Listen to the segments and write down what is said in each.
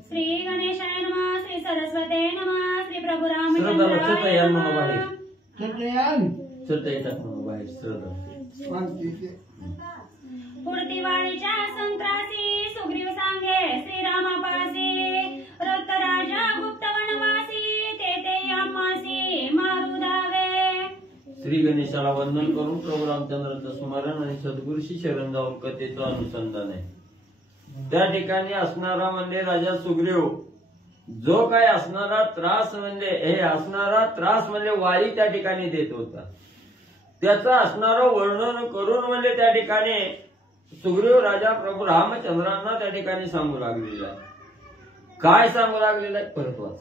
श्री गणेशाय नमः, श्री सरस्वते नमः, श्री प्रभु रामचंद्राय श्रद्धा पुढती वाळीच्या संत्रासी सुग्रीव सांगे श्रीरामापासी रक्त राजा गुप्त वनवासी ते आम्हासी मारू धावे। श्री गणेशाला वंदन करून प्रभू रामचंद्राचं स्मरण आणि सद्गुरूशी शरण जाऊन कथेचं अनुसंधान आहे। त्या ठिकाणी असणारा म्हणजे राजा सुग्रीव जो काय असणारा त्रास म्हणजे वाळी त्या ठिकाणी देत होता, त्याचं असणारं वर्णन करून म्हणजे त्या ठिकाणी सुग्रीव राजा प्रभू रामचंद्रांना त्या ठिकाणी सांगू लागलेला आहे। काय सांगू लागलेला आहे परत वाच।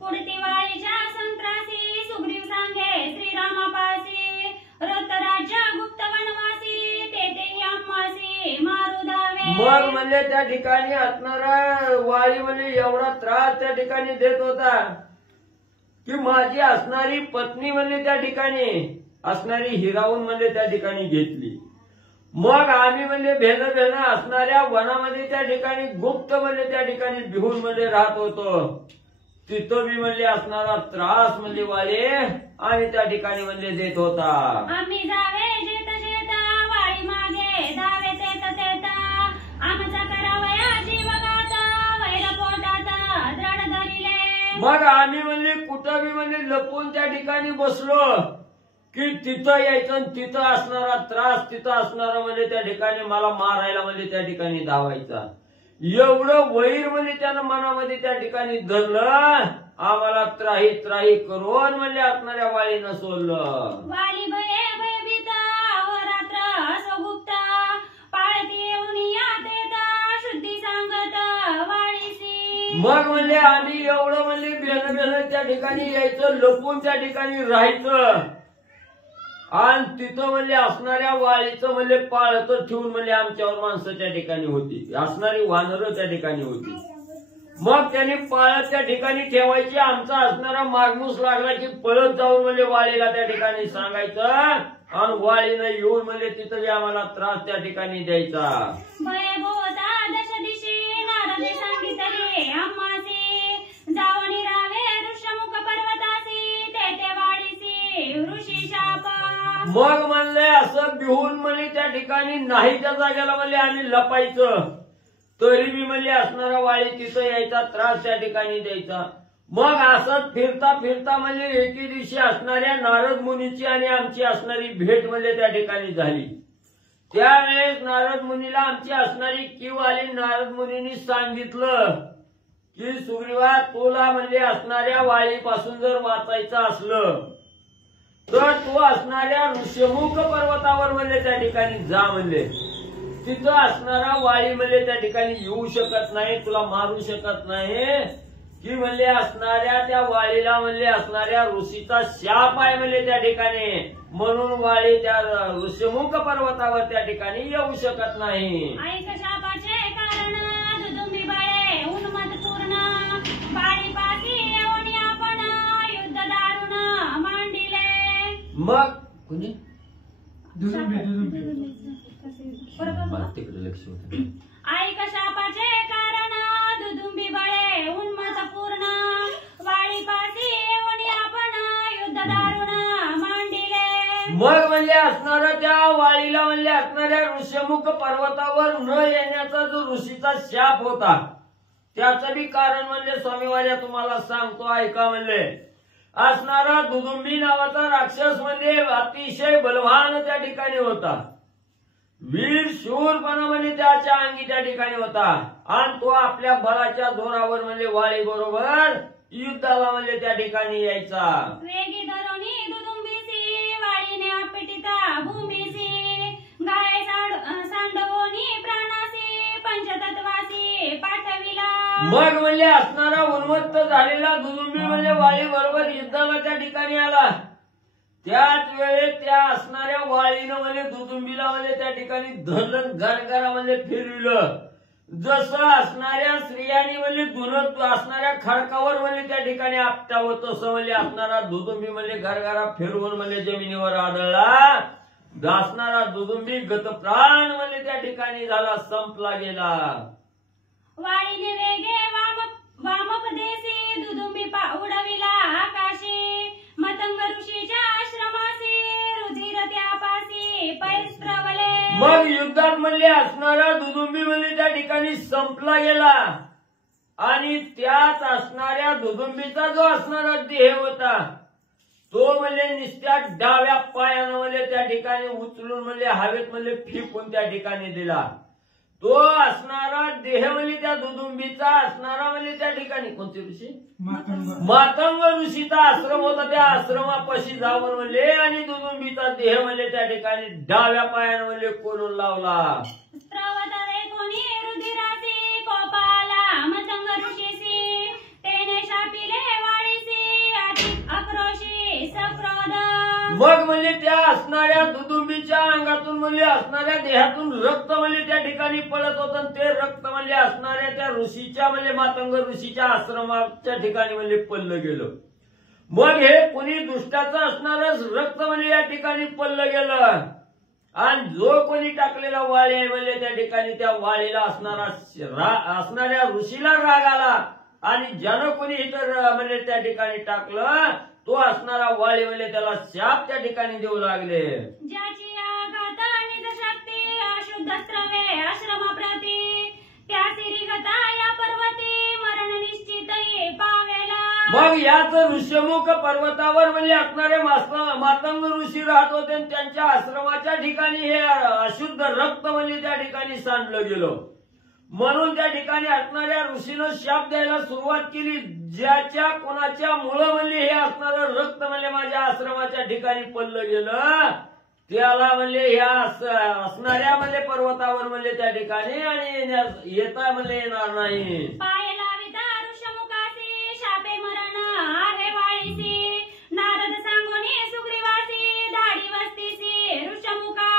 पुढती वाळीच्या संत्रासी सुग्रीव सांगे श्रीरामापासी रक्त राजा गुप्त वनवासी ते आम्हासी मारू धावे। मग म्हणजे त्या ठिकाणी असणारा वाळी म्हणजे एवढा त्रास त्या ठिकाणी देत होता की माझी असणारी पत्नी म्हणजे त्या ठिकाणी असणारी हिरावून म्हणजे त्या ठिकाणी घेतली। मग आम्ही म्हणजे भेन असणाऱ्या वनामध्ये त्या ठिकाणी गुप्त म्हणजे त्या ठिकाणी भिवून म्हणजे राहत होतो। तिथं बी म्हणजे असणारा त्रास म्हणजे वाळे आणि त्या ठिकाणी म्हणजे देत होता। आम्ही जावे जेत वाळी मागे धावे तेत आमचा करावया जीवघात वैर पोटात द्रढ धरिले। मग आम्ही म्हणजे कुठं बी म्हणजे लपून त्या ठिकाणी बसलो की तिथं यायचं, तिथं असणारा त्रास, तिथं असणारा म्हणजे त्या ठिकाणी मला मारायला म्हणजे त्या ठिकाणी धावायचा। एवढं वैर म्हणजे त्यानं मनामध्ये त्या ठिकाणी धरलं, आम्हाला त्राही त्राही करून म्हणजे असणाऱ्या वाळीनं सोडलं। वाली भयभीत अहोरात्र स्वगुप्त पाळती येऊन यात शुद्धी सांगत वाळीसी। मग म्हणजे आम्ही एवढं म्हणजे बेन त्या ठिकाणी यायचं, लपून त्या ठिकाणी राहायचं आणि तिथं म्हणजे असणाऱ्या वाळीचं म्हणजे पाळतं ठेवून म्हणजे आमच्यावर माणसं त्या ठिकाणी होती, असणारी वानरं त्या ठिकाणी होती। मग त्यांनी पाळत त्या ठिकाणी ठेवायची, आमचा असणारा मागमूस लागला की पळत जाऊन म्हणजे वाळीला त्या ठिकाणी सांगायचं आणि वाळीनं येऊन म्हणजे तिथं आम्हाला त्रास त्या ठिकाणी द्यायचा। भयभोता दश दिशी नारदे सांगितले आम्हासी जावणी रावे ऋष्यमुख पर्वतासी ते वाळीसी ऋषी शाप। मग म्हणले असं भिवून म्हणजे त्या ठिकाणी नाही त्या जागेला म्हणजे आम्ही लपायचं, तरी बी म्हणजे असणारा वाळी तिथं यायचा, त्रास त्या ठिकाणी द्यायचा। मग असंच फिरता फिरता म्हणजे एके दिवशी असणाऱ्या नारद मुनीची आणि आमची असणारी भेट म्हणजे त्या ठिकाणी झाली। त्यावेळेस नारद मुनीला आमची असणारी कीव आली। नारद मुनींनी सांगितलं की सुग्रीवा तुला म्हणजे असणाऱ्या वाळीपासून जर वाचायचं असलं तर तू असणाऱ्या ऋष्यमुख पर्वतावर म्हणजे त्या ठिकाणी जा, म्हणजे तिथं असणारा वाळी म्हणजे त्या ठिकाणी येऊ शकत नाही, तुला मारू शकत नाही की म्हणजे असणाऱ्या त्या वाळीला म्हणजे असणाऱ्या ऋषीचा शाप आहे म्हणजे त्या ठिकाणी, म्हणून वाळी त्या ऋष्यमुख पर्वतावर त्या ठिकाणी येऊ शकत नाही। ऐक शापाचे कारण दुदुंबी बाळे उन्मत पूर्ण बाळीपासी येऊन आपण युद्ध दारुण मांडिले। मग कोणी तिकडे लक्ष होतं। ऐक शापाचे कारण दुदुंबी बाळे उन्मत पूर्ण वाळीपासी येऊन आपण युद्ध दारुण मांडिले। मग म्हणजे असणारा त्या वाळीला म्हणजे असणाऱ्या ऋष्यमुख पर्वतावर न येण्याचा जो ऋषीचा शाप होता त्याचं बी कारण म्हणजे स्वामीवार्या तुम्हाला सांगतो, ऐका। म्हणले असणारा दुदुंबी नावाचा राक्षस म्हणजे अतिशय बलवान त्या ठिकाणी होता, वीर शूरपणा म्हणजे त्याच्या अंगी त्या ठिकाणी होता आणि तो आपल्या बळाच्या जोरावर म्हणजे वाळी बरोबर युद्धाला म्हणजे त्या ठिकाणी यायचा। वेगी धरोनी दुदुंबीसी वाळीने आपटिता भूमीसी गाय सांडवोनी प्राणासी पंचतत्वासी पाठविला। मग म्हणजे असणारा उन्मत्त झालेला दुदुंबी म्हणजे वाळी बरोबर युद्धाला त्या ठिकाणी आला। त्याच वेळेस त्या असणाऱ्या वाळीनं म्हणजे दुदुंबीला म्हणजे त्या ठिकाणी धरलं, गरगरा म्हणजे फिरविलं। जसं असणाऱ्या स्त्रियांनी म्हणजे धुनत असणाऱ्या खडकावर म्हणजे त्या ठिकाणी आपटावं, तसं म्हणजे असणारा दुदुंबी म्हणजे गरगरा फिरवून म्हणजे जमिनीवर आदळला। असणारा दुदुंबी गतप्राण म्हणजे त्या ठिकाणी झाला, संपला गेला। वाळीने वेगे मग युद्धात म्हणले असणारा दुदुंबी म्हणजे त्या ठिकाणी संपला गेला आणि त्याच असणाऱ्या दुदुंबीचा जो असणारा देह होता तो म्हणजे नुसत्या डाव्या पायानं म्हणजे त्या ठिकाणी उचलून म्हणजे हवेत म्हणजे फेकून त्या ठिकाणी दिला. तो असणारा देह म्हणजे त्या दुदुंबीचा असणारा म्हणजे त्या ठिकाणी कोणते ऋषी मातंग ऋषीचा आश्रम होता. त्या आश्रमापाशी जाऊन म्हणले आणि दुदुंबीचा देह म्हणजे त्या ठिकाणी डाव्या पायानं म्हणजे कोरून लावला. स्त्रवतरे कोणी रुधिरासी कोपाला मतंग ऋषीसी तेने शापिले वाळीसी आक्रोशी सक्रोध. मग म्हणजे त्या असणाऱ्या दुदुंबीच्या अंगातून म्हणजे असणाऱ्या देहातून रक्त म्हणजे त्या ठिकाणी पडत होतं. ते रक्त म्हणजे असणाऱ्या त्या ऋषीच्या म्हणजे मातंग ऋषीच्या आश्रमाच्या ठिकाणी म्हणजे पडलं गेलं. मग हे कोणी दुष्टाचं असणारच रक्त म्हणजे या ठिकाणी पडलं गेलं आणि जो कोणी टाकलेला वाळी आहे म्हणजे त्या ठिकाणी त्या वाळीला असणाऱ्या ऋषीला राग आला आणि ज्यानं कोणी इतर म्हणजे त्या ठिकाणी टाकलं तो असणारा वाळी म्हणजे त्याला शाप त्या ठिकाणी देऊ लागले. ज्याची आघात निज शक्ती अशुद्ध स्त्रवे आश्रमाप्रती त्या सिरिगता या पर्वती मरण निश्चित पावेला. मग याच ऋष्यमुख पर्वतावर म्हणजे असणारे मातंग ऋषी राहत होते आणि त्यांच्या आश्रमाच्या ठिकाणी हे अशुद्ध रक्त म्हणजे त्या ठिकाणी सांडलं गेलं. म्हणून त्या ठिकाणी असणाऱ्या ऋषीनं शाप द्यायला सुरुवात केली. ज्याच्या कोणाच्या मुळे म्हणजे हे असणारं रक्त म्हणजे माझ्या आश्रमाच्या ठिकाणी पडलं गेलं त्याला म्हणजे ह्या असणाऱ्या म्हणजे पर्वतावर म्हणजे त्या ठिकाणी आणि येता म्हणजे येणार नाही. पाय लाविता ऋषमुखासी शापे मरण आहे वाळीसी नारद सांगोनी सुग्रीवासी धाडी वस्तीसी ऋषमुखा.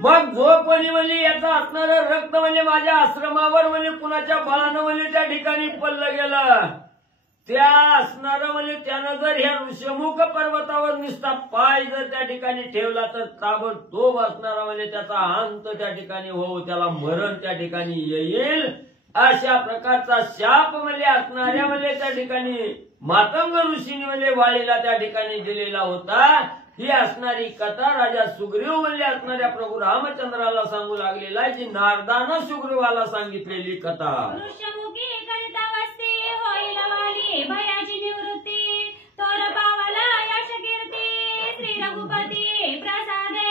मग जो कोणी म्हणजे याचा असणारं रक्त म्हणजे माझ्या आश्रमावर म्हणजे कुणाच्या बळानं म्हणजे त्या ठिकाणी पडलं गेलं त्या असणारं म्हणजे त्यानं जर ह्या ऋषमुख पर्वतावर नुसता पाय जर त्या ठिकाणी ठेवला तर ताबडतोब असणारा म्हणजे त्याचा अंत त्या ठिकाणी हो त्याला मरण त्या ठिकाणी येईल. अशा प्रकारचा शाप म्हणजे असणाऱ्या म्हणजे त्या ठिकाणी मातंग ऋषीने म्हणजे वाळीला त्या ठिकाणी दिलेला होता. ही असणारी कथा राजा सुग्रीव म्हणजे असणाऱ्या प्रभू रामचंद्राला सांगू लागलेला आहे जी नारदानं सुग्रीवाला सांगितलेली कथा. ऋषमुखी करिता वस्ती होईल वाली भयाची निवृत्ती तोर पावाला यश कीर्ती श्री रघुपती प्रसादे.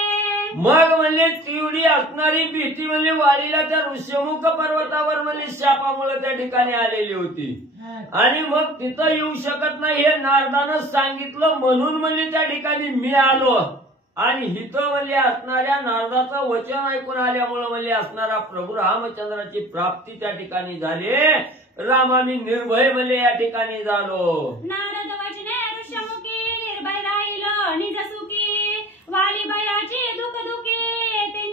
मग म्हणजे तेवढी असणारी भीती म्हणजे वालीला त्या ऋष्यमुख पर्वतावर म्हणजे शापामुळे त्या ठिकाणी आलेली होती आणि मग तिथं येऊ शकत नाही हे नारदानं सांगितलं म्हणून म्हणजे त्या ठिकाणी मी आलो आणि हिथं म्हणजे असणाऱ्या नारदाचं वचन ऐकून आल्यामुळे म्हणजे असणारा प्रभू रामचंद्राची प्राप्ती त्या ठिकाणी झाली. रामा मी निर्भय म्हणजे या ठिकाणी झालो. नारद वचने ऋषमुखी निर्भय राहिलो निज सुखी वाली भयाची दुःख दुखी ते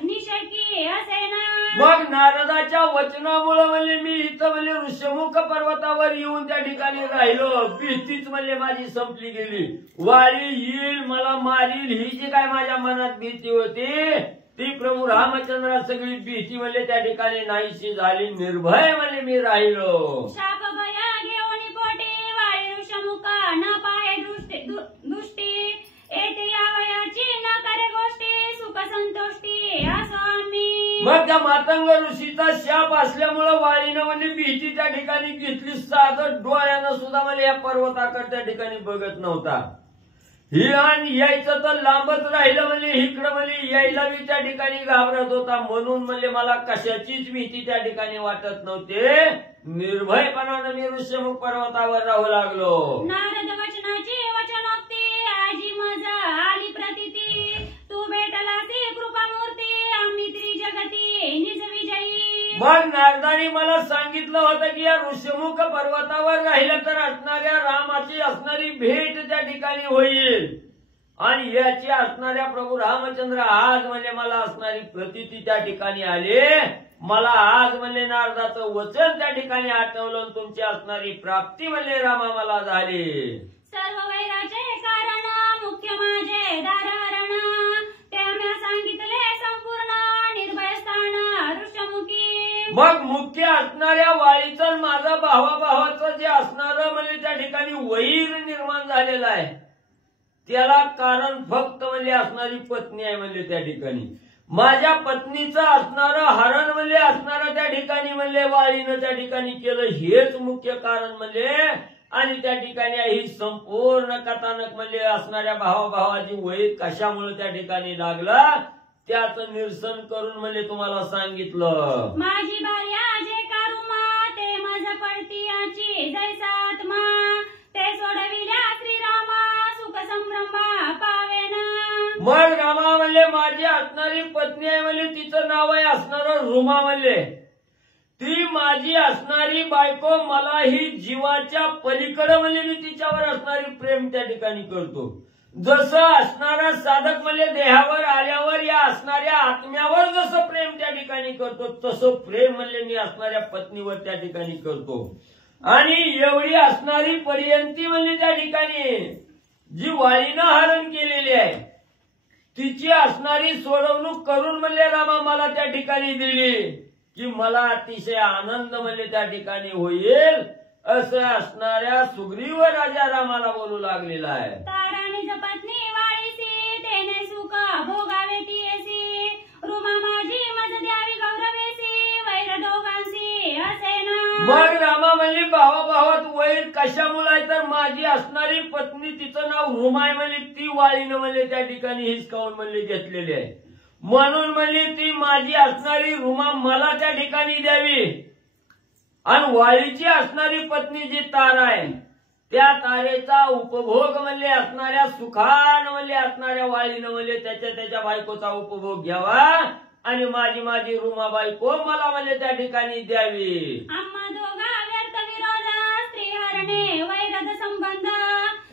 निशकी असे ना. मग नारदाच्या वचनामुळे म्हणजे मी इथं म्हणजे ऋषमुख पर्वतावर येऊन त्या ठिकाणी राहिलो. भीतीच म्हणजे माझी संपली गेली. वाळी येईल मला मारील ही जी काय माझ्या मनात भीती होती ती प्रभू रामचंद्रा सगळी भीती म्हणजे त्या ठिकाणी नाहीशी झाली. निर्भय म्हणजे मी राहिलो. शाप भया घेऊन पोटे वाळी ऋषमुखा न पाहे दुष्टी येते या वयाची न करे गोष्टी सुख संतुष्टी असो आम्ही. मग त्या मातंग ऋषीचा शाप असल्यामुळं वाळीनं म्हणजे भीती त्या ठिकाणी घेतली. साधं डोळ्यानं सुद्धा म्हणजे या पर्वताकडे त्या ठिकाणी बघत नव्हता. ही आणि यायचं तर लांबच राहिलं म्हणजे इकडं म्हणजे यायला मी त्या ठिकाणी घाबरत होता. म्हणून म्हणजे मला कशाचीच भीती त्या ठिकाणी वाटत नव्हते. निर्भयपणानं मी ऋषमुख पर्वतावर राहू लागलो. नारद वचनाची वचनोक्ती आजी मजा आली प्रतीती तू भेटलासी कृपामूर्ती आम्ही त्रिजगती निज विजयी. मग नारदाने मला सांगितलं होतं की या ऋषमुख पर्वतावर राहिलं तर असणाऱ्या रामाची असणारी भेट त्या ठिकाणी होईल आणि याची असणाऱ्या प्रभू रामचंद्र आज म्हणजे मला असणारी प्रतीती त्या ठिकाणी आली. मला आज म्हणजे नारदाचं वचन त्या ठिकाणी आठवलं तुमची असणारी प्राप्ती म्हणजे रामा मला झाली. सर्व वैराचे कारण मुख्य माझे दारहरण त्या सांगितले संपूर्ण निर्भय स्थान ऋषमुखी. मग मुख्य असणाऱ्या वाळीचं माझं भावाभावाचं जे असणारं म्हणजे त्या ठिकाणी वैर निर्माण झालेलं आहे त्याला कारण फक्त म्हणजे असणारी पत्नी आहे म्हणजे त्या ठिकाणी. माझ्या पत्नीचं असणारं हरण म्हणले असणारं त्या ठिकाणी म्हणले वाळीनं त्या ठिकाणी केलं, हेच मुख्य कारण म्हणले. आणि त्या ठिकाणी ही संपूर्ण कथानक म्हणले असणाऱ्या भावाभावाची वैर कशामुळे त्या ठिकाणी लागला त्याचं निरसन करून म्हणजे तुम्हाला सांगितलं. माझी भार्या जे कारुमा ते माझ्या पडतीयाची जैसा आत्मा ते सोडविल्या श्रीरामा सुख संभ्रमा पावेना. मग रामा म्हणले माझी असणारी पत्नी आहे म्हणले, तिचं नाव आहे असणारं रुमा म्हणले. ती माझी असणारी बायको, मला ही जीवाच्या पलीकडे म्हणजे मी तिच्यावर असणारी प्रेम त्या ठिकाणी करतो. जसं असणारा साधक म्हणजे देहावर आल्यावर या असणाऱ्या आत्म्यावर जसं प्रेम त्या ठिकाणी करतो, तसं प्रेम म्हणजे मी असणाऱ्या पत्नीवर त्या ठिकाणी करतो. आणि एवढी असणारी पर्यंती म्हणजे त्या ठिकाणी जी वाळीनं हरण केलेली आहे तिची असणारी सोडवणूक करून म्हणजे रामा मला त्या ठिकाणी दिली की मला अतिशय आनंद म्हणजे त्या ठिकाणी होईल असं असणाऱ्या सुग्रीव राजा रामाला बोलू लागलेला आहे. ताराणीच पत्नी वाळीसी तेने सुख भोगावे तियेसी रुमा माझी मज द्यावी गौरवेसी वैर दोघांसी असे ना. मग रामा म्हणली भावाभावात वैर कशामुळे आहे तर माझी असणारी पत्नी तिचं नाव रुमा आहे म्हणजे ती वाळीनं म्हणजे त्या ठिकाणी हिसकावून म्हणजे घेतलेली आहे. म्हणून म्हणली ती माझी असणारी रुमा मला त्या ठिकाणी द्यावी. आणि वाळीची असणारी पत्नी जी तारा आहे त्या तारेचा उपभोग म्हणजे असणाऱ्या सुखान म्हणजे असणाऱ्या वाळीनं म्हणजे त्याच्या बायकोचा उपभोग घ्यावा आणि माझी रुमा बायको मला म्हणजे त्या ठिकाणी द्यावी. आम्हा दोघा व्यर्थ विरोध स्त्री हरणे वैरद संबंध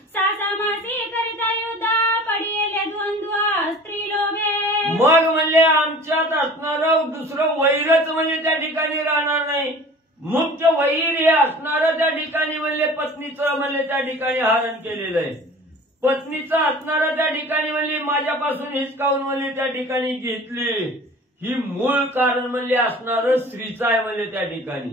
सासा मासी करिता युद्ध पडिले द्वंद्व स्त्री लोभे. मग म्हणले आमच्यात असणारं दुसरं वैरच म्हणजे त्या ठिकाणी राहणार नाही. मुख्य वैर हे असणारं त्या ठिकाणी म्हणले पत्नीचं म्हणले त्या ठिकाणी हरण केलेलं आहे. पत्नीचं असणारं त्या ठिकाणी म्हणले माझ्यापासून हिसकावून म्हणले त्या ठिकाणी घेतली, ही मूळ कारण म्हणले असणारं स्त्रीचं आहे म्हणले त्या ठिकाणी.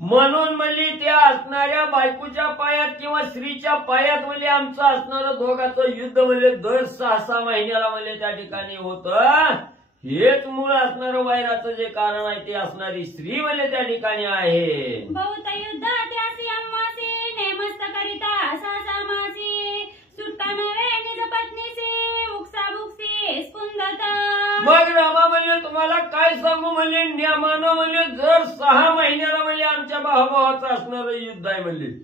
म्हणून म्हणले त्या असणाऱ्या बायकोच्या पायात किंवा स्त्रीच्या पायात म्हणजे आमचं असणारं दोघांचं युद्ध म्हणजे दर 6 महिन्याला म्हणजे त्या ठिकाणी होतं. हेच मूळ असणारं वैराचं जे कारण आहे ते असणारी स्त्री म्हणजे त्या ठिकाणी आहे. बहुत युद्ध त्यासी अम्मासी नेमस्त करिता सासा मासी सुटका नव्हे निज पत्नीसी उक्सा बुक्सी स्पुंदत. मग रामा म्हणजे तुम्हाला काय सांगू म्हणजे नियमानं म्हणजे जर 6 महिन्याला म्हणजे आमच्या भावाभावाचं असणारं युद्ध आहे म्हणजे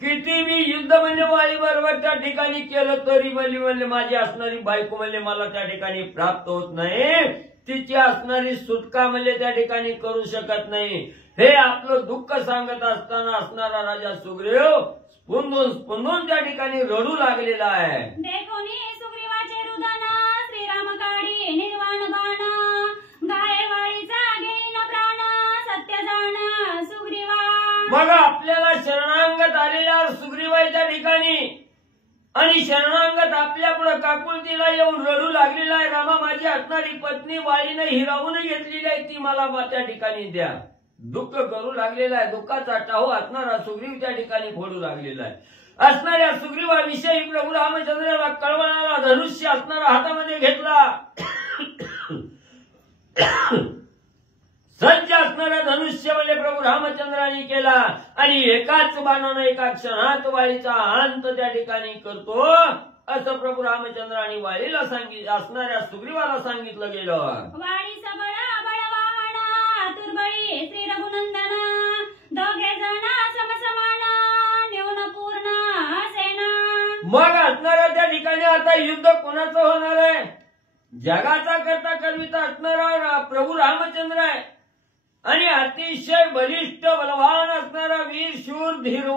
किती मी युद्ध म्हणजे वाळी बरोबर त्या ठिकाणी केलं तरी म्हणजे माझी असणारी बायको म्हणजे मला त्या ठिकाणी प्राप्त होत नाही. तिची असणारी सुटका म्हणजे त्या ठिकाणी करू शकत नाही. हे आपलं दुःख सांगत असताना असणारा राजा सुग्रीव स्पुंदून त्या ठिकाणी रडू लागलेला आहे. देखोनी सुग्रीवाचे रुदन श्रीराम काढी निर्वाण बाण गाये वाळीचा घेईन प्राण सत्य जाण सुग्रीवा. मग आपल्याला शरणांगत आलेल्या सुग्रीवाच्या ठिकाणी आणि शरणांगत आपल्या पुढे काकुलतीला येऊन रडू लागलेला आहे. रामा माझी असणारी पत्नी वाळीने हिरावून घेतलेली आहे, ती मला त्या ठिकाणी द्या. दुःख करू लागलेला आहे. दुःखाचा टाहू असणारा सुग्रीव त्या ठिकाणी फोडू लागलेला आहे. असणाऱ्या सुग्रीवाविषयी प्रभू रामचंद्राला कळवणारा धनुष्य असणारा हातामध्ये घेतला. सज्ज असणारा धनुष्य म्हणजे प्रभू रामचंद्रांनी केला आणि एकाच बाणानं एका क्षणात वाळीचा अंत त्या ठिकाणी करतो असं प्रभू रामचंद्रांनी वाळीला असणाऱ्या सुग्रीवाला सांगितलं गेलं. वाळीचा बळा बळवाहन आतुरबळी श्री रघुनंदन दोघे जण समसमान नेऊन पूर्ण सेना. मग असणाऱ्या त्या ठिकाणी आता युद्ध कोणाचं होणार आहे? जगाचा करता करविता असणारा प्रभू रामचंद्र आहे आणि अतिशय बलिष्ठ बलवान असणारा वीर शूर धीर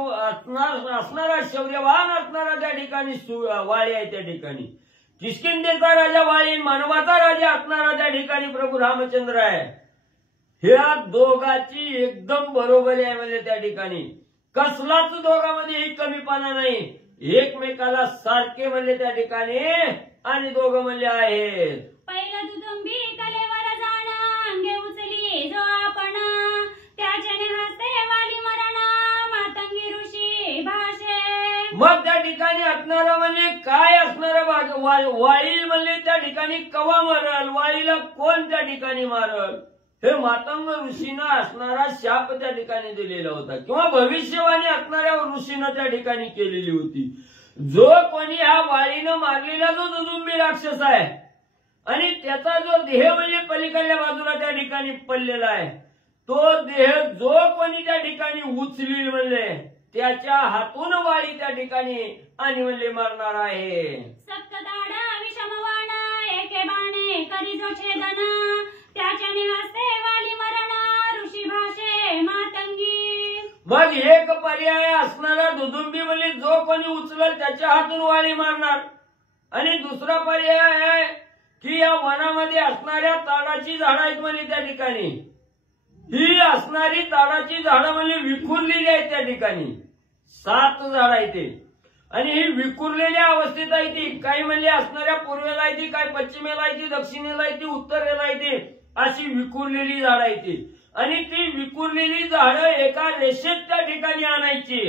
असणारा शौर्यवान असणारा त्या ठिकाणी वाळी आहे. त्या ठिकाणी किष्किंधेचा राजा वाळी, मानवाचा राजा असणारा त्या ठिकाणी प्रभू रामचंद्र आहे. ह्या दोघांची एकदम बरोबरी आहे म्हणजे त्या ठिकाणी कसलाच दोघांमध्ये कमीपणा नाही. एकमेकाला सारखे म्हणजे त्या ठिकाणी आणि दोघं म्हणजे आहेत. पहिला दुदुंबी कलेवर जाण अंगे उचली जो आपण त्याचे हस्ते वाली मरण मातंगी ऋषी भाषे. मग त्या ठिकाणी ठिकाणी असणारा म्हणजे काय असणारा वाळी म्हणजे त्या ठिकाणी कवा मारल, वाळीला कोण त्या ठिकाणी मारल, हे मातंग ऋषीनं असणारा शाप त्या ठिकाणी दिलेला होता किंवा भविष्यवाणी असणाऱ्या ऋषीनं त्या ठिकाणी केलेली होती. जो कोणी ह्या वाळीनं मारलेला जो दुदुंबी राक्षस आहे आणि त्याचा जो देह म्हणजे पलीकडल्या बाजूला त्या ठिकाणी पडलेला आहे, तो देह जो कोणी त्या ठिकाणी उचलील म्हणले त्याच्या हातून वाळी त्या ठिकाणी आणि म्हणले मारणार आहे. सप्तदाडा विषमवाण एके बाणे करी जो छेदन त्याच्या निवासे वाली मरण ऋषी भाषे मातंगी. मग एक पर्याय असणारा दुदुंबी म्हणजे जो कोणी उचलल त्याच्या हातून वाळी मारणार आणि दुसरा पर्याय आहे की या वनामध्ये असणाऱ्या ताडाची झाडं आहेत म्हणजे त्या ठिकाणी ही असणारी ताडाची झाडं म्हणजे विखुरलेली आहेत त्या ठिकाणी 7 झाडं आहेत ते आणि ही विखुरलेल्या अवस्थेत आहे ती. काही म्हणजे असणाऱ्या पूर्वेला आहे ती, काही पश्चिमेला आहे ती, दक्षिणेला आहे ती, उत्तरेला आहे ती, अशी विखुरलेली झाडं आहे ती आणि ती विखुरलेली झाडं एका रेषेत त्या ठिकाणी आणायची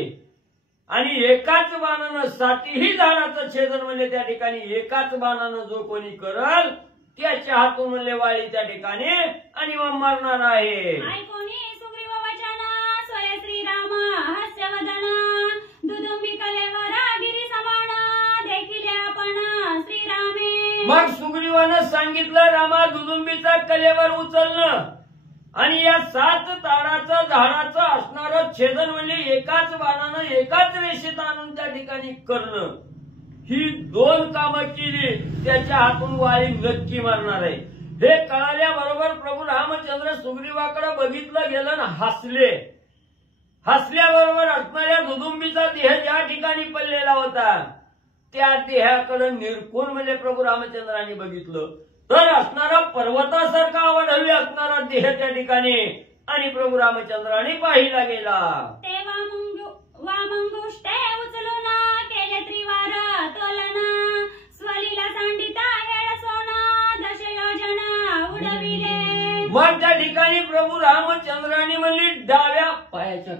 आणि एकाच बाणानं 7ही झाडाचं छेदन म्हणजे त्या ठिकाणी एकाच बाणानं जो कोणी करल त्याच्या हातून म्हणले वाळी त्या ठिकाणी आणि मरणार आहे. ऐकोनी सुग्रीव वचन स्वय श्रीराम हास्यवदन दुदुंबी कलेवरा गिरी समान देखिले आपण श्रीरामे. मग सुग्रीवानं सांगितलं रामा दुदुंबीचा कलेवर उचलणं आणि या 7 ताडाचं झाडाचं असणारं छेदन म्हणजे एकाच बाणानं एकाच रेषेत आणून त्या ठिकाणी करणं, ही 2 कामं केली त्याच्या हातून वाळी नक्की मारणार आहे. हे कळाल्याबरोबर प्रभू रामचंद्र सुग्रीवाकडे बघितलं गेलं ना हसले. हसल्याबरोबर असणाऱ्या दुदुंबीचा देह ज्या ठिकाणी पडलेला होता त्या देहाकडे निरखून म्हणजे प्रभू रामचंद्रांनी बघितलं तर असणारा पर्वतासारखा अवढवी असणारा देह त्या ठिकाणी आणि प्रभू रामचंद्रांनी पाहिला गेला. तेव्हा वामंगुष्टे उचलून केले त्रिवार तोलन स्वलीला सांडिता हेळ सोन दश योजना उडविले. मग त्या ठिकाणी प्रभू रामचंद्रांनी म्हणली डाव्या पायाच्या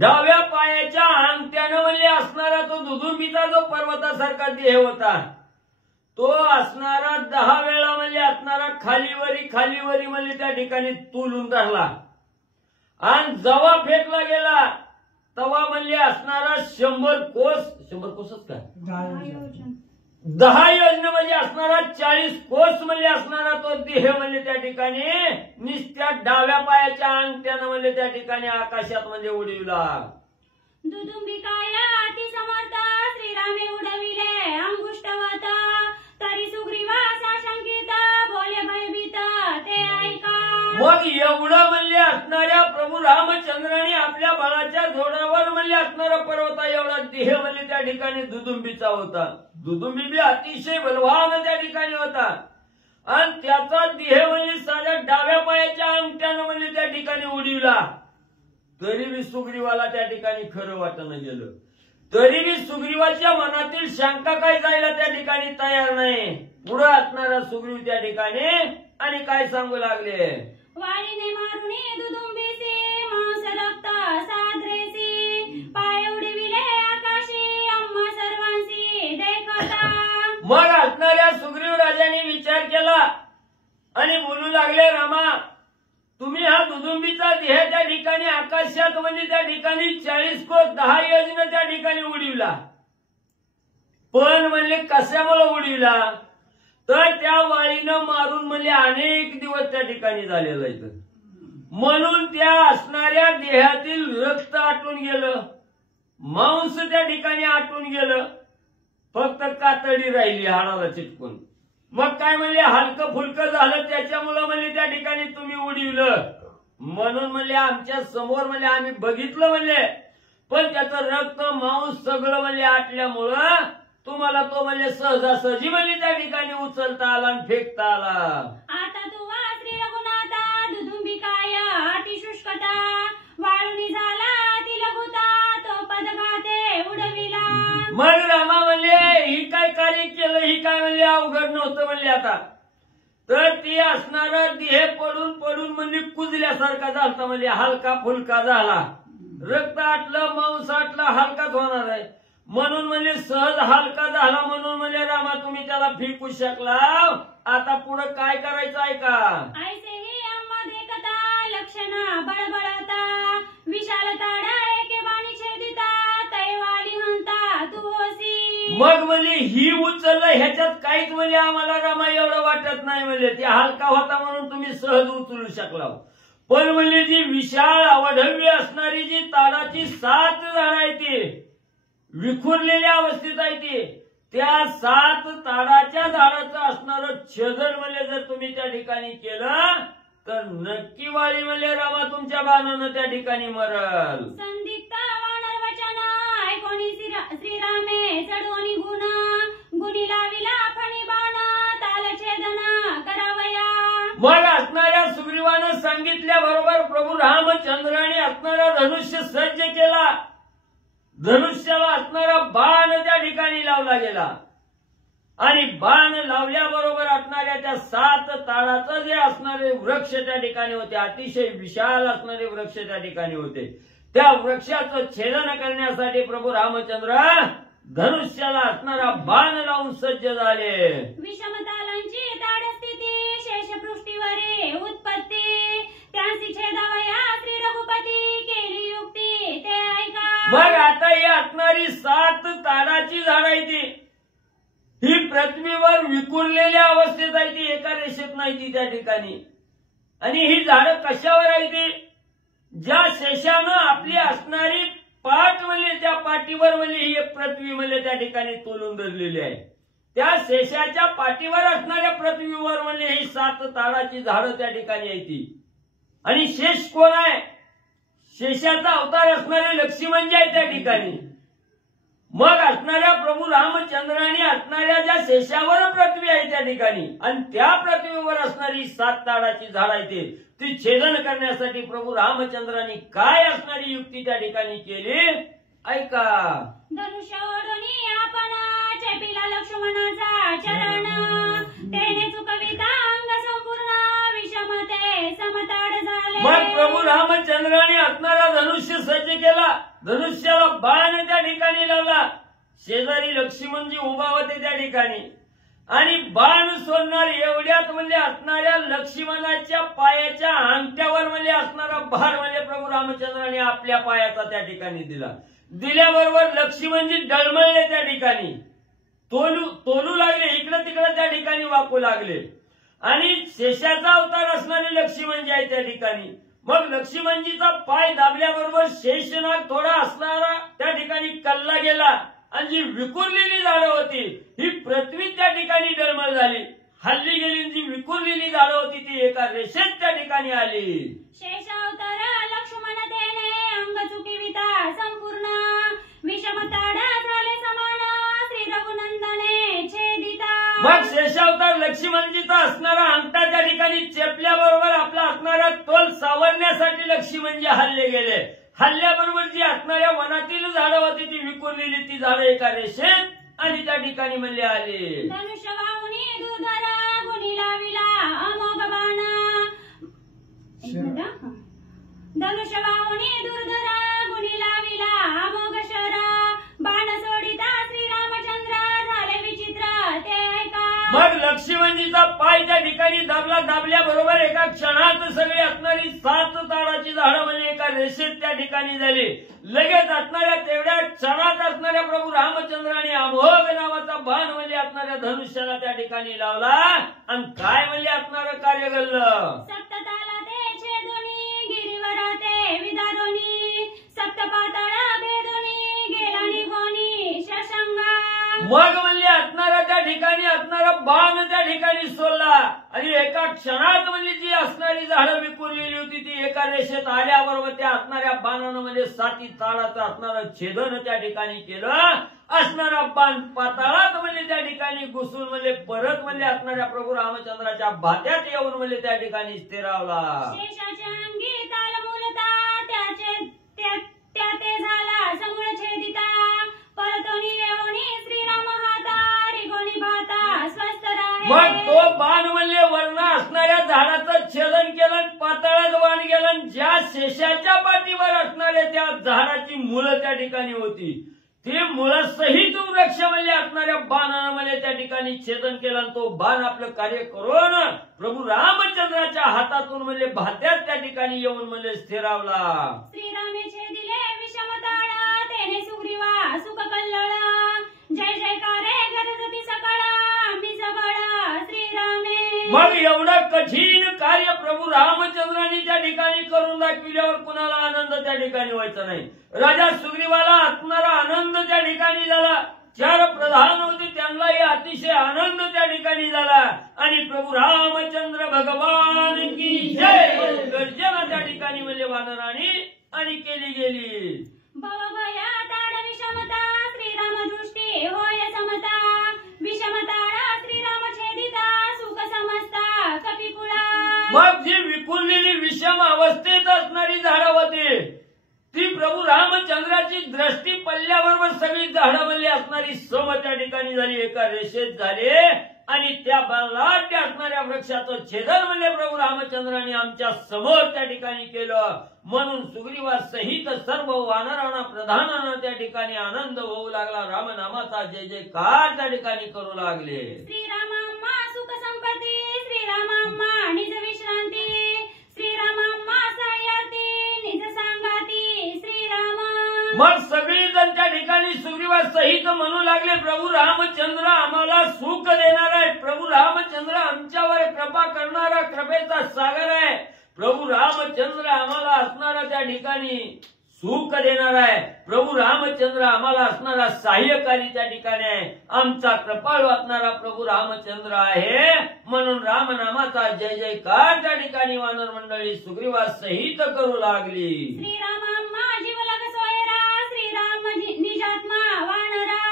डाव्या पायाच्या अंगठ्यानं म्हणले असणारा तो दुदुंबीचा जो पर्वतासारखा देह होता तो असणारा 10 वेळा म्हणजे असणारा खालीवरी म्हणजे त्या ठिकाणी तुलून धरला आणि जेव्हा फेकला गेला तेव्हा म्हणजे असणारा 100 कोसच काय 10 योजना म्हणजे असणारा 40 कोस म्हणजे असणारा तो देह म्हणजे त्या ठिकाणी निस्त्या डाव्या पायाच्या अंगठ्यानं म्हणजे त्या ठिकाणी आकाशात म्हणजे उडविला. दुदुंबी काय अति समर्थ श्रीरामे उडविले अंगुष्ठवत तरी सुग्रीवास शंकित बोले भयभीत ते ऐका. मग एवढं म्हणजे असणाऱ्या प्रभू रामचंद्राने आपल्या बळाच्या जोरावर म्हणजे असणारा पर्वता एवढा देह म्हणजे त्या ठिकाणी दुदुंबीचा होता. दुदुंबी बी अतिशय बलवान त्या ठिकाणी होता आणि त्याचा देह म्हणजे साध्या डाव्या पायाच्या अंगठ्यानं म्हणजे त्या ठिकाणी उडविला. तरी बी सुग्रीवाला त्या ठिकाणी खरं वाटणं गेलं. तरी बी सुग्रीवाच्या मनातील शंका काय जायला त्या ठिकाणी तयार नाही. पुढे असणारा सुग्रीव त्या ठिकाणी आणि काय सांगू लागले. वाळीने मारुनी दुदुंबीसी मांस रक्त साद्रेसी पाय उडविले आकाशी आम्हा सर्वांसी देखता. मग असणाऱ्या सुग्रीव राजाने विचार केला आणि बोलू लागले रामा तुम्ही हा दुदुंबीचा देह त्या ठिकाणी आकाशात म्हणजे त्या ठिकाणी 40 कोस 10 योजना त्या ठिकाणी उडविला पण म्हणजे कशामुळे उडविला तर त्या वाळीनं मारून म्हणजे अनेक दिवस त्या ठिकाणी झालेलं आहे म्हणून त्या असणाऱ्या देहातील रक्त आटून गेलं, मांस त्या ठिकाणी आटून गेलं, फक्त कातडी राहिली हाडाला चिटकून. मग काय म्हणजे हलकं फुलकं झालं त्याच्यामुळं म्हणजे त्या ठिकाणी तुम्ही उडविलं म्हणून म्हणजे आमच्या समोर म्हणजे आम्ही बघितलं म्हणजे पण त्याचं रक्त मांस सगळं म्हणजे आटल्यामुळं तुम्हाला तो म्हणजे सहजासहजी म्हणजे त्या ठिकाणी उचलता आला आणि फेकता आला. आता तू वा श्री रघुनाथा दुदुंबी काय अति शुष्कता वाळूनी झाला अति लघुता तो पदघाते उडविला. मग रामा म्हणले ही काय कार्य केलं ही काय म्हणजे अवघड नव्हतं म्हणले. आता तर ती असणारा देह पडून म्हणजे कुजल्यासारखा झालता म्हणजे हलका फुलका झाला, रक्त आटलं मांस आटलं हलकाच होणार आहे म्हणून म्हणजे सहज हलका झाला म्हणून म्हणजे रामा तुम्ही त्याला फेकू शकला. आता पुढे काय करायचं आहे का? ऐसे ही आम्हा देखता लक्षणा बळबळता विशाल ताडा एके बाणी छेदिता तैवाली हंता तू होसी. मग म्हणजे ही उचललं ह्याच्यात काहीच म्हणजे आम्हाला रामा एवढं वाटत नाही. म्हणजे ते हलका होता म्हणून तुम्ही सहज उचलू शकला. पण म्हणजे जी विशाल अवढव्य असणारी जी ताडाची 7 झाडं आहे ती विखुरलेल्या अवस्थेत आहे ती, त्या 7 ताडाच्या झाडाचं असणारं छेदन म्हणजे जर तुम्ही त्या ठिकाणी केलं तर नक्की वाळी म्हणजे रामा तुमच्या बाणानं त्या ठिकाणी मरल. संदिग्धा वानर वचन ऐकोनी श्रीरामे चढवणी गुणी लाविला फणी बाण ताल छेदन करावया. मग असणाऱ्या सुग्रीवानं सांगितल्याबरोबर प्रभू रामचंद्राने असणारा धनुष्य सज्ज केला. धनुष्याला असणारा बाण त्या ठिकाणी लावला गेला आणि बाण लावल्याबरोबर असणाऱ्या त्या 7 ताडाचं जे असणारे वृक्ष त्या ठिकाणी होते, अतिशय विशाल असणारे वृक्ष त्या ठिकाणी होते, त्या वृक्षाचं छेदन करण्यासाठी प्रभू रामचंद्र धनुष्याला असणारा बाण लावून सज्ज झाले. विषमतालांची ताड स्थिती शेषपृष्ठीवरी उत्पत्ती त्यांची छेदावया श्री रघुपती केली युक्ती ते ऐका. मग आता ही असणारी 7 ताडाची झाडं आहे ती ही पृथ्वीवर विखुरलेल्या अवस्थेत आहे ती, एका रेषेत नाही ती त्या ठिकाणी. आणि ही झाडं कशावर आहे ती? ज्या शेषानं आपली असणारी पाठ म्हणजे त्या पाठीवर म्हणजे ही पृथ्वी म्हणजे त्या ठिकाणी तोलून धरलेली आहे, त्या शेषाच्या पाठीवर असणाऱ्या पृथ्वीवर म्हणजे ही 7 ताडाची झाडं त्या ठिकाणी आहे ती. आणि शेष कोण आहे? शेषाचा अवतार असणारे लक्ष्मण जे आहे त्या ठिकाणी. मग असणाऱ्या प्रभू रामचंद्राने असणाऱ्या ज्या शेषावर पृथ्वी आहे त्या ठिकाणी आणि त्या पृथ्वीवर असणारी 7 ताडाची झाड आहे ती छेदन करण्यासाठी प्रभू रामचंद्राने काय असणारी युक्ती त्या ठिकाणी केली ऐका. धनुष्य ओढून आपण चेपिला लक्ष्मणाचा चरण तेने चुकविता अंग संपूर्ण विषमते समताड झाले. मग प्रभू रामचंद्राने असणारा धनुष्य सज्ज केला, धनुष्याला बाण त्या ठिकाणी लावला, शेजारी लक्ष्मणजी उभा होते त्या ठिकाणी आणि बाण सोडणार एवढ्यात म्हणजे असणाऱ्या लक्ष्मणाच्या पायाच्या अंगठ्यावर म्हणजे असणारा भार म्हणजे प्रभू रामचंद्राने आपल्या पायाचा त्या ठिकाणी दिला. दिल्याबरोबर लक्ष्मणजी डळमळले त्या ठिकाणी, तोलू लागले, इकडे तिकडे त्या ठिकाणी वाकू लागले आणि शेषाचा अवतार असणारे लक्ष्मण जे आहे त्या ठिकाणी. मग लक्ष्मणजीचा पाय दाबल्याबरोबर शेषनाग थोडा असणारा त्या ठिकाणी कल्ला गेला आणि जी विखुरलेली झाडं होती ही पृथ्वी त्या ठिकाणी डळमळ झाली, हल्ली गेली. जी विखुरलेली झाडं होती ती एका रेषेत त्या ठिकाणी आली. शेष अवतार लक्ष्मण तेने अंग चुकिविता संपूर्ण विषमताडा झाले समान श्री रघुनंदने छेदिता. मग शेषावतार लक्ष्मणजीचा असणारा अंगठा त्या ठिकाणी चेपल्याबरोबर आपला असणारा तोल सावरण्यासाठी लक्ष्मणजी हल्ले गेले. हल्ल्याबरोबर जी असणाऱ्या वनातील झाडं होती ती विखुरलेली ती झाडं एका रेषेत आणि त्या ठिकाणी म्हणले आले. धनुष्य वाहुनी दुर्धर गुणी लाविला अमोघ बाण. धनुष्य वाहुनी दुर्धर गुणी लाविला अमोघ शर बाण सोडिता श्रीरामचंद्र झाले विचित्र ते ऐका. मग लक्ष्मणजीचा पाय त्या ठिकाणी दाबल्याबरोबर एका क्षणात सगळी असणारी 7 ताडाची झाडं म्हणजे एका रेषेत त्या ठिकाणी झाली. लगेच असणाऱ्या तेवढ्या क्षणात असणाऱ्या प्रभू रामचंद्राने अमोघ नावाचा बाण म्हणजे असणाऱ्या धनुष्याला त्या ठिकाणी लावला आणि काय म्हणजे असणारं कार्य घडलं. सप्तताला ते छेदोनी गिरीवर ते विदारोनी सप्तपाताळ भेदोनी गेला निघोनी शशंगा. मग म्हणजे असणारा त्या ठिकाणी असणारा बाण त्या ठिकाणी सोडला आणि एका क्षणात म्हणजे जी असणारी झाडं विखुरलेली होती ती एका रेषेत आल्याबरोबर त्या असणाऱ्या बाणानं म्हणजे 7 ताडाचं असणारं छेदन त्या ठिकाणी केलं. असणारा बाण पाताळात म्हणजे त्या ठिकाणी घुसून म्हणजे परत म्हणजे असणाऱ्या प्रभू रामचंद्राच्या भात्यात येऊन म्हणजे त्या ठिकाणी स्थिरावला. शेषाच्या अंगी तालमूलता त्या ते झाला समूळ छेदिता परतोनी येऊनी श्रीराम हाता रिगोनी भाता स्वस्त राहे. मग तो बाण म्हणजे वर्ण असणाऱ्या झाडाचं छेदन केलं, पाताळात बाण गेलं. ज्या शेषाच्या पाठीवर असणाऱ्या त्या झाडाची मुलं त्या ठिकाणी होती ते मुळासहित वृक्ष म्हणजे असणाऱ्या बाणानं म्हणजे त्या ठिकाणी छेदन केलं आणि तो बाण आपलं कार्य करून प्रभू रामचंद्राच्या हातातून म्हणजे भात्यात त्या ठिकाणी येऊन म्हणजे स्थिरावला. श्रीरामे छेदिले विषमताळ तेने सुग्रीवा सुख कल्लोळ जय जयकारे गरजती सकळ मी सबळ श्रीरामे. मग एवढं कठीण कार्य प्रभू रामचंद्रांनी त्या ठिकाणी करून दाखविल्यावर कुणाला आनंद त्या ठिकाणी व्हायचा नाही. राजा सुग्रीवाला असणारा आनंद त्या ठिकाणी झाला. 4 प्रधान होते त्यांनाही अतिशय आनंद त्या ठिकाणी झाला आणि प्रभू रामचंद्र भगवान की जय गर्जना त्या ठिकाणी म्हणजे वानरांनी आणि केली गेली. भवभया ताड विषमता श्रीराम दृष्टी होय समता विषमताळ श्रीराम छेदिता सुख समजता कपिकुळा. मग जी विखुरलेली विषम अवस्थेत असणारी झाडं होती ती प्रभू रामचंद्राची दृष्टी पडल्याबरोबर सगळी झाडावरली असणारी सम त्या ठिकाणी झाली, एका रेषेत झाली आणि त्या बलाढ्य असणाऱ्या वृक्षाचं छेदन म्हणजे प्रभू रामचंद्रांनी आमच्या समोर त्या ठिकाणी केलं. म्हणून सुग्रीवासहित सर्व वानरांना प्रधानांना त्या ठिकाणी आनंद होऊ लागला. रामनामाचा जय जयकार त्या ठिकाणी करू लागले. श्रीरामाम्मा सुख संपत्ती श्रीरामाम्मा निज विश्रांती श्रीरामाम्मा सायाती निज सांगाती श्रीराम. मग सगळी जण त्या ठिकाणी सुग्रीवासहित म्हणू लागले प्रभू रामचंद्र आम्हाला सुख देणार आहे. प्रभू रामचंद्र आमच्यावर कृपा करणारा कृपेचा सागर आहे. प्रभू रामचंद्र आम्हाला असणारा त्या ठिकाणी सुख देणार आहे. प्रभू रामचंद्र आम्हाला असणारा सहाय्यकारी त्या ठिकाणी आहे. आमचा कृपाळू असणारा प्रभू रामचंद्र आहे. म्हणून रामनामाचा जय जयकार त्या ठिकाणी वानर मंडळी सुग्रीवासहित करू लागली. श्रीरामाम्मा जीवलग सोयरा श्रीराम निजात्मा वानरा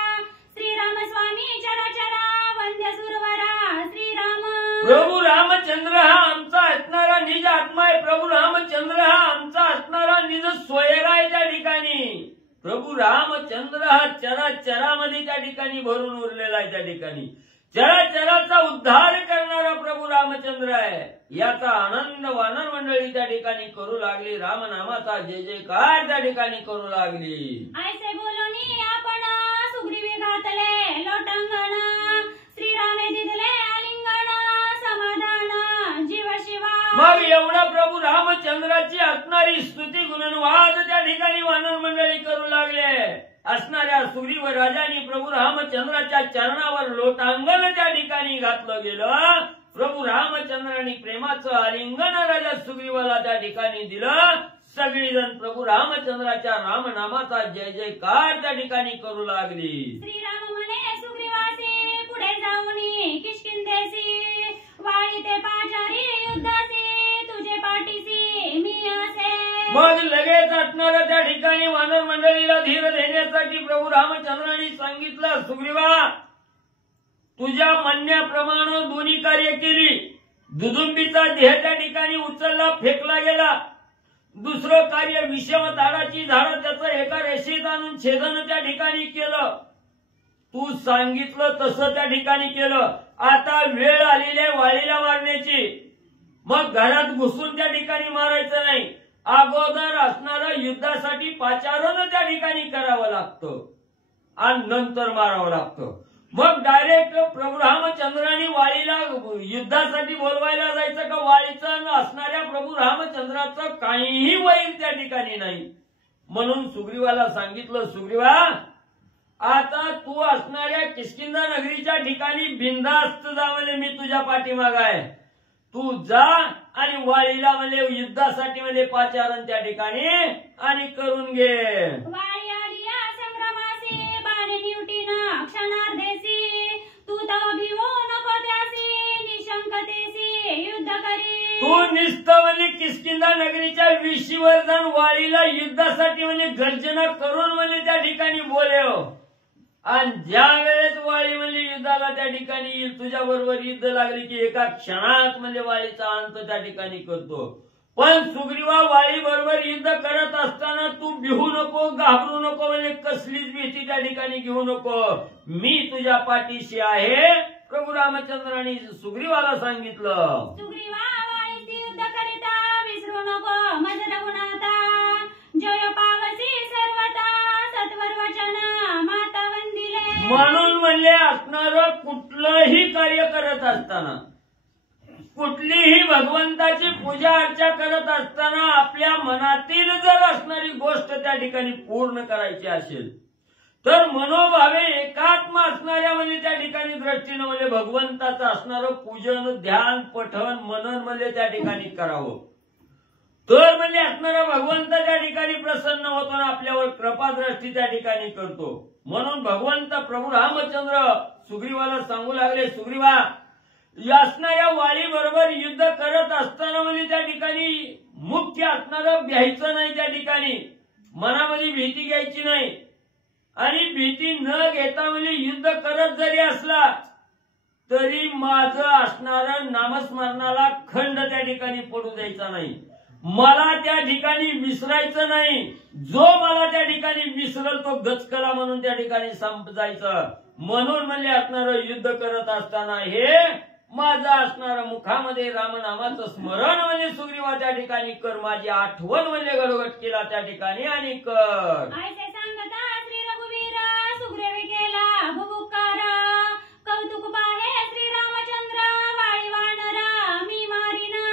श्रीराम स्वामी चराचरा वंद्य सुरवरा श्रीराम. प्रभू रामचंद्र हा आमचा असणारा निज आत्मा आहे. प्रभू रामचंद्र हा आमचा असणारा निज सोयरा आहे. त्या ठिकाणी प्रभू रामचंद्र हा चराचरामध्ये त्या ठिकाणी भरून उरलेला आहे. त्या ठिकाणी चराचराचा उद्धार करणारा प्रभू रामचंद्र आहे. याचा आनंद वानर मंडळी त्या ठिकाणी करू लागली. रामनामाचा जय जयकार त्या ठिकाणी करू लागली. ऐसे बोलोनी आपण सुग्रीवे घातले लोटांगण श्रीरामे दिदले आलिंगन समाधान जीव शिवा. मग एवढा प्रभू रामचंद्राची असणारी स्तुती गुणवाद त्या ठिकाणी वानर मंडळी करू लागले. असणाऱ्या सुग्रीव राजांनी प्रभू रामचंद्राच्या चरणावर लोटांगण त्या ठिकाणी घातलं गेलं. प्रभू रामचंद्रांनी प्रेमाचं आलिंगन राजा सुग्रीवाला त्या ठिकाणी दिलं. सगळीजण प्रभू रामचंद्राच्या रामनामाचा जय जयकार त्या ठिकाणी करू लागली. श्रीराम म्हणे सुग्रीवासी पुढे जाऊनी किष्किंधेसी वाळी ते पाचारी युद्धासी तुझे पाठीसी मी असे. मग लगेच असणाऱ्या त्या ठिकाणी वानर मंडळीला धीर देण्यासाठी प्रभू रामचंद्रांनी सांगितलं सुग्रीवा तुझ्या म्हणण्याप्रमाणे दोन्ही कार्य केली. दुदुंबीचा देह त्या ठिकाणी उचलला फेकला गेला. दुसरं कार्य विषम ताडाची झाडं त्याचं एका रेषेत आणून छेदन त्या ठिकाणी केलं. तू सांगितलं तसं त्या ठिकाणी केलं. आता वेळ आलेली आहे वाळीला मारण्याची. मग घरात घुसून त्या ठिकाणी मारायचं नाही. अगोदर असणारं युद्धासाठी पाचारण त्या ठिकाणी करावं लागतं आणि नंतर मारावं लागतं. मग डायरेक्ट प्रभू रामचंद्रांनी वाळीला युद्धासाठी बोलवायला जायचं का वाळीचं असणाऱ्या प्रभू रामचंद्राचं काहीही वैर त्या ठिकाणी नाही. म्हणून सुग्रीवाला सांगितलं सुग्रीवा आता तू असणाऱ्या किष्किंधा नगरीच्या ठिकाणी बिनधास्त जा म्हणजे मी तुझ्या पाठीमाग आहे. तू जा आणि वाळीला म्हणजे युद्धासाठी म्हणजे पाचारण त्या ठिकाणी आणि करून घे. वाळी आलिया संग्रामासी बाणे निवटीनं क्षणार्धेसी तू तव भिवू नको त्यासी निशंकतेसी युद्ध करी. तू निस्त म्हणजे किष्किंधा नगरीच्या विशीवर जाऊन वाळीला युद्धासाठी म्हणजे गर्जना करून म्हणजे त्या ठिकाणी बोलेव आणि ज्या वेळेस वाळी म्हणजे युद्धाला त्या ठिकाणी येईल तुझ्या बरोबर युद्ध लागली की एका क्षणात म्हणजे वाळीचा अंत त्या ठिकाणी करतो. पण सुग्रीवा वाळी बरोबर युद्ध करत असताना तू भिवू नको घाबरू नको म्हणजे कसलीच भीती त्या ठिकाणी घेऊ नको. मी तुझ्या पाठीशी आहे. प्रभू रामचंद्रांनी सुग्रीवाला सांगितलं. सुग्रीवा वाळीचे युद्ध करिता विसरू नको मज रघुनाथा जय पावसी सर्वता सत्वर वचन म्हणून म्हणले असणार कुठलंही कार्य करत असताना, कुठलीही भगवंताची पूजा अर्चा करत असताना आपल्या मनातील जर असणारी गोष्ट त्या ठिकाणी पूर्ण करायची असेल तर मनोभावे एकात्म असणाऱ्या म्हणजे त्या ठिकाणी दृष्टीनं म्हणजे भगवंताचं असणारं पूजन, ध्यान, पठन, मनन म्हणजे त्या ठिकाणी करावं. तर म्हणजे असणारा भगवंत त्या ठिकाणी प्रसन्न होतो आणि आपल्यावर कृपादृष्टी त्या ठिकाणी करतो. म्हणून भगवंत प्रभू रामचंद्र सुग्रीवाला सांगू लागले, सुग्रीवा असणाऱ्या वाळी बरोबर युद्ध करत असताना म्हणजे त्या ठिकाणी मुख्य असणारं भ्यायचं नाही, त्या ठिकाणी मनामध्ये भीती घ्यायची नाही आणि भीती न घेता म्हणजे युद्ध करत जरी असला तरी माझं असणारं नामस्मरणाला खंड त्या ठिकाणी पडू द्यायचा नाही. मला त्या ठिकाणी विसरायचं नाही. जो मला त्या ठिकाणी विसरल तो गचकला म्हणून त्या ठिकाणी संपजायचं. म्हणून म्हणजे असणारं युद्ध करत असताना हे माझं असणारं मुखामध्ये रामनामाचं स्मरण म्हणजे सुग्रीवा त्या ठिकाणी कर, माझी आठवण म्हणजे गडगड केला त्या ठिकाणी आणि कर. ऐसे सांगता श्री रघुवीर सुग्रीवी केला भुभुकार, कौतुक पाहे श्री रामचंद्र वाळी वानरा मी मारिना.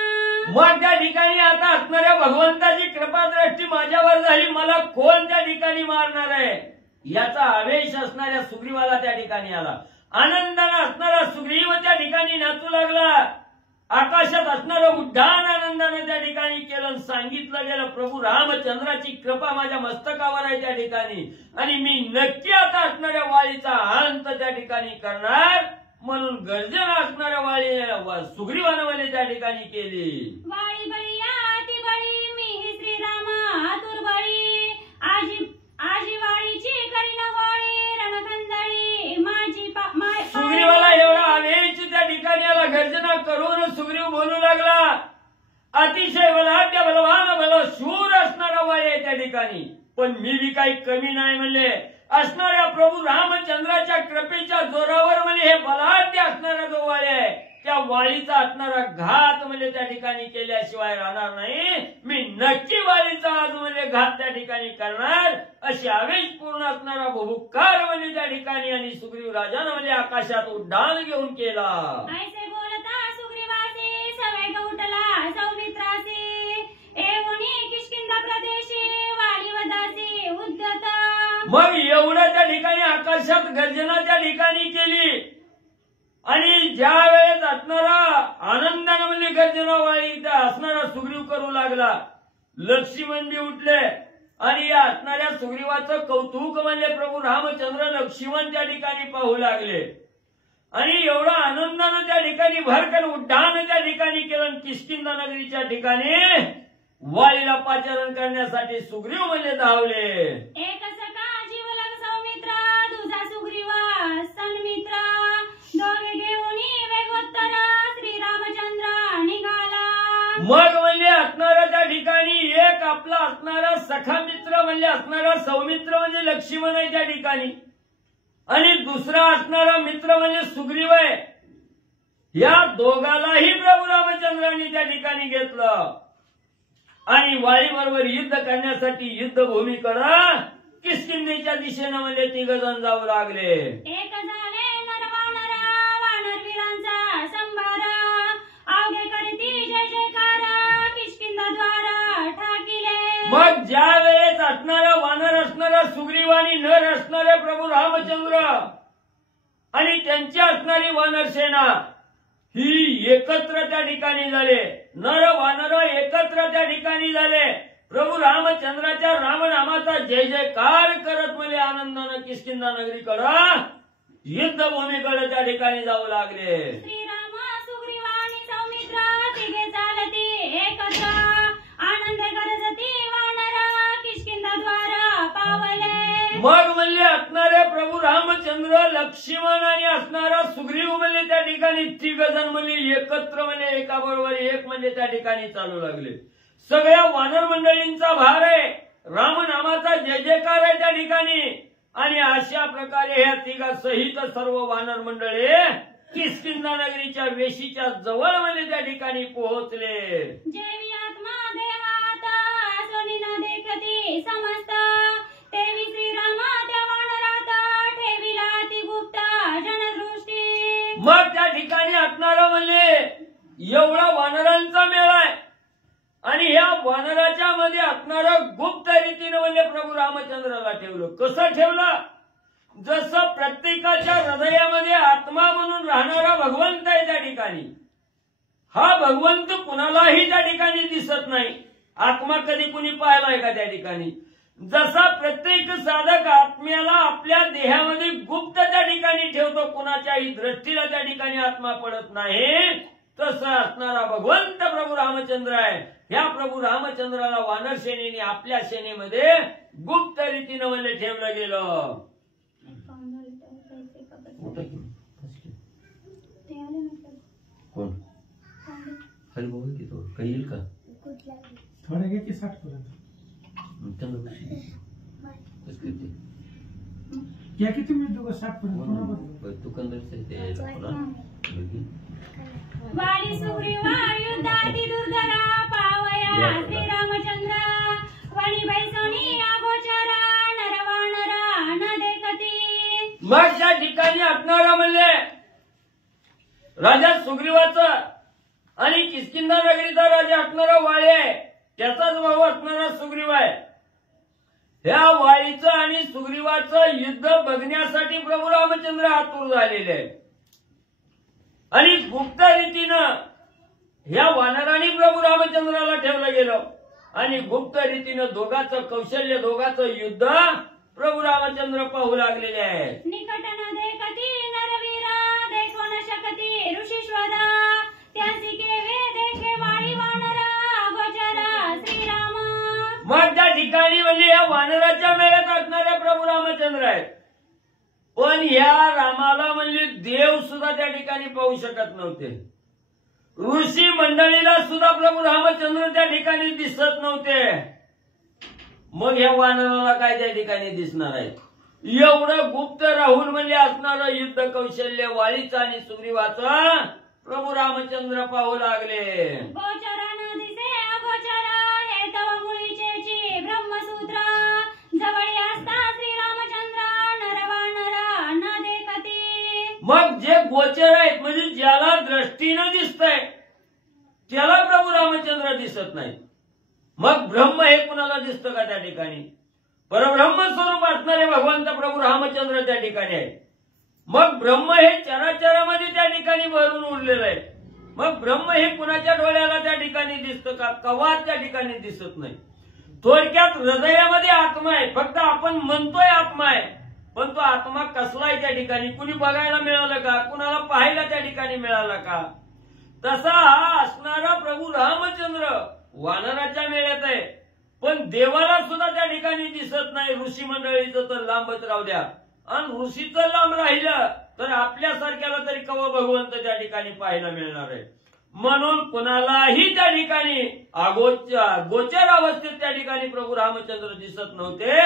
मग त्या ठिकाणी आता असणाऱ्या भगवंताची कृपादृष्टी माझ्यावर झाली, मला कोण त्या ठिकाणी मारणार आहे याचा आवेश असणाऱ्या सुग्रीवाला त्या ठिकाणी आला. आनंदाने असणारा सुग्रीव त्या ठिकाणी नाचू लागला. आकाशात असणारं उड्डाण आनंदाने त्या ठिकाणी केलं. सांगितलं गेलं प्रभू रामचंद्राची कृपा माझ्या मस्तकावर आहे त्या ठिकाणी आणि मी नक्की आता असणाऱ्या वाळीचा अंत त्या ठिकाणी करणार. म्हणून गर्जना असणाऱ्या वाळी सुग्रीवानं म्हणजे त्या ठिकाणी केली. वाळी बळी अति बळी मी श्रीराम आतुर बळी, आजी वाळीची करीन होळी रणकंदळी माझी सुग्रीवाला एवढा आवेश त्या ठिकाणी आला. गर्जना करून सुग्रीव बोलू लागला, अतिशय बलाढ्य बलवान बलशूर असणारा वाळी आहे त्या ठिकाणी, पण मी बी काही कमी नाही म्हणले. असणाऱ्या प्रभू रामचंद्राच्या कृपेच्या जोरावर म्हणजे हे बलाढ्य असणारा जो वाळी आहे त्या वाळीचा असणारा घात म्हणजे त्या ठिकाणी केल्याशिवाय राहणार नाही. मी नक्की वाळीचा आज म्हणजे घात त्या ठिकाणी करणार अशी आवेशपूर्ण असणारा भुभुकार म्हणजे त्या ठिकाणी आणि सुग्रीव राजानं म्हणजे आकाशात उड्डाण घेऊन केला. ऐसे बोलता सुग्रीवासी सवेग उठला सौमित्रासी, एवढी किष्किंधा प्रदेशी वाळी वदासी उद्यत. मग एवढं त्या ठिकाणी आकाशात गर्जना त्या ठिकाणी केली आणि ज्या वेळेस असणारा आनंदानं म्हणजे गर्जना वाळी असणारा सुग्रीव करू लागला. लक्ष्मण बी उठले आणि या असणाऱ्या सुग्रीवाचं कौतुक म्हणजे प्रभू रामचंद्र लक्ष्मण त्या ठिकाणी पाहू लागले आणि एवढा आनंदानं त्या ठिकाणी भरकन उड्डाण त्या ठिकाणी केलं. किष्किंधा नगरीच्या ठिकाणी वाळीला पाचारण करण्यासाठी सुग्रीव म्हणजे धावले. एक सखा जीवलग सौमित्र तुझा सुग्रीवा सन्मित्र, दोघे घेऊन वेगोत्तर श्रीरामचंद्र निघाला. मग म्हणजे असणारा त्या ठिकाणी एक आपला असणारा सखा मित्र म्हणजे असणारा सौमित्र म्हणजे लक्ष्मण आहे त्या ठिकाणी आणि दुसरा असणारा मित्र म्हणजे सुग्रीव आहे. या दोघालाही प्रभू रामचंद्रांनी त्या ठिकाणी घेतलं आणि वाळीबरोबर युद्ध करण्यासाठी युद्धभूमीकडे किष्किंधेच्या दिशेनं म्हणजे तिघ जण जाऊ लागले. एक झाले नरवानर वानरवीरांचा संभार, अवघे करती जय जयकार किष्किंधाद्वार ठाकिले. मग ज्या वेळेस असणारा वानर असणारा सुग्रीव आणि नर असणारे प्रभू रामचंद्र आणि त्यांची असणारी वानर सेना ही एकत्र त्या ठिकाणी झाले. नर वानर एकत्र त्या ठिकाणी झाले. प्रभू रामचंद्राच्या रामनामाचा जय जयकार करत म्हणजे आनंदानं किष्किंधा नगरीकडं युद्धभूमीकडे त्या ठिकाणी जाऊ लागले. श्रीराम सुग्रीव आणि सौमित्र तिघे चालती एकत्र, आनंद गरजती वानर किष्किंधाद्वार पावले. मग म्हणले असणारे प्रभू रामचंद्र लक्ष्मण आणि असणारा सुग्रीव म्हणजे त्या ठिकाणी तिघ जण म्हणजे एकत्र म्हणजे एका बरोबर एक म्हणजे त्या ठिकाणी चालू लागले. सगळ्या वानर मंडळींचा भार आहे, रामनामाचा जय जयकार आहे त्या ठिकाणी आणि अशा प्रकारे ह्या तिघा सहित सर्व वानर मंडळी किष्किंधा नगरीच्या वेशीच्या जवळ म्हणजे त्या ठिकाणी पोहोचले. जेवी आत्मा देहात सोनी न देखती समस्त, तेवी श्रीराम त्या वानरात ठेविला ती म्हणजे एवढा वानरांचा मेळा आहे आणि या वानराच्या मध्ये असणारं गुप्त रीतीनं म्हणजे प्रभू रामचंद्राला ठेवलं. कसं ठेवलं? जसं प्रत्येकाच्या हृदयामध्ये आत्मा म्हणून राहणारा भगवंत आहे त्या ठिकाणी. हा भगवंत कुणालाही त्या ठिकाणी दिसत नाही. आत्मा कधी कुणी पाहिलाय का त्या ठिकाणी? जसा प्रत्येक साधक आत्म्याला आपल्या देहामध्ये गुप्त त्या ठिकाणी ठेवतो, कुणाच्याही दृष्टीला त्या ठिकाणी आत्मा पडत नाही, तसं असणारा भगवंत प्रभू रामचंद्र आहे. ह्या प्रभू रामचंद्राला वानर सेनेने आपल्या सेनेमध्ये गुप्त रीतीनं म्हणजे ठेवलं गेलं. कोण खाली बघू की तो काही येईल का? थोडा घे की 60 पर्यंत या की तुम्ही दोघं 60 पर्यंत दुकानदार वाली सुग्रीवा युद्धाती दुर्धरा पावया श्रीरामचंद्र वाणी बैसोनी अगोचरा नरवानरा न देखती. मग त्या ठिकाणी असणारा म्हणजे राजा सुग्रीवाचा आणि किष्किंधा नगरीचा राजा असणारा वाळी आहे, त्याचाच भाऊ असणारा सुग्रीव आहे. ह्या वाळीचं आणि सुग्रीवाचं युद्ध बघण्यासाठी प्रभू रामचंद्र आतुर झालेले आहे. आणि गुप्त रीतीनं ह्या वानरांनी प्रभू रामचंद्राला ठेवलं गेलं आणि गुप्त रीतीनं दोघांचं कौशल्य, दोघांचं युद्ध प्रभू रामचंद्र पाहू लागलेले आहेत. निकट न देखती नरवीरा देखो न शकती ऋषीश्वरा त्यासी केवे देखे वाळी वानरा अगोचरा श्रीराम. मग त्या ठिकाणी म्हणजे या वानराच्या मेळ्यात असणारे प्रभू रामचंद्र आहेत. पण या रामाला म्हणजे देव सुद्धा त्या ठिकाणी पाहू शकत नव्हते. ऋषी मंडळीला सुद्धा प्रभू रामचंद्र त्या ठिकाणी दिसत नव्हते. मग या वानराला काय त्या ठिकाणी दिसणार आहे? एवढं गुप्त राहून म्हणजे असणारं युद्ध कौशल्य वाळीचं आणि सुग्रीवाचं प्रभू रामचंद्र पाहू लागले. गोचरा न दिसे अगोचरा हे तव मुळीचे ब्रह्मसूत्र जवळी असता श्रीरामचंद्र नरवानरा न देखती. मग जे गोचर आहेत म्हणजे ज्याला दृष्टीनं दिसतंय त्याला प्रभू रामचंद्र दिसत नाही. मग ब्रह्म हे कुणाला दिसतं का त्या ठिकाणी? परब्रह्म स्वरूप असणारे भगवंत प्रभू रामचंद्र त्या ठिकाणी आहे. मग ब्रह्म हे चराचरामध्ये त्या ठिकाणी भरून उरलेलं आहे. मग ब्रह्म हे कुणाच्या डोळ्याला त्या ठिकाणी दिसतं का? कवाच त्या ठिकाणी दिसत नाही. थोडक्यात हृदयामध्ये आत्मा आहे, फक्त आपण म्हणतोय आत्मा आहे, पण तो आत्मा कसला आहे त्या ठिकाणी? कुणी बघायला मिळालं का? कुणाला पाहायला त्या ठिकाणी मिळाला का? तसा हा असणारा प्रभू रामचंद्र वानराच्या मेळ्यात आहे, पण देवाला सुद्धा त्या ठिकाणी दिसत नाही. ऋषी मंडळीचं तर लांबच राहू द्या, आणि ऋषीचं लांब राहिलं तर आपल्यासारख्याला तरी कवा भगवंत त्या ठिकाणी पाहायला मिळणार आहे. म्हणून कुणालाही त्या ठिकाणी गोचर अवस्थेत त्या ठिकाणी प्रभू रामचंद्र दिसत नव्हते.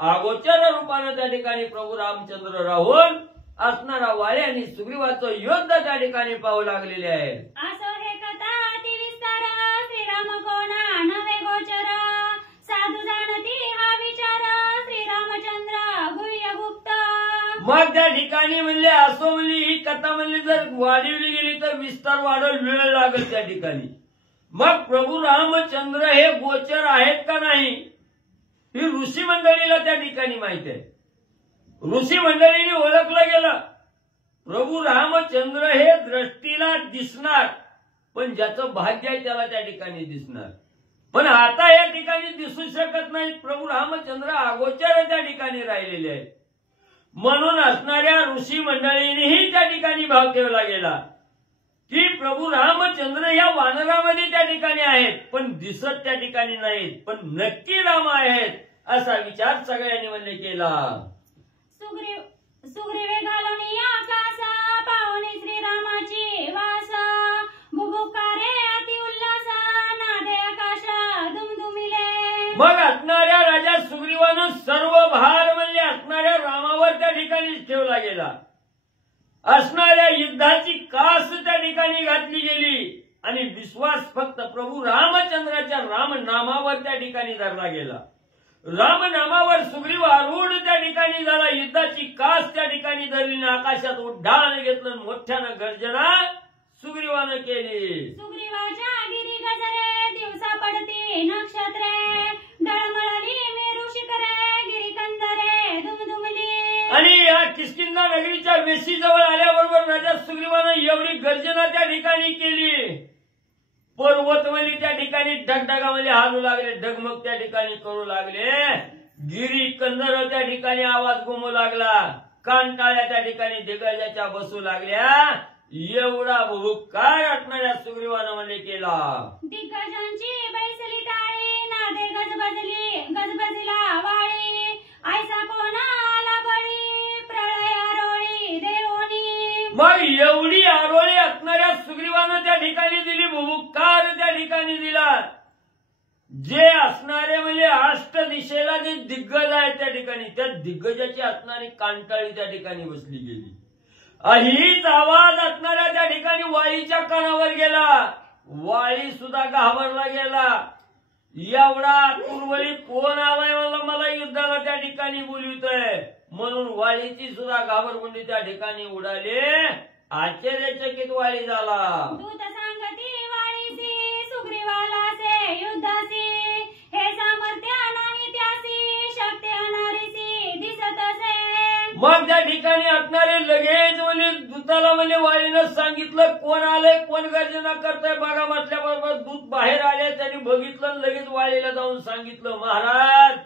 अगोचर रूपानं त्या ठिकाणी प्रभू रामचंद्र राहून असणारा वाळे आणि सुग्रीवाचं युद्ध त्या ठिकाणी पाहू लागलेले आहे. असो हे कथा अति विस्तार श्रीराम कोणा नवे गोचर साधू जाणती हा विचार श्रीरामचंद्र गुह्य गुप्त. मग त्या ठिकाणी म्हणले असो म्हणली ही कथा म्हणली जर वाढवली गेली तर विस्तार वाढल, वेळ लागेल त्या ठिकाणी. मग प्रभू रामचंद्र हे गोचर आहेत का नाही ही ऋषी मंडळीला त्या ठिकाणी माहिती आहे. ऋषी मंडळीने ओळखलं गेलं प्रभू रामचंद्र हे दृष्टीला दिसणार, पण ज्याचं भाग्य आहे त्याला त्या ठिकाणी दिसणार. पण आता या ठिकाणी दिसू शकत नाही. प्रभू रामचंद्र अगोचर त्या ठिकाणी राहिलेले आहेत. म्हणून असणाऱ्या ऋषी मंडळींनीही त्या ठिकाणी भाव ठेवला गेला की प्रभू रामचंद्र या वानरामध्ये त्या ठिकाणी आहेत, पण दिसत त्या ठिकाणी नाहीत, पण नक्की राम आहेत असा विचार सगळ्यांनी म्हणजे केला. सुग्रीवे घालून आकाशा पाहुणे श्रीरामाची वास बुबुकारे अति उल्हासा नादे आकाशा दुमदुमिले. मग असणाऱ्या राजा सुग्रीवानं सर्व भार म्हणजे असणाऱ्या रामावर त्या ठिकाणी ठेवला गेला. असणाऱ्या युद्धाची कास त्या ठिकाणी घातली गेली आणि विश्वास फक्त प्रभू रामचंद्राच्या रामनामावर त्या ठिकाणी धरला गेला. रामनामावर सुग्रीव आरूढ त्या ठिकाणी झाला. युद्धाची कास त्या ठिकाणी धरली, आकाशात उड्डाण घेतलं, मोठ्यानं गर्जना सुग्रीवानं केली. सुग्रीवाच्या गिरी गजरे दिवसा पडते नक्षत्रे डळमळली मेरू शिखरे गिरी कंदरे दुमदुमली. आणि या किष्किंधा नगरीच्या वेशीजवळ आल्याबरोबर राजा सुग्रीवानं एवढी गर्जना त्या ठिकाणी केली. पर्वतवली त्या ठिकाणी ढगढगामध्ये हालू लागले, डगमग त्या ठिकाणी करू लागले. गिरी कंदर त्या ठिकाणी आवाज घुमू लागला, कानटाळ्या त्या ठिकाणी दिग्गजाच्या बसू लागल्या. एवढा भुकार असणाऱ्या सुग्रीवानं म्हणजे केला. दिग्गजांची बैसली टाळी नादे गजबजला वाळी ऐसा कोणा आला बळी प्रळय आरोळी देवोनी. मग एवढी आरोळी असणाऱ्या सुग्रीवानं त्या ठिकाणी दिली, भुकार त्या ठिकाणी दिला. जे असणारे म्हणजे अष्ट दिशेला जे दिग्गज आहेत त्या ठिकाणी, त्या दिग्गजाची असणारी कांटाळी त्या ठिकाणी बसली गेली. हीच आवाज असणाऱ्या त्या ठिकाणी वाळीच्या कानावर गेला. वाळी सुद्धा घाबरला गेला. एवढा कुरवली कोण आलाय मला युद्धाला त्या ठिकाणी बोलवतोय म्हणून वाळीची सुद्धा घाबरगुंडी त्या ठिकाणी उडाली. आश्चर्यचकित वाळी झाला. दूत सांगती वाळीसी सुग्रीवालासे युद्धासी हे सामर्थ्य नाही त्यासी शक्ती अनारीसी दिसत असे. मग त्या ठिकाणी असणारे लगेच म्हणजे दूताला म्हणजे वाळीनं सांगितलं कोण आलंय, कोण गर्जना करतोय बघा म्हटल्याबरोबर दूत बाहेर आले. त्यांनी बघितलं, लगेच वाळीला जाऊन सांगितलं, महाराज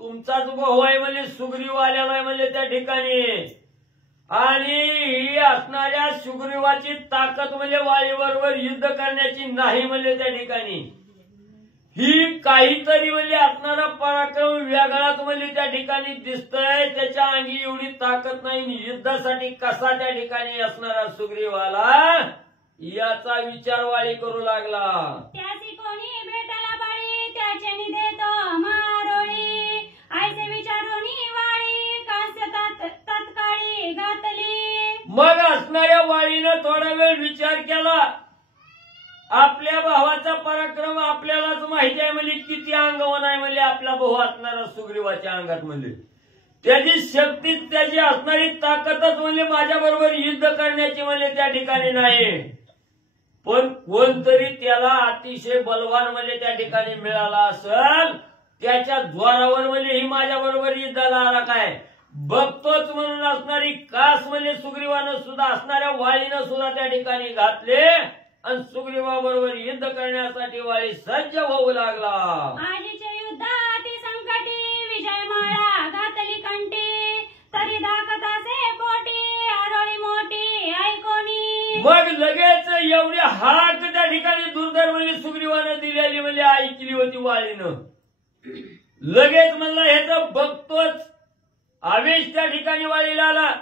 तुमचाच भाऊ आहे म्हणजे सुग्रीव आलेला आहे म्हणजे त्या ठिकाणी. आणि ही असणाऱ्या सुग्रीवाची ताकद म्हणजे वाळीबरोबर युद्ध करण्याची नाही म्हणजे त्या ठिकाणी. ही काहीतरी म्हणजे असणारा पराक्रम वेगळाच म्हणजे त्या ठिकाणी दिसतोय. त्याच्या अंगी एवढी ताकद नाही. युद्धासाठी कसा त्या ठिकाणी असणारा सुग्रीवाला याचा विचार वाळी करू लागला. त्यासी कोणी भेटला बळी त्याचे निदेतो मारोळी ऐसे विचारोनी वाळी कास्य तत्काळी घातली. मग असणाऱ्या वाळीनं थोडा वेळ विचार केला. आपल्या भावाचा पराक्रम आपल्यालाच माहिती आहे म्हणजे किती अंगवान आहे म्हणजे आपला भाऊ असणारा सुग्रीवाच्या अंगात म्हणजे त्याची शक्ती त्याची असणारी ताकदच म्हणजे माझ्या बरोबर युद्ध करण्याची म्हणजे त्या ठिकाणी नाही. पण कोणतरी त्याला अतिशय बलवान म्हणजे त्या ठिकाणी मिळाला असेल, त्याच्या द्वारावर म्हणजे ही माझ्या बरोबर युद्धाला आला काय बघतोच म्हणून असणारी कास म्हणजे सुग्रीवानं सुद्धा असणाऱ्या वाळीनं सुद्धा त्या ठिकाणी घातले आणि सुग्रीवाबरोबर युद्ध करण्यासाठी वाळी सज्ज होऊ लागला. आजीच्या युद्धाती संकटी विजय माळा घातली कंठी तरी दाखतासे पोटी आरोळी मोठी ऐकोनी. मग लगेच एवढी हाक त्या ठिकाणी दुर्धर म्हणजे सुग्रीवानं दिलेली म्हणजे ऐकली होती वाळीनं. लगेच म्हणलं ह्याचं बघतोच आवेश त्या ठिकाणी वाळीला आला.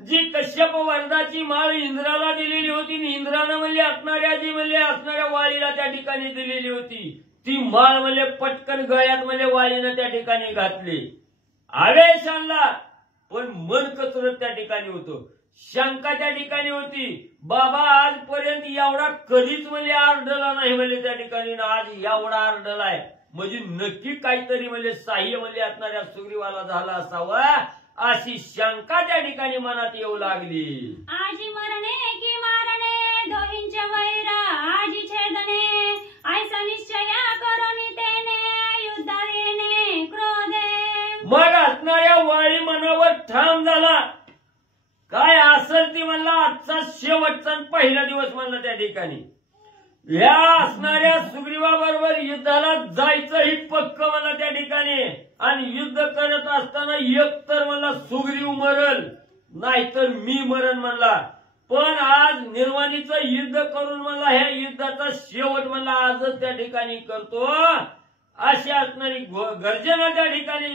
जी कश्यप वरदाची माळ इंद्राला दिलेली होती, इंद्रानं म्हणजे असणाऱ्या जी म्हणजे असणाऱ्या वाळीला त्या ठिकाणी दिलेली होती, ती माळ म्हणजे पटकन गळ्यात म्हणजे वाळीनं त्या ठिकाणी घातली. आवेश आणला पण मन कचरत त्या ठिकाणी होतं. शंका त्या ठिकाणी होती. बाबा आजपर्यंत एवढा कधीच म्हणजे आरडला नाही म्हणजे त्या ठिकाणी, आज एवढा आरडलाय म्हणजे नक्की काहीतरी म्हणजे साह्य म्हणजे असणाऱ्या सुग्रीवाला झाला असावा अशी शंका त्या ठिकाणी मनात येऊ लागली. आजी मरणे की मारणे दोहींचे वैर आजी छेदने ऐसा निश्चय करोनी तेने युद्धात येणे क्रोधे. मग असणाऱ्या वाळी मनावर ठाम झाला. काय असेल ती म्हणला आजचा शेवटचा पहिला दिवस म्हणला त्या ठिकाणी या असणाऱ्या सुग्रीवाबरोबर युद्धाला जायचं ही पक्क मला त्या ठिकाणी. आणि युद्ध करत असताना एकतर मला सुग्रीव मरल नाहीतर मी मरण म्हणला. पण आज निर्वाणीचं युद्ध करून मला ह्या युद्धाचा शेवट मला आजच त्या ठिकाणी करतो अशी असणारी गर्जना त्या ठिकाणी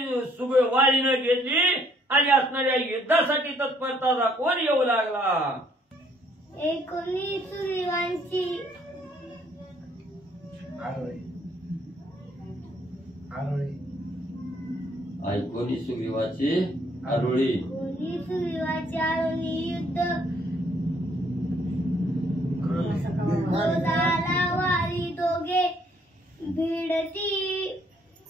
वाळीनं घेतली आणि असणाऱ्या युद्धासाठी तत्परता दाखवून येऊ लागला. एकोणी सुग्रीवांची ऐकोनी सुग्रीवाची आरोळी सुग्रीवाची आरोळी युद्ध क्रोधाला वारी दोघे भिडती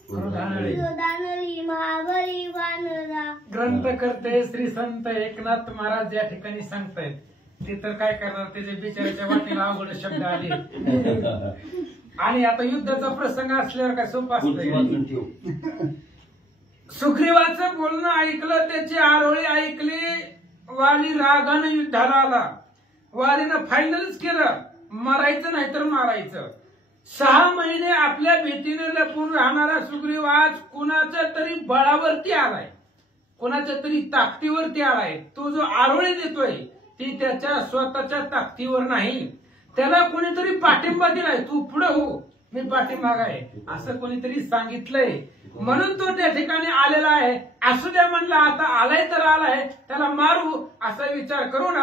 क्रोधानली महाबली वानरा. ग्रंथकर्ते श्री संत एकनाथ महाराज या ठिकाणी सांगतायत ते तर काय करणार, त्याच्या बिचाराच्या वाटेला अवघड शब्द आले. आणि आता युद्धाचा प्रसंग असल्यावर काय सोपं असतं. सुग्रीवाचं बोलणं ऐकलं, त्याची आरोळी ऐकली. वाली रागानं युद्धाला आला. वालीनं फायनलच केलं, मारायचं नाही तर मारायचं. 6 महिने आपल्या भीतीने लपून राहणारा सुग्रीव आज कुणाच्या तरी बळावरती आलाय, कुणाच्या तरी ताकदीवरती आलाय. तो जो आरोळी देतोय ती त्याच्या स्वतःच्या ताकदीवर नाही, त्याला कोणीतरी पाठिंबा दिलाय. तू पुढे हो, मी पाठीमाग आहे असं कोणीतरी सांगितलंय, म्हणून तो त्या ठिकाणी आलेला आहे. असू द्या म्हणला, आता आलाय तर आलाय, त्याला मारू असा विचार करून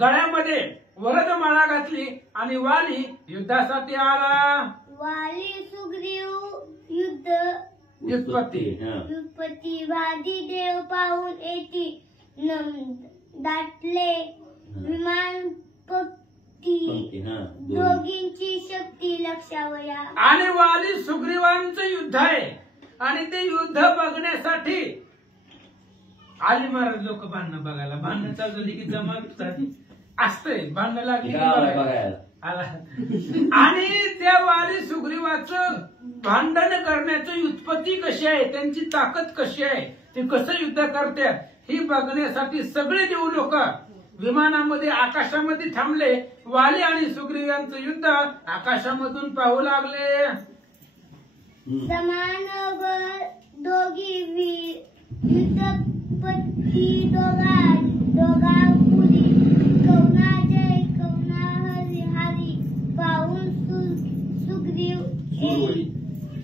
गळ्यामध्ये वरदमाळा घातली आणि वाली युद्धासाठी आला. वाली सुग्रीव युद्धपती युद्धपती वादी देव पाहून येती दाटले विमान पक्ती दोघींची शक्ती लक्षावया. आणि वाली सुग्रीवांचं युद्ध आहे आणि ते युद्ध बघण्यासाठी आली महाराज लोक भांडणं बघायला. भांडणं चालू झाली की जमा असतंय, भांडणं लागली की बघायला आला. आणि त्या वाली सुग्रीवाचं भांडण करण्याची उत्पत्ती कशी आहे, त्यांची ताकद कशी आहे, ते कसं युद्ध करतात ही बघण्यासाठी सगळे देव लोक विमानामध्ये आकाशामध्ये थांबले. वाली आणि सुग्रीव यांचं युद्ध आकाशामधून पाहू लागले. समान दोघी युद्धपती दोघा पुरी कवना जय कवना हरी हरी पाहून सुग्रीव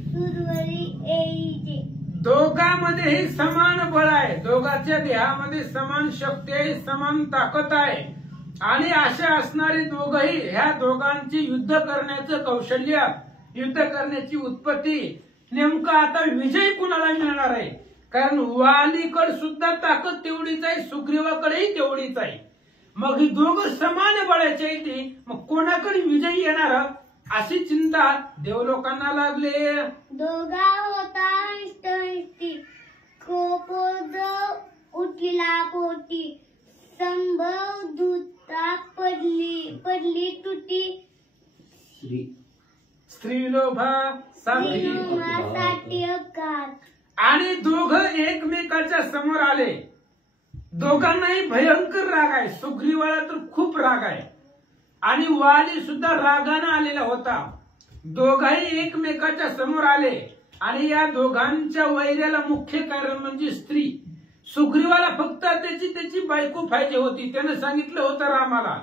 सुरवरी येईचे. दोघांमध्येही समान बळ आहे, दोघांच्या देहामध्ये समान शक्ती आहे, समान ताकद आहे. आणि अशा असणारी दोघही, ह्या दोघांची युद्ध करण्याचं कौशल्य, युद्ध करण्याची उत्पत्ती, नेमकं आता विजय कुणाला मिळणार आहे. कारण वालीकड सुद्धा ताकद तेवढीच आहे, सुग्रीवाकडेही तेवढीच आहे. मग ही दोघं समान बळाची आहे ती, मग कोणाकडे विजय येणार अशी चिंता देवलोकांना लागले. दोघा होता इष्टी कोपोद उठला पोटी संभव दूता पडली तुटी स्त्रीलोभासाठी अपघात. आणि दोघं एकमेकाच्या समोर आले. दोघांनाही भयंकर राग आहे. सुग्रीवाला तर खूप राग आहे आणि वाली सुद्धा रागानं आलेला होता. दोघाही एकमेकाच्या समोर आले आणि या दोघांच्या वैर्याला मुख्य कारण म्हणजे स्त्री. सुग्रीवाला फक्त त्याची बायको पाहिजे होती. त्यानं सांगितलं होतं रामाला,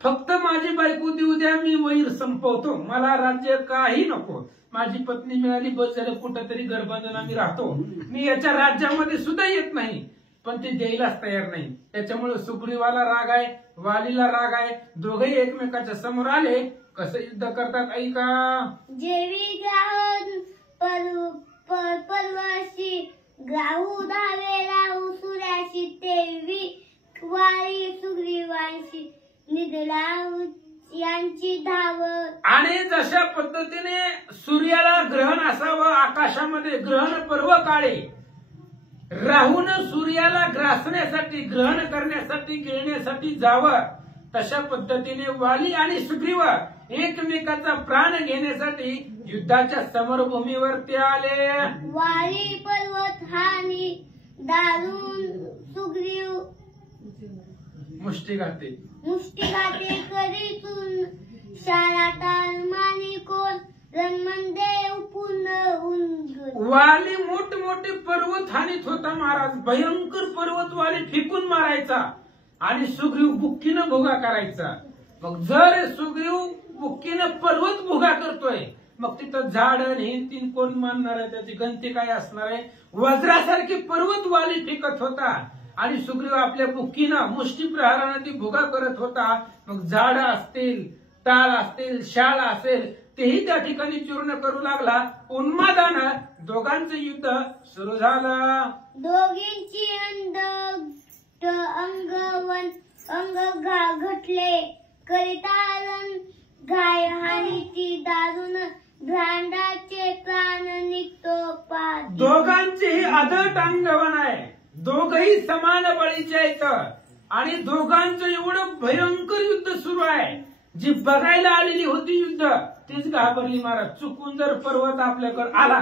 फक्त माझी बायको देऊ द्या, मी वैर संपवतो, मला राज्य काही नको, माझी पत्नी मिळाली बस झालं, कुठंतरी गर्भांधून आम्ही राहतो, मी याच्या राज्यामध्ये सुद्धा येत नाही. पण ते द्यायलाच तयार नाही. त्याच्यामुळे सुग्रीवाला राग आहे, वालीला राग आहे. दोघेही एकमेकाच्या समोर आले. कसं युद्ध करतात ऐका. जेवी ग्राहन परवाशी ग्राहू धावे राहू सूर्याशी तेवी वाली सुग्रीवांशी निधला यांची धाव. आणि जशा पद्धतीने सूर्याला ग्रहण असावं, आकाशामध्ये ग्रहण पर्व काळे राहून सूर्याला ग्रासण्यासाठी, ग्रहण करण्यासाठी, गिळण्यासाठी जावं, तशा पद्धतीने वाली आणि सुग्रीव एकमेकाचा प्राण घेण्यासाठी युद्धाच्या समरभूमीवरती आले. वाली पर्वत हानी दारुण सुग्रीव मुष्टिघाते करीतून शाळाताल मानी कोण रणमंदेव पुन्हा. वाली मोठमोठे पर्वत हानीत होता महाराज. भयंकर पर्वत वाली फेकून मारायचा आणि सुग्रीव बुक्कीनं भोगा करायचा. मग जर सुग्रीव बुक्कीनं पर्वत भोगा करतोय, मग तिथं झाड तीन कोण मानणार आहे, त्याची गंती काय असणार आहे. वज्रासारखी पर्वत वाली फेकत होता आणि सुग्रीव आपल्या बुक्कीनं मुष्टी प्रहारानं ती भोगा करत होता. मग झाड असतील, टाळ असतील, शाळ असेल, तेही त्या ठिकाणी चूर्ण करू लागला. उन्मादानं दोघांचं युद्ध सुरू झालं. दोघींची अंग घटले करितालन घाय हानीची दारुण भांडाचे प्राण निघतो दोघांचीही अदट अंगवण आहे. दोघही समान बळीचे आहेत. आणि दोघांचं एवढं भयंकर युद्ध सुरू आहे. जी बघायला आलेली होती युद्ध तीच घाबरली महाराज. चुकून जर पर्वत आपल्याकडे आला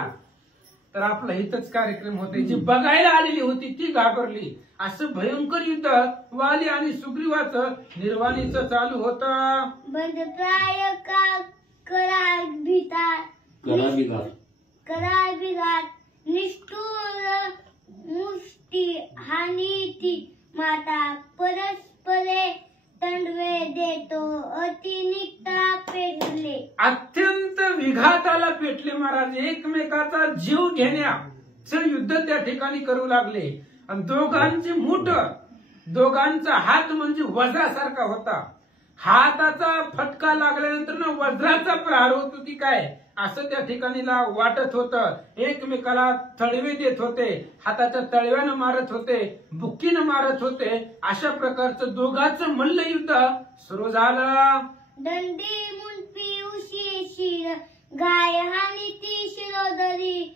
तर आपला हितच कार्यक्रम होते. जी बघायला आलेली होती ती घाबरली. असं भयंकर युद्ध वाली आणि सुग्रीवाचं निर्वाणीचं चालू होतं. बंधप्राय का करा बिघात निष्ठुर मुष्टी हानीती माता परस्परे तंडवे देतो अतिनिकता पेटले. अत्यंत विघाताला पेटले महाराज. एकमेकाचा जीव घेण्याचं युद्ध त्या ठिकाणी करू लागले. आणि दोघांची मूठ दोघांचा हात म्हणजे वज्रासारखा होता. हाताचा फटका लागल्यानंतर ना वज्राचा प्रहार होत होती काय असं त्या ठिकाणी वाटत होतं. एकमेकाला तळवे देत होते. हाताच्या तळव्यानं मारत होते. बुक्कीनं मारत होते. अशा प्रकारचं दोघांचं मल्लयुद्ध सुरू झालं. दंडी मुंडपी उशी शिर गाय हानी ती शिरोदरी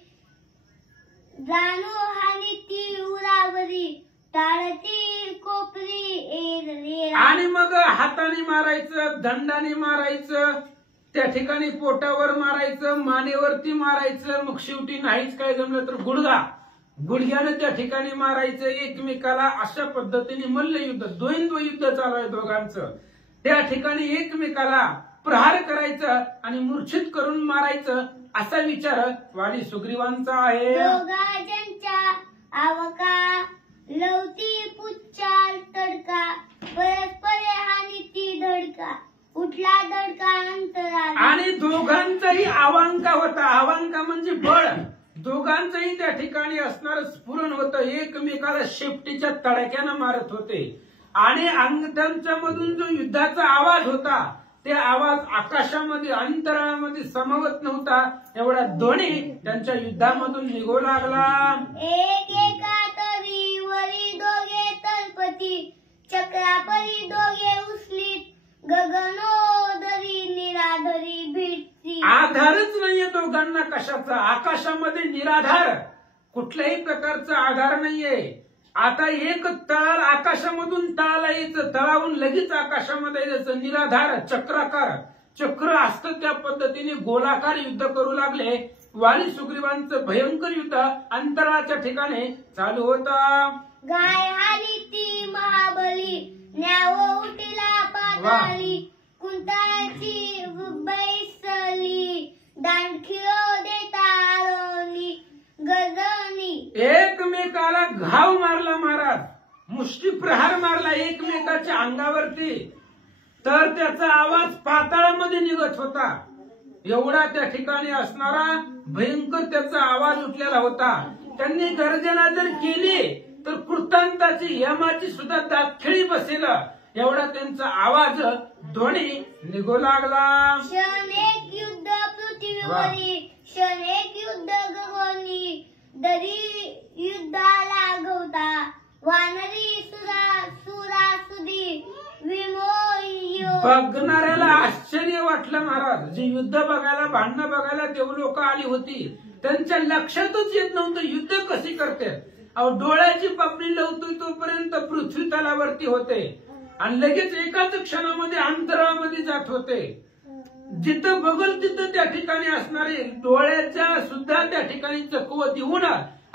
जाणू हानी ती उरावरी टाळती कोपरी एरले. आणि मग हाताने मारायचं, दंडाने मारायचं, त्या ठिकाणी पोटावर मारायचं, मानेवरती मारायचं. मग शेवटी नाहीच काय जमलं तर गुडघ्यानं त्या ठिकाणी मारायचं एकमेकाला. अशा पद्धतीने मल्लयुद्ध द्वंद्व युद्ध चालू आहे दोघांचं. त्या ठिकाणी एकमेकाला प्रहार करायचं आणि मूर्छित करून मारायचं असा विचार वाली सुग्रीवांचा आहे. दोघांच्या आवका लवती पुच्चाल तडका परस्परे हानी ती धडका उठला धडका अंतरा. आणि दोघांचाही आवांका होता. आवांका म्हणजे बळ. दोघांचंही त्या ठिकाणी असणारं स्फुरण होतं. एकमेकाला शेपटीच्या तडक्यानं मारत होते. आणि त्यांच्या मधून जो युद्धाचा आवाज होता ते आवाज आकाशामध्ये अंतराळामध्ये समावत नव्हता. एवढा ध्वनी त्यांच्या युद्धामधून निघू लागला. एका तरी वरी दोघे तळपती चक्रापरी दोघे उचलीत गगनोदरी निराधरी भेटती. आधारच नाहीये दोघांना कशाचा. आकाशामध्ये निराधार कुठल्याही प्रकारचा आधार नाहीये. आता एक तळ आकाशामधून तळाला यायचं, तळावून लगेच आकाशामध्ये यायचं. निराधार चक्राकार चक्र असतं त्या पद्धतीने गोलाकार युद्ध करू लागले. वाली सुग्रीवांचं भयंकर युद्ध अंतराळाच्या ठिकाणी चालू होतं. गाय हाली ती महाबली न्याव उठिला पाताळी कुंताची बैसली दांडखिळो देता आरोली गजनी. एकमेकाला घाव मारला महाराज. मुष्टी प्रहार मारला एकमेकाच्या अंगावरती. तर त्याचा आवाज पाताळामध्ये निघत होता. एवढा त्या ठिकाणी असणारा भयंकर त्याचा आवाज उठलेला होता. त्यांनी गर्जना जर केली तर कृतांताची यमाची सुद्धा दातखिळी बसेल एवढा त्यांचा आवाज ध्वनी निघू लागला. क्षण एक युद्ध पृथ्वीवरी क्षण एक युद्ध गगनी दरी युद्धाला गवता वानरी सुरासुदी विमोह. बघणाऱ्याला आश्चर्य वाटलं महाराज. जे युद्ध बघायला भांडणं बघायला देव लोक आली होती त्यांच्या लक्षातच येत नव्हतं युद्ध कशी करते. अहो डोळ्याची पापणी लावतोय तोपर्यंत पृथ्वी तलावरती होते आणि लगेच एकाच क्षणामध्ये अंतराळामध्ये जात होते. जिथं बघल तिथं त्या ठिकाणी असणारे डोळ्याच्या सुद्धा त्या ठिकाणी चकवत येऊन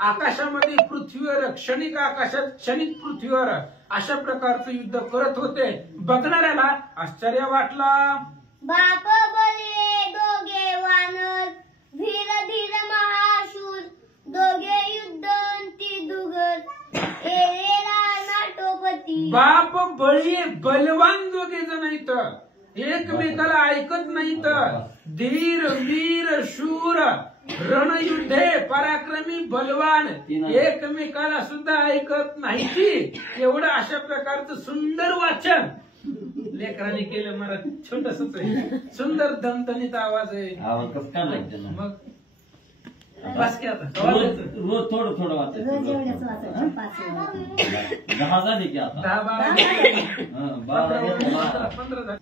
आकाशामध्ये पृथ्वीवर क्षणिक आकाशात क्षणिक पृथ्वीवर अशा प्रकारचं युद्ध करत होते. बघणाऱ्याला आश्चर्य वाटला. बाप बळले दोघे वानर धीर धीर महाशूर दोघे युद्धंती दुगत एरेला नाटोपती. बाप बळी बलवान दोघे जण इथं एकमेकाला ऐकत नाहीत. धीर वीर शूर रणयुद्धे पराक्रमी बलवान एकमेकाला सुद्धा ऐकत नाही. एवढं अशा प्रकारचं सुंदर वाचन लेकरांनी केलं. मला छोटसच आहे सुंदर दणदणीत आवाज आहे. मग बस की आता रोज थोडं थोडं वाचायचं. 10 झाले की आता 15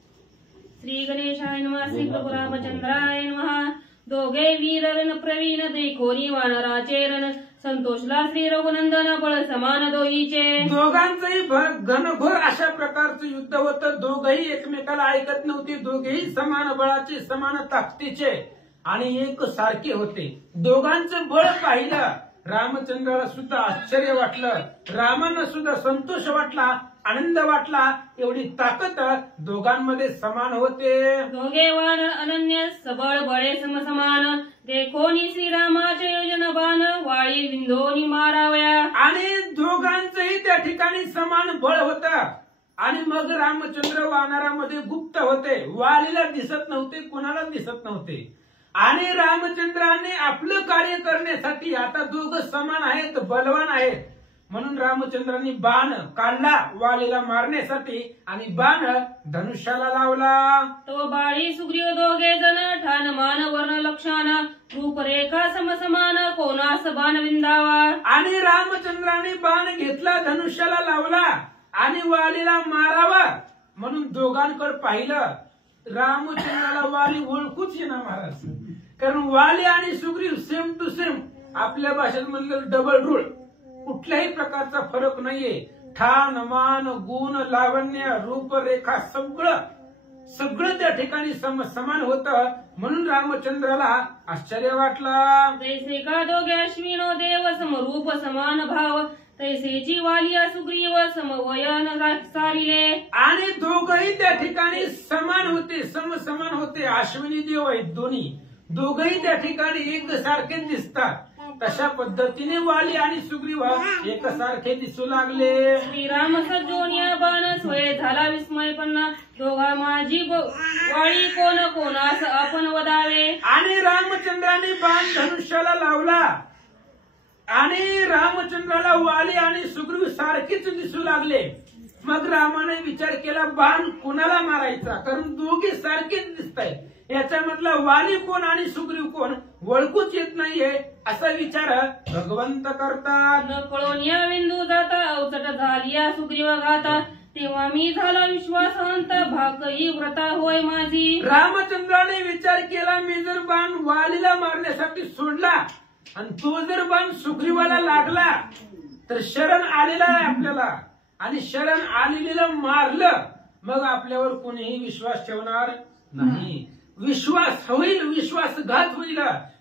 श्री गणेशाय नमः. श्री प्रभु रामचंद्राय नमः. दोघे वीर रण प्रवीण देखोनी वानराचे रण संतोषला श्री रघुनंदन बळ समान दोहीचे. दोघांचंही घनघोर अशा प्रकारचं युद्ध होतं. दोघही एकमेकाला ऐकत नव्हते. दोघेही समान बळाचे, समान ताकदीचे आणि एक सारखे होते. दोघांचं बळ पाहिलं रामचंद्राला सुद्धा आश्चर्य वाटलं, रामांना सुद्धा संतोष वाटला, आनंद वाटला. एवढी ताकद दोघांमध्ये समान होते. दोघे वाण अनन्य सबळ बळे समसमान, देखोनी श्रीरामाचे योजन बाण, वाळी विंधोनी मारावया. आणि दोघांचंही त्या ठिकाणी समान बळ होतं. आणि मग रामचंद्र वानरामध्ये गुप्त होते, वालीला दिसत नव्हते, कुणाला दिसत नव्हते. आणि रामचंद्राने आपलं कार्य करण्यासाठी, आता दोघं समान आहेत, बलवान आहेत, म्हणून रामचंद्रांनी बाण काढला वालीला मारण्यासाठी आणि बाण धनुष्याला लावला. तो बाळी सुग्रीव दोघे जण, ठाण मान वर्ण लक्षण, रूपरेखा समसमान, कोणास बाण विंदावा. आणि रामचंद्राने बाण घेतला, धनुष्याला लावला आणि वालीला मारावा म्हणून दोघांकडे पाहिलं. रामचंद्राला वाली ओळखूच येणार महाराज, कारण वाली आणि सुग्रीव सेम टू सेम, आपल्या भाषेत म्हणलं डबल रूळ, कुठल्याही प्रकारचा फरक नाहीये. ठाण मान गुण लावण्य रूपरेखा सगळं त्या ठिकाणी समान होतं. म्हणून रामचंद्राला आश्चर्य वाटला. तैसे का दोघे अश्विनो देव, समरूप समान भाव, तैसेची वालिया सुग्रीव समवयन सारिले. आणि दोघही त्या ठिकाणी समान होते, समान होते. अश्विनी देव आहेत दोन्ही, दोघही त्या ठिकाणी एकसारखे दिसतात. तशा पद्धतीने वाली आणि सुग्रीव एकसारखे दिसू लागले. श्रीराम सज्जोनिया बाण, स्वय झाला विस्मय पन्ना, दोघा माझी वाळी कोण कोणास आपण वदावे. आणि रामचंद्राने बाण धनुष्याला लावला आणि रामचंद्राला वाली आणि सुग्रीव सारखीच दिसू लागले. मग रामाने विचार केला बाण कुणाला मारायचा, कारण दोघे सारखेच दिसत आहेत. याच्यामधला वाली कोण आणि सुग्रीव कोण ओळखूच येत नाहीये, असा विचार भगवंत करतात. न कळून या बिंदू जाता, अवचट झाली या सुग्रीव घाता, तेव्हा मी झाला विश्वासवंत, भाकही व्रता होय माझी. रामचंद्राने विचार केला, मी जर बाण वालीला मारण्यासाठी सोडला आणि तो जर बाण सुग्रीवाला लागला तर शरण आलेला आहे आपल्याला, आणि शरण आलेलं मारलं मग आपल्यावर कोणीही विश्वास ठेवणार नाही. विश्वास होईल, विश्वासघात होईल.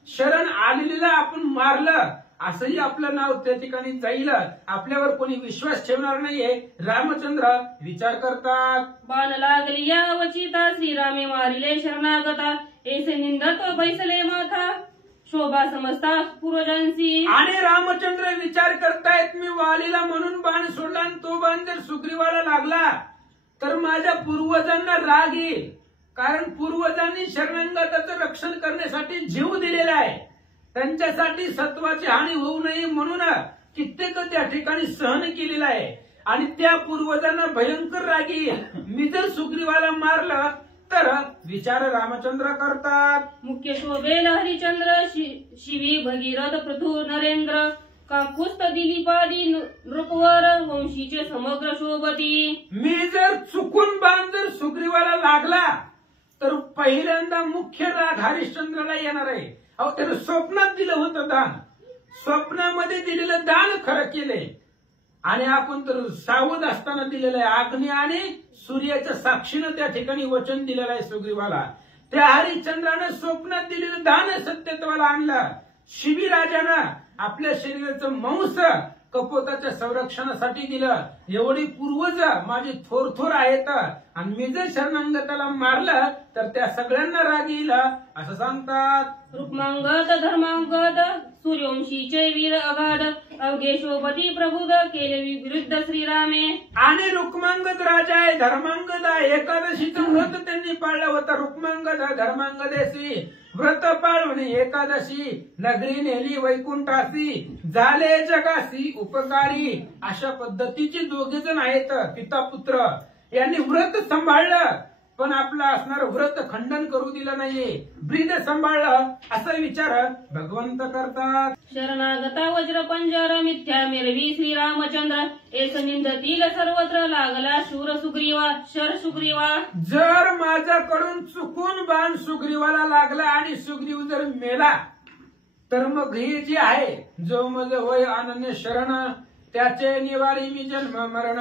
शरण आलेलं आपण मारलं असंही आपलं नाव त्या ठिकाणी जाईल, आपल्यावर कोणी विश्वास ठेवणार नाहीये. रामचंद्र विचार करतात. बाण लागली या वचिता, श्रीरामे मारिले शरणागता, ऐसे निंदत बैसले माथा, शोभा समजता पूर्वजांची. आणि रामचंद्र विचार करतायत, मी वालीला म्हणून बाण सोडला आणि तो बाण जर सुग्रीवाला लागला तर माझ्या पूर्वजांना राग येईल, कारण पूर्वजांनी शरणागताचं रक्षण करण्यासाठी जीव दिलेला आहे. त्यांच्यासाठी सत्वाची हानी होऊ नये म्हणून कित्येक त्या ठिकाणी सहन केलेलं आहे. आणि त्या पूर्वजांना भयंकर राग येईल, मी जर सुग्रीवाला मारलं तर विचार रामचंद्र करतात. मुख्य शोभेल हरिचंद्र, शिवी भगीरथ पृथु नरेंद्र, काकुस्त दिलीपादी नृपवर, वंशीचे समग्र शोभती. मी जर चुकून बाण जर सुग्रीवाला लागला तर पहिल्यांदा मुख्य राग हरिश्चंद्राला येणार आहे. अहो त्यानं स्वप्नात दिलं होतं दान, स्वप्नामध्ये दिलेलं दान खरं केलंय आणि आपण तर सावध असताना दिलेलं आहे. अग्नी आणि सूर्याच्या साक्षीनं त्या ठिकाणी वचन दिलेलं आहे सुग्रीवाला. त्या हरिश्चंद्रानं स्वप्नात दिलेलं दान सत्यत्वाला आणलं. शिबिराजानं आपल्या शरीराचं मांस कपोताच्या संरक्षणासाठी दिलं. एवढी पूर्वज माझे थोर आहेत आणि मी जर शरणागताला मारलं तर त्या सगळ्यांना राग येईल असं सांगतात. रुक्मांगद धर्मांगद, सूर्यवंशीचे वीर अगाध, अवघे शोभती प्रबुद, केले विरुद्ध श्रीरामे. आणि रुक्मांगद राजा आहे, धर्मांगद आहे. एकादशीचं व्रत त्यांनी पाळलं होतं. रुक्मांगद धर्मांगदेशी व्रत पाळून एकादशी नगरी नेली वैकुंठासी, झाले जगासी उपकारी. अशा पद्धतीचे दोघे जण आहेत, पिता पुत्र. यांनी व्रत सांभाळलं पण आपलं असणार व्रत खंडन करू दिलं नाहीये, ब्रीद सांभाळलं असा विचार भगवंत करतात. शरणागता वज्र पंजर, मिथ्या मिरवी श्रीरामचंद्र, एस निंदतील सर्वत्र, लागला शूर सुग्रीवा शर सुग्रीवा. जर माझ्याकडून चुकून बाण सुग्रीवाला लागला आणि सुग्रीव जर मेला तर मग हे जे आहे, जो मज वय अनन्य शरण त्याचे निवारी मी जन्म मरण,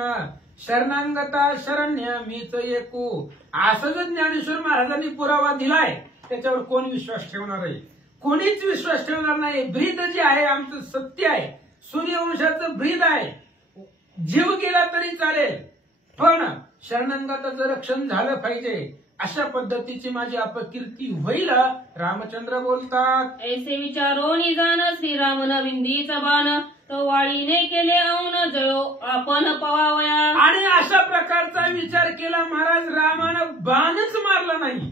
शरणांगता शरण्य मीच एकू. असं जर ज्ञानेश्वर महाराजांनी पुरावा दिलाय, त्याच्यावर कोण विश्वास ठेवणार आहे? कोणीच विश्वास ठेवणार नाही. ब्रीद जे आहे आमचं सत्य आहे, सूर्यवंशाचं ब्रीद आहे. जीव गेला तरी चालेल, पण शरणांगताचं रक्षण झालं पाहिजे. अशा पद्धतीची माझी अपकीर्ती होईल. रामचंद्र बोलतात, ऐसे विचारो निजान श्रीराम विंदीचा बाण, तो वाळीने केले औन जळो आपण पवावया. आणि अशा प्रकारचा विचार केला महाराज. रामानं बाणच मारला नाही.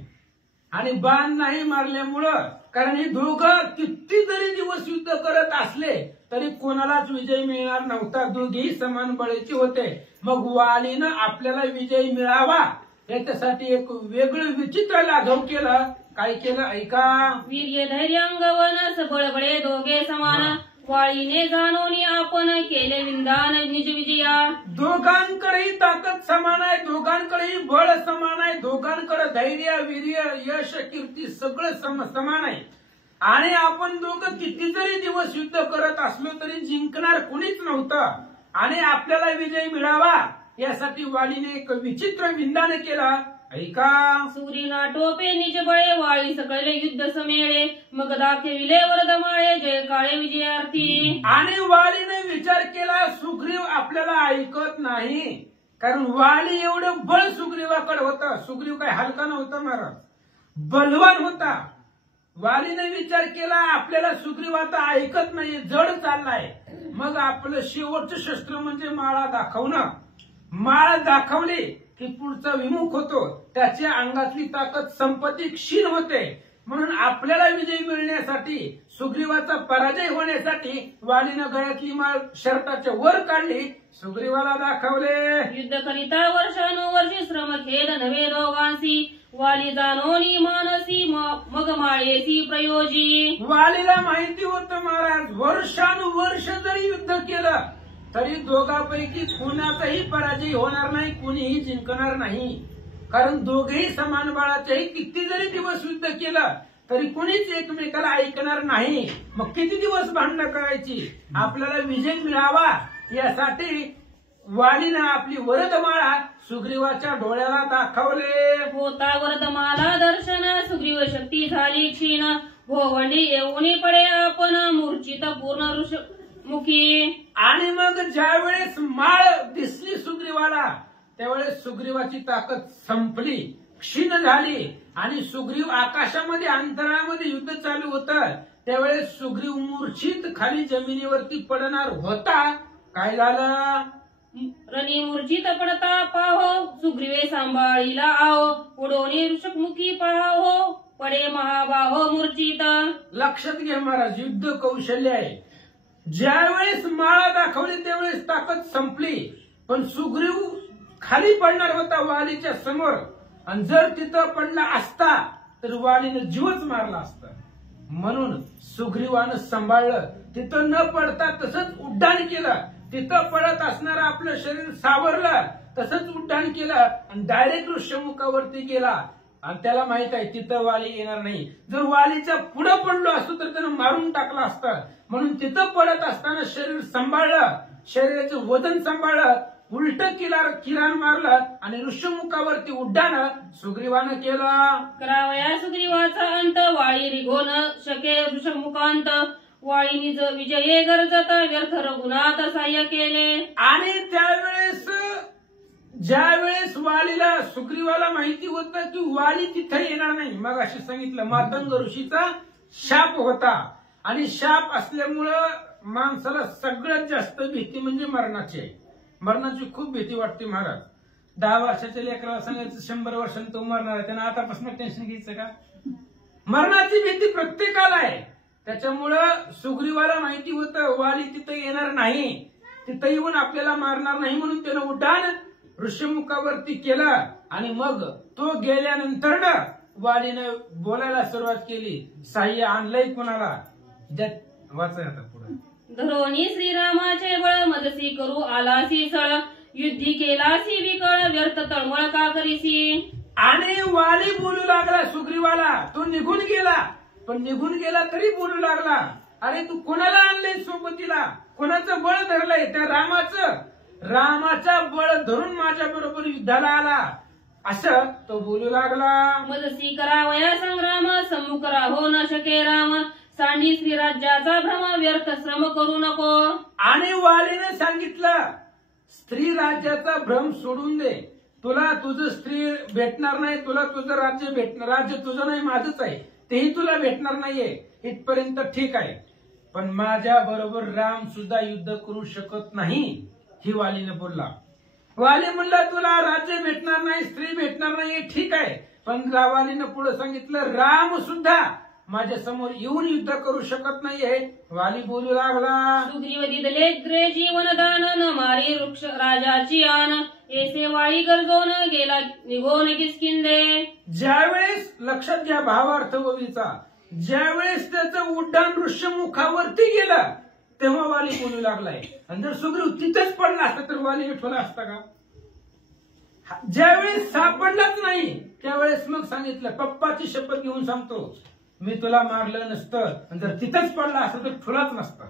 आणि बाण नाही मारल्यामुळं, कारण हे दोघं किती जरी दिवस युद्ध करत असले तरी कोणालाच विजय मिळणार नव्हता. दोघेही समान बळीचे होते. मग वालीनं आपल्याला विजय मिळावा याच्यासाठी एक वेगळं विचित्र लाघव केलं. काय केलं ऐका. वीर्य धैर्य अंगवन बळबळे दोघे समान, वाळीने जाणोनी आपण केले विंदान निज विजया. दोघांकडेही ताकद समान आहे, दोघांकडेही बळ समान आहे, दोघांकडे धैर्य वीर्य यश कीर्ती सगळं समान आहे. आणि आपण दोघं किती जरी दिवस युद्ध करत असलो तरी जिंकणार कुणीच नव्हतं. आणि आपल्याला विजय मिळावा यासाठी वालीने एक विचित्र विंदान केला. ऐका. सूरीना टोपे निज बळे, वाळी सकळे युद्ध समेळे, मग दाखविले वरदमाळे जय काळे विजयार्थी. आणि वालीने विचार केला, सुग्रीव आपल्याला ऐकत नाही. कारण वाली एवढं बळ सुग्रीवाकडे होतं. सुग्रीव काय हलका नव्हता महाराज, बलवान होता. वालीने विचार केला, आपल्याला सुग्रीव आता ऐकत नाही, जड चाललाय. मग आपलं शेवटचं शस्त्र म्हणजे माळा दाखवणं. माळ दाखवली की पुढचा विमुख होतो, त्याच्या अंगातली ताकद संपत्ती क्षीण होते. म्हणून आपल्याला विजय मिळण्यासाठी, सुग्रीवाचा पराजय होण्यासाठी वालीनं गळ्यातली माळ शर्टाच्या वर काढली, सुग्रीवाला दाखवले. युद्ध करिता वर्षानुवर्षी श्रम खेद नव्हे दोघांसी, वाली जाणोनी मानसी मग माळेसी प्रयोजी. वालीला माहिती होतं महाराज, वर्षानुवर्ष जरी युद्ध केलं तरी दोघांपैकी कुणाचाही पराजय होणार नाही, कुणीही जिंकणार नाही. कारण दोघेही समान बळाचेही किती जरी दिवस युद्ध केलं तरी कुणीच एकमेकाला ऐकणार नाही. मग किती दिवस भांडणं करायची? आपल्याला विजय मिळावा यासाठी वालीनं आपली वरदमाळा सुग्रीवाच्या डोळ्याला दाखवले. होता वरदमाला दर्शन, सुग्रीव शक्ती झाली क्षीण, भोवंडी येऊनी पडे आपण मूर्छित पूर्ण मुखी. आणि मग ज्या वेळेस माळ दिसली सुग्रीवाला त्यावेळेस सुग्रीवाची ताकद संपली, क्षीण झाली. आणि सुग्रीव आकाशामध्ये अंतराळामध्ये युद्ध चालू होतं त्यावेळेस सुग्रीव मूर्छित खाली जमिनीवरती पडणार होता. काय झालं? रणी मूर्छित पडता पाहो, सुग्रीवे सांभाळीला आहो, उडोनी ऋषमुखी पाहो, पडे महाबाहो मूर्छित. लक्षात घ्या महाराज, युद्ध कौशल्य आहे. ज्यावेळेस माळा दाखवली त्यावेळेस ताकद संपली, पण सुग्रीव खाली पडणार होता वालीच्या समोर. आणि जर तिथं पडला असता तर वालीनं जीवच मारला असता. म्हणून सुग्रीवानं सांभाळलं, तिथं न पडता तसंच उड्डाण केलं. तिथं पडत असणारं आपलं शरीर सावरलं, तसंच उड्डाण केलं आणि डायरेक्ट ऋष्यमुखावरती गेला. आणि त्याला माहित आहे तिथं वाली येणार नाही. जर वालीच्या पुढे पडलो असतो तर त्यानं मारून टाकलं असतं. म्हणून तिथं पडत असताना शरीर सांभाळलं, शरीराचं वजन सांभाळलं, उलट किराण मारलं आणि ऋष्यमुखावरती उड्डाण सुग्रीवानं केलं. करावया सुग्रीवाचा अंत, वाळी रिघोन शके ऋषमुखांत, वाळीनी विजये गरजत व्यर्थ रघुनाथ सहाय्य केले. आणि त्यावेळेस ज्यावेळेस वालीला सुग्रीवाला माहिती होतं की वाली तिथे येणार नाही, मग असे सांगितलं मातंग ऋषीचा शाप होता. आणि शाप असल्यामुळं माणसाला सगळ्यात जास्त भीती म्हणजे मरणाची आहे. मरणाची खूप भीती वाटते महाराज. 10 वर्षाच्या लेकराला सांगायचं 100 वर्षांनी तो मरणार आहे, त्यांना आतापासून टेन्शन घ्यायचं का? मरणाची भीती प्रत्येकाला आहे. त्याच्यामुळं सुग्रीवाला माहिती होतं वाली तिथं येणार नाही, तिथं येऊन आपल्याला मारणार नाही. म्हणून त्यानं उड्डाण ऋषमुखावरती केलं. आणि मग तो गेल्यानंतर वालीनं बोलायला सुरुवात केली, साह्य आणलंय कुणाला? वाचाय आता पुढे. धरोनी श्रीरामाचे बळ, मदसी करू आलासी सळ, युद्धी केलासी विकळ, व्यर्थ तळमळ का करीसी. आणि वाली बोलू लागला सुग्रीवाला. तो निघून गेला, पण निघून गेला तरी बोलू लागला. अरे तू कोणाला आणलंय सोबतीला, कोणाचं बळ धरलंय? त्या रामाचा बळ धरून माझ्या बरोबर युद्धाला आला, असं तो बोलू लागला. मजसी करावया संग्राम, सम्मुख राहो न शके राम, सांडी श्रीराज्याचा भ्रम, व्यर्थ श्रम करू नको. आणि वालीने सांगितलं, स्त्री राज्याचा भ्रम सोडून दे, तुला तुझं स्त्री भेटणार नाही, तुला तुझं राज्य भेटणार, राज्य तुझं नाही माझंच आहे, तेही तुला भेटणार नाहीये, इथपर्यंत ठीक आहे, पण माझ्या बरोबर राम सुद्धा युद्ध करू शकत नाही, ही वालीने बोलला. वाली म्हणला तुला राज्य भेटणार नाही, स्त्री भेटणार नाही, ठीक आहे, पण वालीने पुढे सांगितलं राम सुद्धा माझ्या समोर येऊन युद्ध करू शकत नाहीये. वाली बोलू लागला, सुग्रीव दिदले द्रे जीवन दान, न मारी वृक्ष राजाची आन, ऐसे वाळी गरजोन गेला निघोन किसकिंदे. ज्यावेळेस लक्षात घ्या भावार्थ ओवीचा, ज्यावेळेस त्याचं उड्डाण ऋष्यमुखावरती गेलं तेव्हा वाली बोलू लागलाय. आणि जर सुग्रीव तिथेच पडला असता तर वाली विठवला असता का? ज्यावेळेस सापडलाच नाही त्यावेळेस मग सांगितलं, पप्पाची शपथ घेऊन सांगतो मी तुला मारलं नसतं, आणि जर तिथेच पडला असता तर ठुलाच नसता.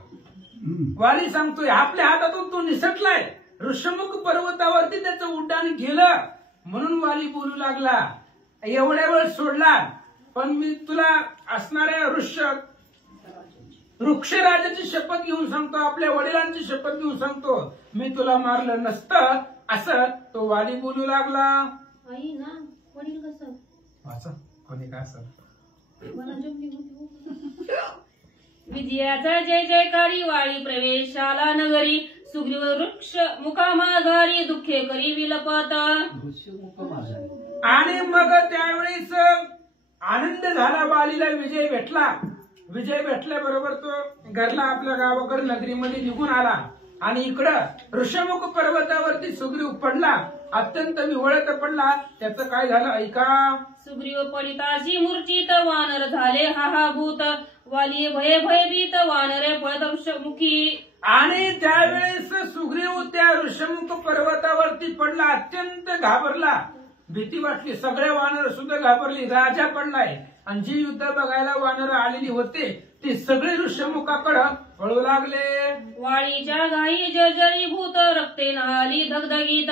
वाली सांगतोय आपल्या हातातून तो निसटलाय, ऋष्यमुख पर्वतावरती त्याचं उड्डाण गेलं, म्हणून वाली बोलू लागला एवढ्या वेळ सोडला, पण मी तुला असणाऱ्या वृक्षराजाची शपथ घेऊन सांगतो, आपल्या वडिलांची शपथ घेऊन सांगतो, मी तुला मारलं नसतं, असं तो वाली बोलू लागला. आई ना वडील कसं वाचा कोणी काय असं विजयाचा जय जयकारी, वाळी प्रवेशाला नगरी, सुग्रीव वृक्ष मुखामाघारी, दुःखे करी विलपत. आणि मग त्यावेळेस आनंद झाला, वालीला विजय भेटला. विजय भेटल्याबरोबर तो घरला आपल्या गावाकडे नगरीमध्ये निघून आला, आणि इकडं ऋषमुख पर्वतावरती सुग्रीव पडला, अत्यंत विवळत पडला. त्याचं काय झालं ऐका. सुग्रीव पडिताशी मूर्छित, वानर झाले हाहाभूत, वाली भय भयभीत, वानरे पळत वृक्षमुखी. आणि त्यावेळेस सुग्रीव त्या ऋषमुख पर्वतावरती पडला, अत्यंत घाबरला, भीती वाटली, सगळे वानर सुद्धा घाबरली, राजा पडलाय, आणि जी युद्ध बघायला वानर आलेली होते ती सगळे ऋषमुखाकडं पळू लागले. वाळीच्या घाई जर्जरीभूत, रक्ते नाली धगधगीत,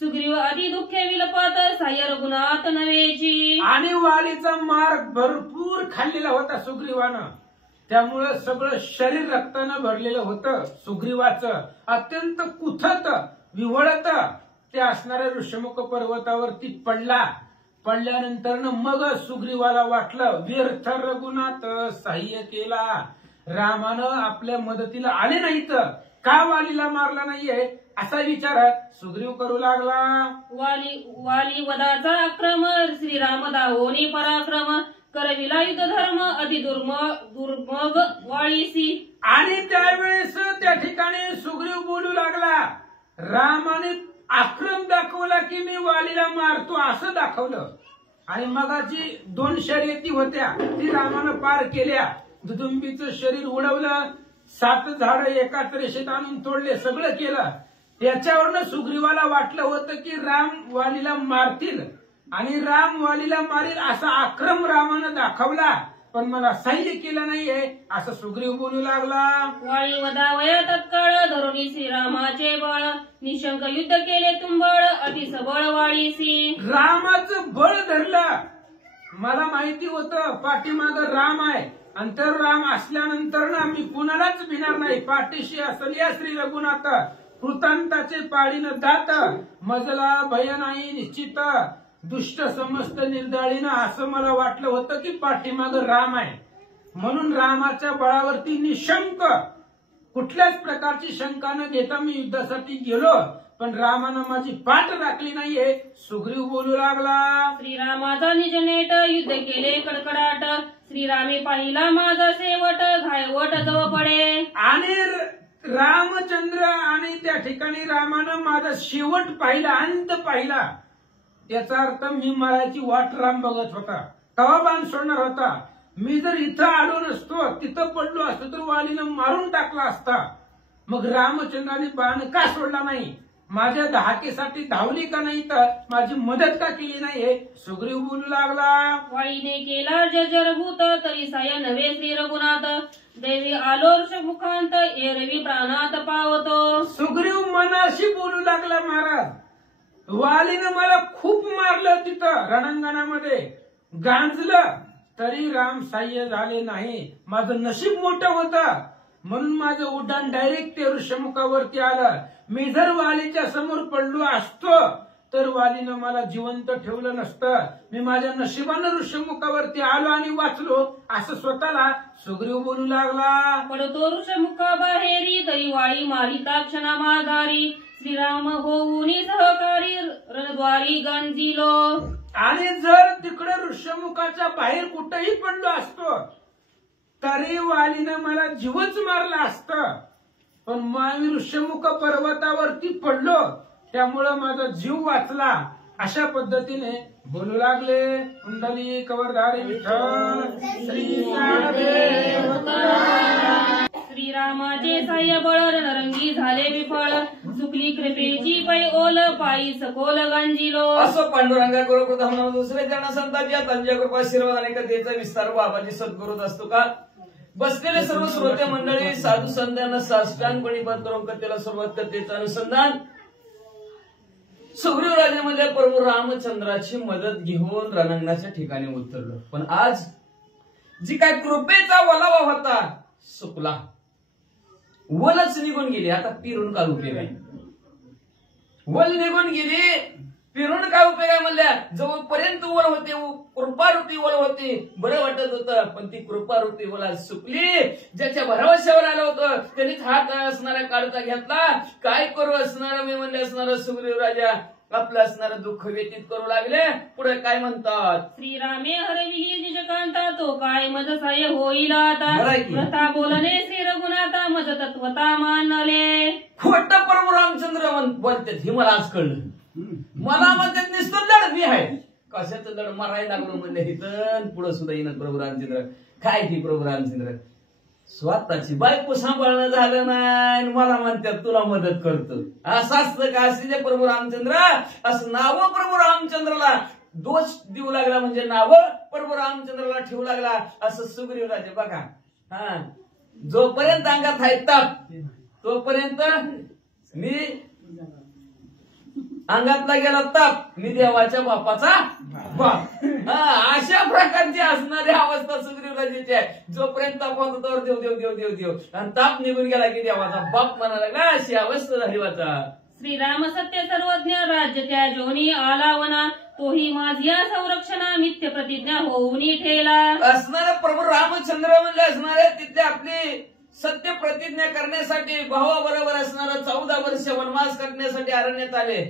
सुग्रीव अति दुःखे विलपत, साह्य रघुनाथ नवेची. आणि वालीचा मार भरपूर खाल्लेला होता सुग्रीवानं, त्यामुळं सगळं शरीर रक्तानं भरलेलं होतं. सुग्रीवाचं अत्यंत कुथत विवळत ते असणाऱ्या ऋषमुख पर्वतावरती पडला. पडल्यानंतर मग सुग्रीवाला वाटलं व्यर्थ रघुनाथ सहाय्य केला, रामानं आपल्या मदतीला आले नाहीत, का वालीला मारला नाहीये असा विचार सुग्रीव करू लागला. वाली वदाचा अक्रम, श्रीराम दाहोनी पराक्रम, करविला युद्ध धर्म, अति दुर्मग वाळीसी. आणि त्यावेळेस त्या ठिकाणी सुग्रीव बोलू लागला, रामाने आक्रम दाखवला की मी वालीला मारतो असं दाखवलं. आणि मगाची 2 शर्यती होत्या ती रामानं पार केल्या, दुदुंबीचं शरीर उडवलं, 7 झाडं एकाच रेषेत आणून तोडले, सगळं केलं. याच्यावरनं सुग्रीवाला वाटलं होतं की राम वालीला मारतील आणि राम वालीला मारील असा आक्रम रामानं दाखवला, पण मला सहाय्य केलं नाहीये असं सुग्रीव बोलू लागला. वाळी वदावया तत्काळ, धरुणी श्रीरामाचे बळ, निशंक युद्ध केले तुंबळ, अति सबळ वाळीसी. रामाचं बळ धरलं, मला माहिती होतं पाठीमाग राम आहे, अंतर राम असल्यानंतर ना मी कुणालाच भिणार नाही, पाठीशी असल्या श्री रघुनाथ, कृतांताचे पाळीनं दात, मजला भय नाही निश्चित, दुष्ट समस्त निर्दाळीनं, असं मला वाटलं होतं की पाठीमाग राम आहे. म्हणून रामाच्या बळावरती निशंक कुठल्याच प्रकारची शंका न घेता मी युद्धासाठी गेलो, पण रामानं माझी पाठ राखली नाहीये. सुग्रीव बोलू लागला, श्रीरामाचा निज नेट, युद्ध केले कडकडाट, श्रीरामे पाहिला माझा शेवट, घायवट जवळ पडे. आणि रामचंद्र आणि त्या ठिकाणी रामानं माझा शेवट पाहिला, अंत पाहिला. याचा अर्थ मी मरायची वाट राम बघत होता, तवा बाण सोडणार होता. मी जर इथं आलो नसतो, तिथं पडलो असतो तर वालीनं मारून टाकला असता. मग रामचंद्राने बाण का सोडला नाही माझ्या धाकेसाठी धावली का नाही तर माझी मदत का केली नाही हे सुग्रीव बोलू लागला. वाळीने केला जर्जरभूत तरी साय नवे श्री रघुनाथ देवी आलोर्ष मुखांत एरवी प्राणात पावतो. सुग्रीव मनाशी बोलू लागला महाराज, वालीनं मला खूप मारलं तिथं रणांगणामध्ये, गांजलं तरी राम साह्य झाले नाही. माझं नशीब मोठं होतं म्हणून माझं उड्डाण डायरेक्ट ते ऋषमुखावरती आलं. मी जर वालीच्या समोर पडलो असतो तर वालीनं मला जिवंत ठेवलं नसतं. मी माझ्या नशिबानं ऋषमुखावरती आलो आणि वाचलो असं स्वतःला सुग्रीव बोलू लागला. पडतो ऋषमुखा बाहेरी तरी वाळी मारिता क्षणा माघारी श्रीराम होऊनी सहकारी रणद्वारी गंजिलो. आणि जर तिकडे ऋषमुखाच्या बाहेर कुठेही पडलो असतो तरी वालीनं मला जीवच मारला असतं. पण मी ऋषमुख पर्वतावरती पडलो त्यामुळं माझा जीव वाचला. अशा पद्धतीने बोलू लागले. कुंडली कवरधारी विठ्ठल श्री ज्ञानदेव तुकाराम. श्रीरामाचे साह्य बळ रणरंगी झाले विफळ चुकली कृपेची पै ओल पायी सखोल गंजिलो. असं पांडुरंगा गुरु धाम दुसरे जण संतांची त्यांच्या कृपा आशीर्वाद आणि कथेचा विस्तार बाबाजी सद्गुरूत असतो का. बसलेले सर्व श्रोते मंडळी साधू संतांना साष्टांगपणी बंद करून कथेला सुरुवात कथेचं अनुसंधान. सुग्रीव राजामध्ये प्रभू रामचंद्राची मदत घेऊन रणांगणाच्या ठिकाणी उतरलो. पण आज जी काय कृपेचा वलावा होता सुकला, वलच निघून गेली. आता पिरून काय उपयोग आहे. वल निघून गेली, पिरून काय उपयोग आहे म्हणल्या. जोपर्यंत वल होते कृपारूपी वल होती बरं वाटत होतं, पण ती कृपारूपी वला सुकली. ज्याच्या भरवशावर आलं होतं त्यांनीच हात असणाऱ्या काढता घेतला. काय करू असणार मी म्हणले असणारा सुग्रीव राजा आपलं असणारं दुःख व्यतीत करू लागले. पुढे काय म्हणतात. श्रीरामे हरविली जिजकांता तो काय मज साह्य होईल आता बरं आहे की. प्रथा बोलणे श्री रघुनाथा मज तत्वता मानले. खोट प्रभू रामचंद्र बोलतात हे मला आज कळलं. मला म्हणतात नुसतं लढ मी आहे कशाचं लढ मारायला लागलो म्हणले इथं. पुढे सुद्धा येणार प्रभू रामचंद्र. काय की प्रभू रामचंद्र स्वतःची बायको सांभाळणं झालं नाही मला म्हणतात तुला मदत करतो. असं असतं का. असले प्रभू रामचंद्र असं नाव प्रभू रामचंद्राला दोष देऊ लागला म्हणजे नाव प्रभू रामचंद्राला ठेवू लागला असं सुग्रीव राजे बघा. हा जोपर्यंत अंगात आहे ताप तोपर्यंत मी अंगातला गेला ताप मी देवाच्या बापाचा बाप. अशा प्रकारची असणारी अवस्था सुग्रीवराजाची आहे. जोपर्यंत ताप होता तोवर देव देव देव देव देव आणि ताप निघून गेला की देवाचा बाप म्हणायला लागला. अशी अवस्था झाली वाचा. श्रीराम सत्य सर्वज्ञ राज्य त्या जोनी आलावना तोही माझ्या संरक्षणा मिथ्य प्रतिज्ञा होऊनी ठेला. असणारे प्रभू रामचंद्र म्हणले असणारे तिथे आपली सत्य प्रतिज्ञा करण्यासाठी भावाबरोबर असणारा 14 वर्ष वनवास करण्यासाठी अरण्यात आले.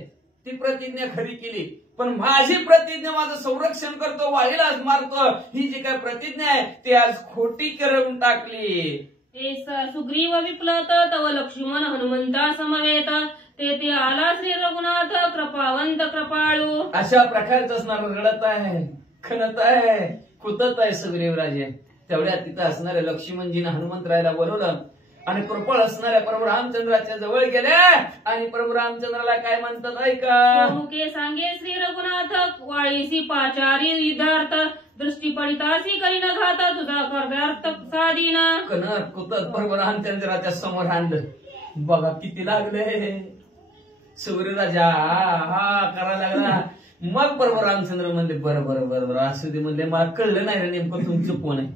ती प्रतिज्ञा खरी केली. पण माझी प्रतिज्ञा माझं संरक्षण करतो वाळीला आज मारतो ही जी काय प्रतिज्ञा आहे ती आज खोटी करून टाकली. सुग्रीव विप्लत तव लक्ष्मण हनुमंता समवेत ते आला श्री रघुनाथ कृपावंत कृपाळू. अशा प्रकारचं असणार रडत आहे खणत आहे कुतत आहे सुग्रीवराजे. तेवढ्या तिथं असणाऱ्या लक्ष्मणजीनं हनुमंतरायला बोलवलं आणि कृपळ असणाऱ्या प्रभू रामचंद्राच्या जवळ गेले आणि प्रभू रामचंद्राला काय म्हणतात ऐका. मुखे सांगे श्री रघुनाथ वाळीसी पाचारी विद्यार्थ दृष्टी पडितासी करीन घात तुझा कर्दार्थ साधीना. कनर कुतत प्रभू रामचंद्राच्या समोर आणलं. बघा किती लागले. सुग्रीवराजा हा करायला लागला. मग प्रभू रामचंद्र म्हणले बरं बरं बरं बरं असू दे म्हणले. मला कळलं नाही रे नेमकं तुमचं कोण आहे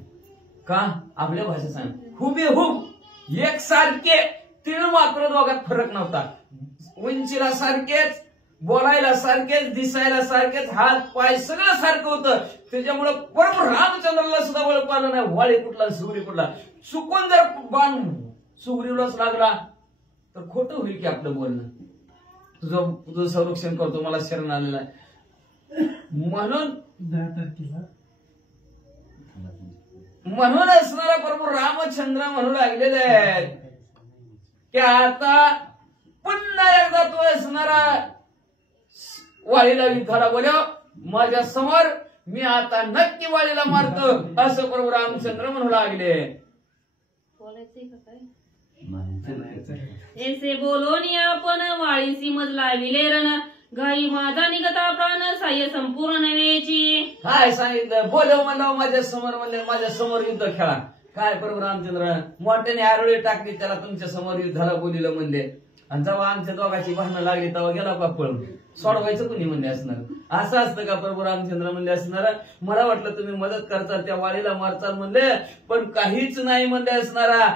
का. आपल्या भाषेत सांग हुबेहूब एक सारखे तीळ मात्र दोघात फरक नव्हता. उंचीला सारखेच बोलायला सारखेच दिसायला सारखेच हात पाय सगळं सारखं होतं. त्याच्यामुळे प्रभू रामचंद्राला सुद्धा ओळख पाहिलं नाही वाळी कुठला सुग्रीव कुठला. चुकून जर बाण सुग्रीवलाच लागला तर खोटं होईल की आपलं बोलणं. तुझं संरक्षण करतो मला शरण आलेला आहे म्हणून असणारा प्रभू रामचंद्र म्हणू लागलेले आहेत की आता पुन्हा एकदा तो असणारा वाळीला युद्धाला बोलव माझ्या समोर मी आता नक्की वाळीला मारतो असं प्रभू रामचंद्र म्हणू लागले. ऐसे बोलोनी आपण वाळीसी मज लाविले रण गाई माझा निघता प्राण साह्य संपूर्ण नव्हेची. काय सांगितलं बोलव म्हणलं माझ्या समोर म्हणले माझ्या समोर युद्ध खेळा. काय प्रभू रामचंद्र मोठ्याने आरोळी टाकली त्याला तुमच्या समोर युद्धाला बोलिलं म्हणले. आणि जेव्हा आमच्या दोघांची भांडणं लागली तेव्हा गेला का पळून सोडवायचं कुणी म्हणले असणार. असं असतं का प्रभू रामचंद्र म्हणले असणार. मला वाटलं तुम्ही मदत करता त्या वाळीला मारचाल म्हणले पण काहीच नाही म्हणले असणारा.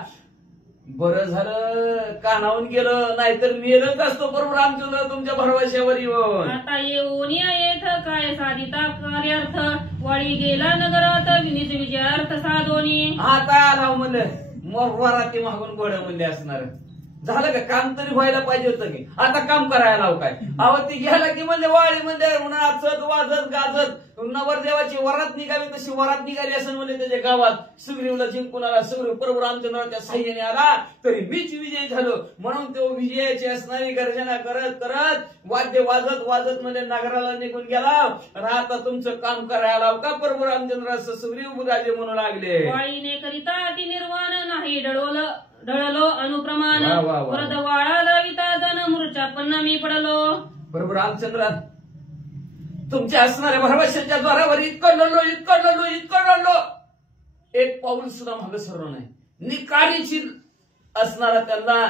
बरं झालं कानावून गेलं नाहीतर मेलच असतो प्रभू रामचंद्र तुमच्या भरवशावर येऊन. आता येऊन येथ काय साधिता कार्यार्थ वाळी गेला नगरात विनीत विजयार्थ साधोनी. आता आला म्हणले मग वराती मागून गोड म्हणले असणार. झालं का काम तरी व्हायला पाहिजे होतं की आता काम करायला लाव काय. अहो ती घ्यायला की म्हणजे वाळी म्हणजे नाचत वाजत गाजत नवरदेवाची वरात निघाली तशी वरात निघाली असं म्हणले त्याच्या गावात. सुग्रीवला जिंकून आला. सुग्रीव प्रभू रामचंद्राच्या साह्याने आला तरी मीच विजयी झालो म्हणून तो विजयाची असणारी गर्जना करत करत वाद्य वाजत वाजत म्हणजे नगराला निघून गेला. आता तुमचं काम करायला लाव का प्रभू रामचंद्र असं सुग्रीव राजे म्हणू लागले. वाळीने करिता अति निर्वाण नाही ढळलो अनुप्रमाण वा, वा, वा. परत वाळा दाविता जन मूर्छा पण मी पडलो. प्रभू रामचंद्र तुमच्या असणाऱ्या भरवशाच्या द्वारावर इतकं लढलो एक पाऊल सुद्धा मागे सरलो नाही. निकारीची असणारा त्यांना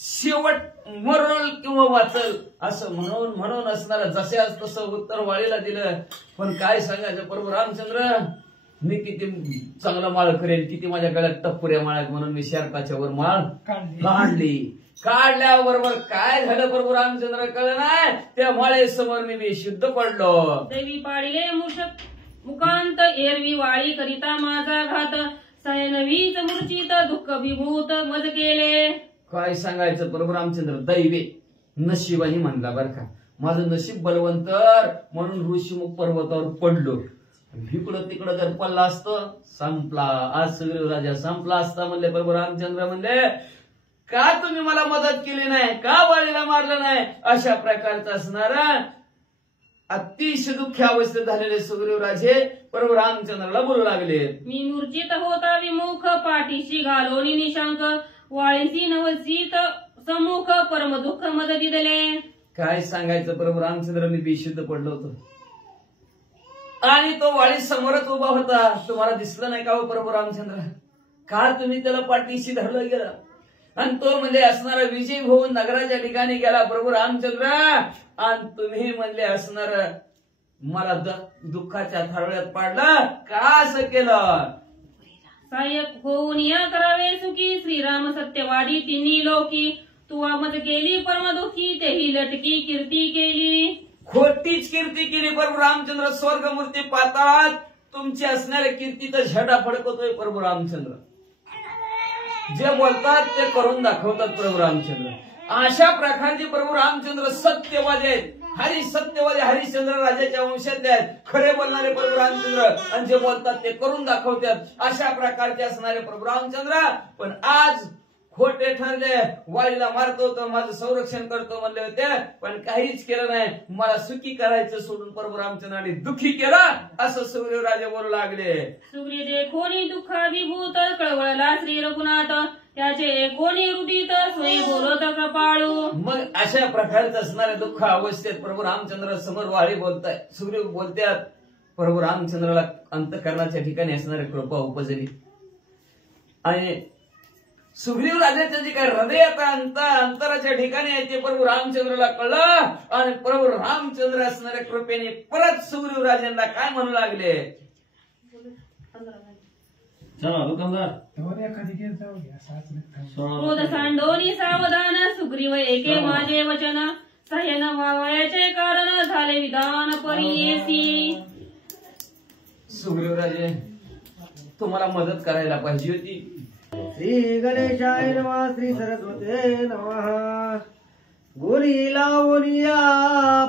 शेवट मरल किंवा वाचल असं म्हणून असणारा जशाच तसं उत्तर वाळीला दिलं. पण काय सांगायचं प्रभू रामचंद्र मी किती चांगला माळ करेल किती माझ्या गळ्यात टप्पुऱ्या माळ्यात म्हणून मी शर्टाच्या वर माळ काढली. काढल्याबरोबर काय झालं प्रभू रामचंद्र कळलं नाही. त्या माळेसमोर मी बेशुद्ध पडलो. देवी पाडिले मुकांत एरवी वाळी करिता माझा घात सयनवीच मूर्छित दुःख विभूत मज केले. काय सांगायचं प्रभू रामचंद्र दैवे नशिबाही म्हणला बर का. माझं नशीब बलवंतर म्हणून ऋषीमुख पर्वतावर पडलो. इकडं तिकडं जर पडला असतं संपला आज सुग्रीव राजा संपला असता म्हणले प्रभू रामचंद्र म्हणले का तुम्ही मला मदत केली नाही का वाळीला मारलं नाही. अशा प्रकारचं असणारा अतिशय दुःखी अवस्थेत झालेले सुग्रीव राजे प्रभू रामचंद्राला बोलू लागले. मी मूर्छित होता विमुख पाठीशी घालोनी निशांक वाळीसी नवसीत सम्मुख परम दुःख मज दिदले. काय सांगायचं प्रभू रामचंद्र मी बेशुद्ध पडलो होतो आणि तो वाळी समोरच उभा होता. तुम्हाला दिसलं नाही का हो प्रभू रामचंद्र. का तुम्ही त्याला पाठीशी धरलं गेला आणि तो म्हणजे असणारा विजय होऊन नगराच्या ठिकाणी गेला प्रभू रामचंद्र. आणि तुम्ही म्हणले असणार मला दुःखाच्या थारोळ्यात पाडला का असं केलं. सहाय्यक होऊन या करावे सुखी श्रीराम सत्यवादी तिन्ही लोकी तू मज केली परम दुःखी तेही लटकी कीर्ती केली. खोटीच कीर्ती केली प्रभू रामचंद्र. स्वर्गमूर्ती पाताळात तुमची असणाऱ्या कीर्तीचा झेंडा फडकवतोय प्रभू रामचंद्र. जे बोलतात ते करून दाखवतात प्रभू रामचंद्र. अशा प्रकारचे प्रभू रामचंद्र सत्यवादी आहेत. सत्यवादी हरिश्चंद्र राजाच्या वंशातले आहेत. खरे बोलणारे प्रभू रामचंद्र आणि जे बोलतात ते करून दाखवतात. अशा प्रकारचे असणारे प्रभू रामचंद्र पण आज खोटे ठरले. वाळीला मारतो तर माझं संरक्षण करतो म्हणले होते पण काहीच केलं नाही. मला सुखी करायचं सोडून प्रभू रामचंद्राने दुःखी केलं असं सुग्रीव राजे बोलू लागले. सुग्रीव कोणी दुःखाभिभूत कळवळला श्री रघुनाथ त्याचे कोणी रुदित सोयी बोलत कपाळू. मग अशा प्रकारचं असणाऱ्या दुःख अवस्थेत प्रभू रामचंद्र समोर वाळी बोलताय. सुग्रीव बोलतात प्रभू रामचंद्राला अंतःकरणाच्या ठिकाणी असणारी कृपा उपजली आणि सुग्रीव राजाच्या जे काही हृदयात अंतराच्या ठिकाणी आहे ते प्रभू रामचंद्राला कळलं आणि प्रभू रामचंद्र असणाऱ्या कृपेने परत सुग्रीव राजांना काय म्हणू लागले. क्रोध सांडोनी सावधान सुग्रीव एके माझे वचन सह्यन व्हावयाचे कारण झाले विधान परियेसी. सुग्रीव राजे तुम्हाला मदत करायला पाहिजे होती. श्री गणेशाय नमः श्री सरस्वते नमः. गोरी लावूनिया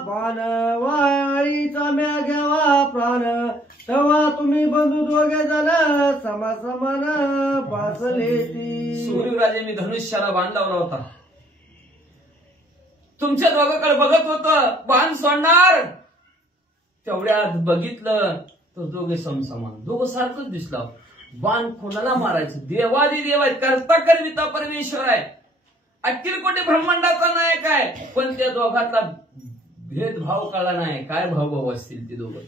बाण वाळीचा म्या घ्यावा प्राण तेव्हा तुम्ही बंधू दोघे जण समान बासले ती. सुग्रीव राजांनी धनुष्याला बाण लावला होता. तुमच्या दोघांकडे बघत होत बाण सोडणार. तेवढ्यात बघितलं तर दोघे समसमान दोघं सारखंच दिसलं. बाण कोणाला मारायचं? देवादी देव आहे, करता करविता परमेश्वर आहे, अखिल कोटी ब्रह्मांडाचा नायक आहे. पण त्या दोघातला भेदभाव कळला नाही. काय भाऊ भाऊ असतील ते दोघं?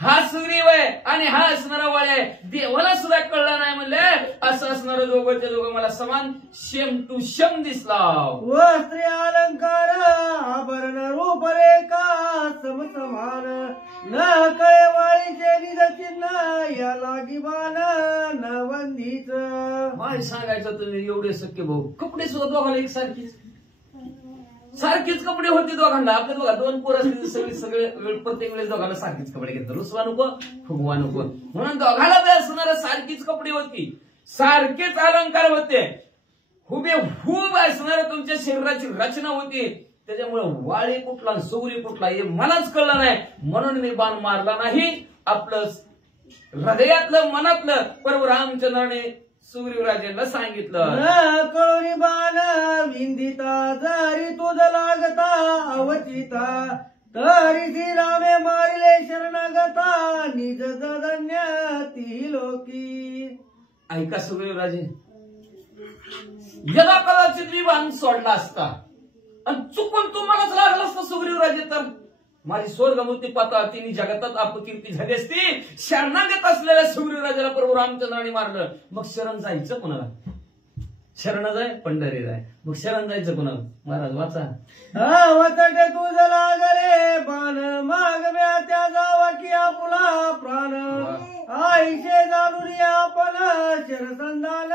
हा सुग्रीव आहे आणि हा असणारा वाळी आहे. देवाला सुद्धा कळला नाही म्हणले असं असणारं दोघं ते दोघं मला समान शेम टू शेम दिसला. वस्त्रे अलंकार आभरण रूप रेखा समसमान न कळे वाळीचे निज चिन्ह या लागी बाण न वंदीच. काय सांगायचं तुम्ही एवढे सख्य भाऊ? कपडे सुद्धा दोघांना एक सारखीच कपडे होते दोघांना. आपल्या दोघा दोन पोर असतील सगळे प्रत्येक वेळेस दोघांना सारखीच कपडे घेतात. रुसवा नको फुगवा नको म्हणून दोघाला बी असणारा सारखीच कपडे होती, सारखेच अलंकार होते, हुबेहूब असणारा तुमच्या शरीराची रचना होती. त्याच्यामुळे वाळी कुठला सुग्रीव कुठला हे मलाच कळलं नाही. म्हणून मी बाण मारला नाही. आपलं हृदयातलं मनातलं प्रभू रामचंद्राने सुग्रीवराजेंना सांगितलं. न कळोनी बाण विंदिता जरी तुझ लागता अवचिता तरी श्रीरामे मारिले शरणागता निज धन्य ती लोकी. ऐका सुग्रीवराजे, यदा कदाचित मी बाण सोडला असता आणि चुकून तुम्हालाच लागला असता सुग्रीवराजे, तर माझी स्वर्गमूर्ती पाता तिने जगतात अपकीर्ती झाली असती. शरणागत असलेल्या सुग्रीवराजाला प्रभू रामचंद्राने मारलं. मग शरण जायचं कोणाला? शरण जाय पंढरी जाय. मग शरण जायचं कोणाला? महाराज वाचा. वचट तुझ लागले बाण माग म्या त्या जावा की आपुला प्राण आईशे जाणून आपण शरसंधान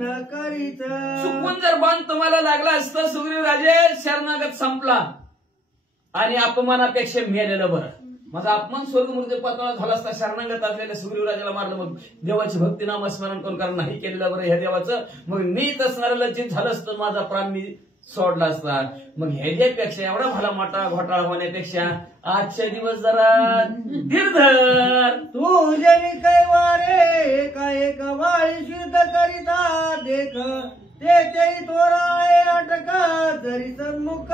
न करीत. चुकून जर बाण तुम्हाला लागला असतं सुग्रीवराजे, शरणागत संपला आणि अपमानापेक्षा मेलेलं बरं. माझा अपमान स्वर्गमूर्ती पाताळात झाला असता. शरणागत असलेल्या सुग्रीवराजाला मारलं. मग देवाची भक्ती नामस्मरण कोण कारण नाही केलेलं बरं ह्या देवाचं. मग नीत असणारं लज्जित झालं असतं, माझा प्राण मी सोडला असता. मग ह्याच्यापेक्षा एवढा भला मोठा घोटाळा होण्यापेक्षा आजच्या दिवस जरा धीरधर तू जरी कैवारे काय वाळी शुद्ध करिता देख ते तोराळे अटक जरी सन्मुख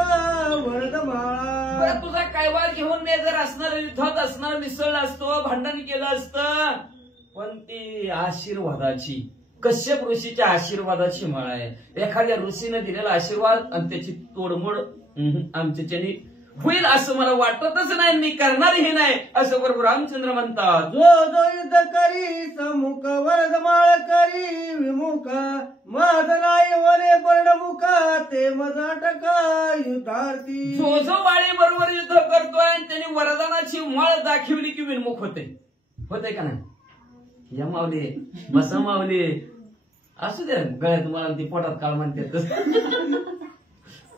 वर्धमाळा. बरं तुझा कैवार घेऊन मी जर असणार युद्धात असणार मिसळलं असतो, भांडण केलं असतं, पण ती आशीर्वादाची कश्यप ऋषीच्या आशीर्वादाची माळ आहे. एखाद्या ऋषीने दिलेला आशीर्वाद आणि त्याची तोडमोड आमच्याच्याने होईल असं मला वाटतच नाही. मी करणारही नाही असं प्रभू रामचंद्र म्हणतात. जो जो युद्ध करी समुख वर्धमाळ करी विमुख मद नाही वने पर्णमुख ते मजाटक युद्धार्थी. जो जो वाळी बरोबर युद्ध करतोय आणि त्यांनी वरदानाची माळ दाखवली की विमुख होते का नाही? या मावले बसा मावले असू द्या गळ्यात मला ती पोटात काळ म्हणते,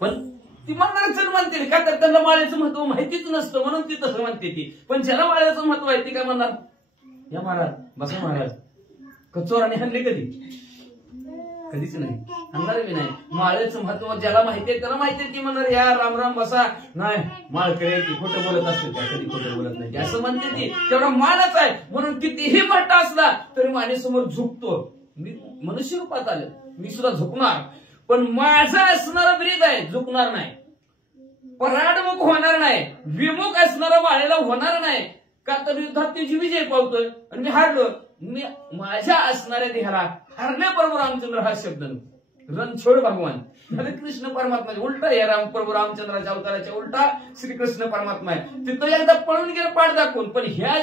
पण ती म्हणणारच म्हणते का तर त्यांना माळ्याचं महत्व माहितीच नसतं म्हणून ती तसं म्हणते ती. पण ज्याला माळ्याचं महत्व आहे ती काय म्हणणार? या महाराज बसा महाराज. चोराने हल्ले कधीच नाही, आणणार बी नाही. माळेचं महत्व ज्याला माहितीये त्याला माहितीये ती म्हणणार या राम राम बसा. नाही माळ करायची खोटं बोलत असेल का? कधी खोटं बोलत नाही असं म्हणते ती. तेवढा माळच आहे म्हणून कितीही मोठा असला तरी माझ्यासमोर झुकतो. मी मनुष्य रूपात आलं, मी सुद्धा झुकणार. पण माझं असणारं ब्रीद आहे, झुकणार नाही, पराडमुख होणार नाही, विमुख असणारा माळेला होणार नाही. का तर युद्धात ती विजय पावतोय आणि मी हारलो. मी माझ्या असणाऱ्या देहाला हरले प्रभू रामचंद्र हा शब्द रणछोड भगवान कृष्ण परमात्मा उलटा हे प्रभू रामचंद्राच्या अवताराच्या उलटा श्रीकृष्ण परमात्मा आहे. तिथं एकदा पळून गेलं पाठ दाखवून, पण ह्या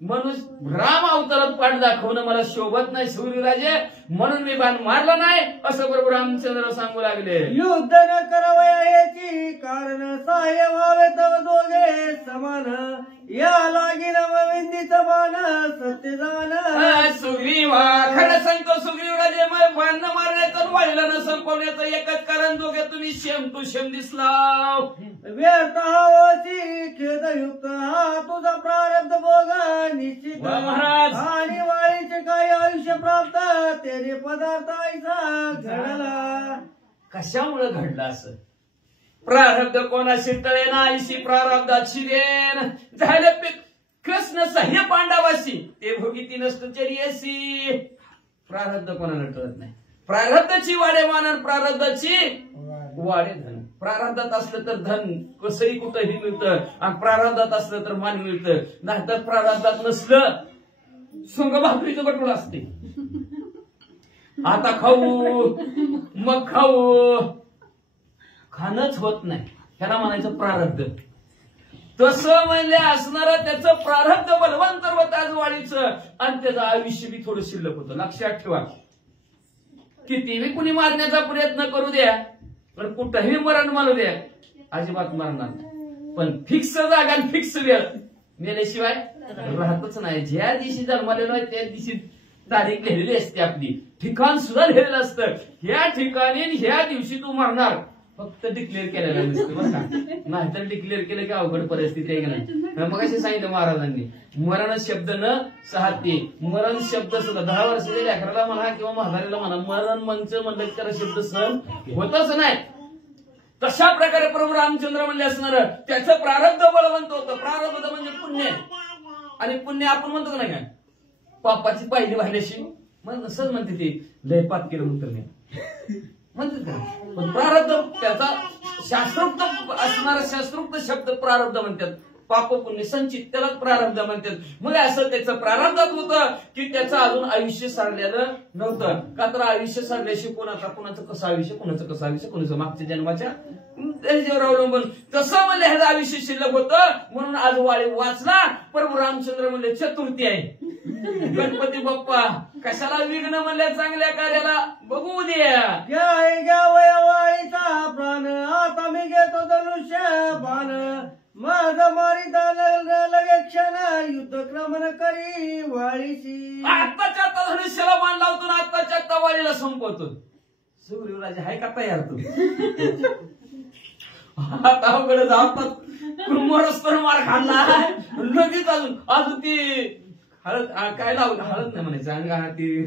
मनुष्य राम अवतारात पाठ दाखवणं मला शोभत नाही सुग्रीवराजे, म्हणून मी बाण मारला नाही असं प्रभू रामचंद्र सांगू लागले. युद्ध न करावयाची कारण सहाय्य व्हावे तव दोघे समान या लागीन विंदीचं बाण सत्य जाण. सुग्रीवा खरं सांगतो सुग्रीवराजे बाण मारण्याचं वाढलं न संपवण्याचं एकच कारण दोघे तुम्ही शेम टू शेम दिसला. व्यर्थ हवची खेदयुक्त हा तुझा प्रारब्ध भोगा निश्चित आणि वाळीचे काही आयुष्य प्राप्त तेरे पदार्थ ऐसा घडला. कशामुळे घडलं असं? प्रारब्ध कोणाशी तळे नाहीशी प्रारब्धाची देण झालं. कृष्ण सह्य पांडवाशी ते भोगीती नसतो चर्यसी. प्रारब्ध कोणाला टळत नाही. प्रारब्धाची वाडे मानन प्रारब्धाची वाडे धन. प्रारब्धात असलं तर धन कसंही कुठंही मिळतं आणि प्रारब्धात असलं तर मान मिळतं. नाहीतर प्रारब्धात नसलं संग भाकरीचं बटूळ असते. आता खाऊ मग खाऊ, खाणंच होत नाही, ह्याला म्हणायचं प्रारब्ध. तसं म्हणजे असणारं त्याचं प्रारब्ध बलवंतर होतं आजवाळीचं, आणि त्याचं आयुष्य बी थोडं शिल्लक होतं. लक्षात ठेवा, कितीही कुणी मारण्याचा प्रयत्न करू द्या, पण कुठंही मरण मानू द्या, अजिबात मरणार नाही. पण फिक्स जागा फिक्स वेळ मेल्याशिवाय राहतच नाही. ज्या दिवशी जन्मलेलो आहे त्या दिवशी तारीख लिहिलेली असते, आपली ठिकाण सुद्धा लिहिलेलं असतं. ह्या ठिकाणी ह्या दिवशी तू मरणार, फक्त डिक्लेअर केलेलं नसतं बरं का. नाहीतर डिक्लेअर केलं की अवघड परिस्थिती आहे का नाही. मग असे सांगितलं महाराजांनी, मरण शब्द न साहते. मरण शब्द सुद्धा 10 वर्षाच्या लेकराला म्हणा किंवा म्हातारीला म्हणा, मरण मंच म्हणलं की त्याला शब्द सहन होतच नाही. तशा प्रकारे प्रभू रामचंद्र म्हणले असणार त्याचं प्रारब्ध बळवंत होतं. प्रारब्ध म्हणजे पुण्य, आणि पुण्य आपण म्हणतो नाही काय, पापाची पाहिली वाहिल्याशी मग सहज म्हणते ते लय पाप केलं म्हणतो नाही म्हणतात का. पण प्रारब्ध त्याचा शास्त्रोक्त असणारा शास्त्रोक्त शब्द प्रारब्ध म्हणतात. पाप पुण्य संचित त्याला प्रारब्ध म्हणतात. मग असं त्याचं प्रारब्धात होतं की त्याचं अजून आयुष्य सारलेलं नव्हतं. का तर आयुष्य सारल्याशिवाय कोणाचं कसं आयुष्य, कोणाचं मागच्या जन्माच्या त्याच्यावर अवलंबून. तसं म्हणजे ह्याचं आयुष्य शिल्लक होतं. म्हणून आज वाळी वाचला. प्रभू रामचंद्र म्हणले चतुर्थी आहे, गणपती बाप्पा कशाला विघ्न म्हणल्या चांगल्या कार्याला बघू द्या. घ्या वयावाईचा प्राण, आता मी घेतो धनुष्य बाण, माझ मारिता लगे क्षण, युद्ध क्रमण करी वाळीशी. आत्ताच्या आता धनुष्याला बाण लावतो, आत्ताच्या आता वाळीला संपवतो. सुग्रीवराजे हाय का तयार तू? आता अवघड जातात मरस्तर मार खाल्ला लगेच अजून ती हळद काय लावलं, हळद नाही म्हणायचं अंगा ती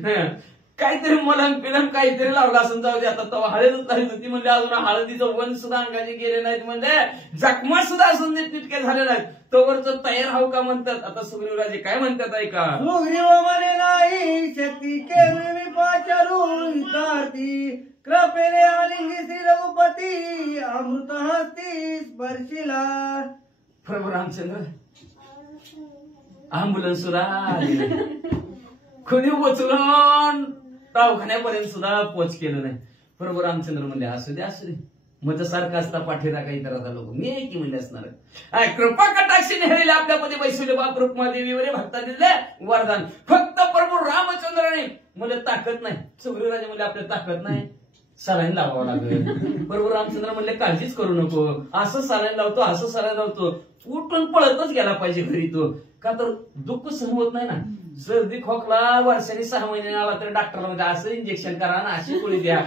काहीतरी मलम पिलम काहीतरी लावलं असं जाऊ दे. आता तेव्हा हळदच नाही होती म्हणजे अजून हळदीचं वन सुद्धा अंगाचे गेले नाहीत, म्हणजे जखमा सुद्धा असून तितके झाले नाहीत. तोवरच तयार हाव का म्हणतात. आता सुग्रीवराजे काय म्हणतात ऐका. सुग्रीव म्हणे नाही शक्ती केवळी विपाचारू हितार्थी, कृपेने आलिंगी श्री रघुपती, अमृत हस्ती स्पर्शिला. प्रभू रामचंद्र अँब्युलन्स सुद्धा कोणी उचलून दवाखान्यापर्यंत सुद्धा पोच केलं नाही. प्रभू रामचंद्र म्हणले असू दे मग सारखं असता पाठीरा काही तर लोक मी आहे की म्हणजे असणार. कृपा कटाक्षी नेहरेले आपल्यामध्ये बैसवले बाप रुक्मादेवी वरे भक्ता दिले वरदान. फक्त प्रभू रामचंद्राने मला ताकद नाही. सुग्रीवराजे म्हणले आपल्याला ताकद नाही, सलाईन लावावं लागेल. प्रभू रामचंद्र म्हणले काळजीच करू नको, असं सलाईन लावतो असं सलाईन लावतो. उठून पळतच गेला पाहिजे घरी तो. का तर दुःख सहन होत नाही ना. सर्दी खोकला वर्षाने 6 महिने आला तर डॉक्टरला म्हणजे असं इंजेक्शन करा ना अशी गोळी द्या,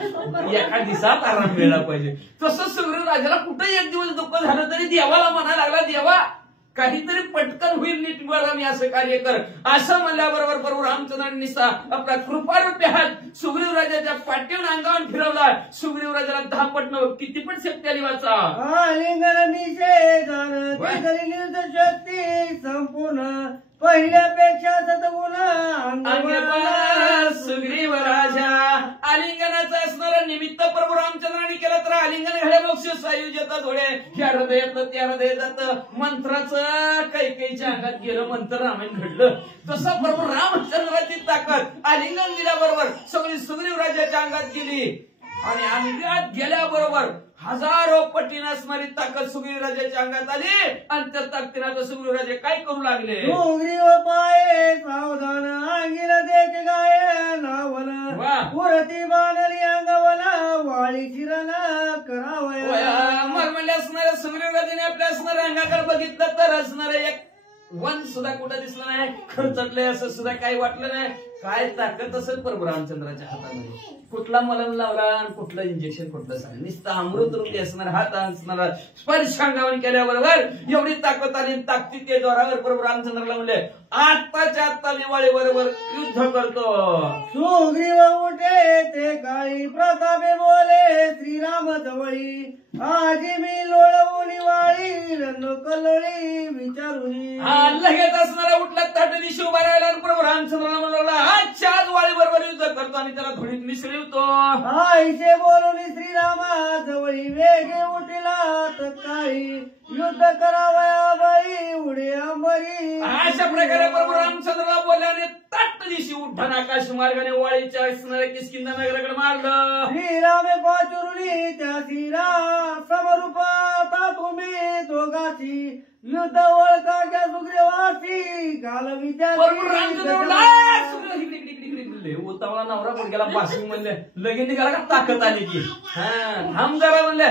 एका दिवसात आराम मिळाला पाहिजे. तसं सुग्रीवराजाला कुठे एक दिवस दुःख झालं तरी देवाला म्हणायला लागला, देवा काहीतरी पटकन होईल नीट बघा मी असं कार्य कर. असं म्हणल्याबरोबर प्रभू रामचंद्रांनी निसा आपला कृपारूपी हात सुग्रीवराजाच्या पाठीवर अंगावर फिरवला. सुग्रीवराजाला 10 पट किती पण शक्ती आली वाचा. आलिंगन निषेधन निर्द शक्ती संपूर्ण, पहिल्यापेक्षा सद्गुण सुग्रीवराजा. आलिंगनाचं असणारं निमित्त प्रभू रामचंद्रांनी केलं तर आलिंगन घड्या मोक्ष सायुज येतात थोडे. ह्या हृदयात त्या हृदयात मंत्राचं कैकेयीच्या अंगात गेलं, मंत्र रामायण घडलं. तसं प्रभू रामचंद्राची ताकद आलिंगन दिल्याबरोबर सगळी सुग्रीवराजाच्या अंगात गेली, आणि अंगात गेल्याबरोबर 1000 पटीने असणारी ताकद सुग्रीवराजाच्या अंगात आली. आणि त्या ताकदीनं सुग्रीवराजे काय करू लागले. सुग्रीव पाये सावधान अंगिन देख गाय नावन, पुरती बाणली अंगवला वाळी शिरना करावया. मग म्हणले असणाऱ्या सुग्रीवराजाने आपल्या असणाऱ्या अंगाकडे बघितलं तर असणारं एक वन सुद्धा कुठं दिसलं नाही, खरचटलंय असं सुद्धा काही वाटलं नाही. काय ताकद असेल प्रभू रामचंद्राच्या हातामध्ये. कुठला मलम लावला आणि कुठलं इंजेक्शन कुठलं सांग, नुसतं अमृत रूपी असणार हात असणारा स्पर्श अंगावर केल्याबरोबर एवढी ताकद आली. ताकदीच्या जोरावर प्रभू रामचंद्राला म्हणले आत्ताच्या आत्ता दिवाळी बरोबर युद्ध करतो. सुग्रीव उठे ते काळी प्रतापे बोले श्रीराम जवळी, आजी मी लोळवून वाळी रन्न कलळी विचारुनी. लगेच असणारा उठला ताटली उभा राहिला आणि प्रभू रामचंद्राला म्हणला आजच्या आज वाळी बरोबर युद्ध करतो आणि त्याला धुळीत मिसळवतो. आईशे बोलून श्रीरामा जवळी वेगे उठला तर काळी युद्ध करावया बाई उडे अंबरी. अशा प्रकारे प्रभू रामचंद्राला बोलल्याने तट दिशी उड्डाण आकाश मार्गाने वाळीच्या असणाऱ्या किष्किंधा नगराकडे मारलं. श्रीरामे पाचुरुली त्या श्रीराम समरूपाता तुम्ही दोघाची युद्ध ओळखाच्या सुग्रीवासी घालवी त्या प्रभू रामचंद्र उतावळा नवरा मुलग्याला बाशिंग म्हणले लगीन निघाला का ताकद आली की थांब जरा म्हणले.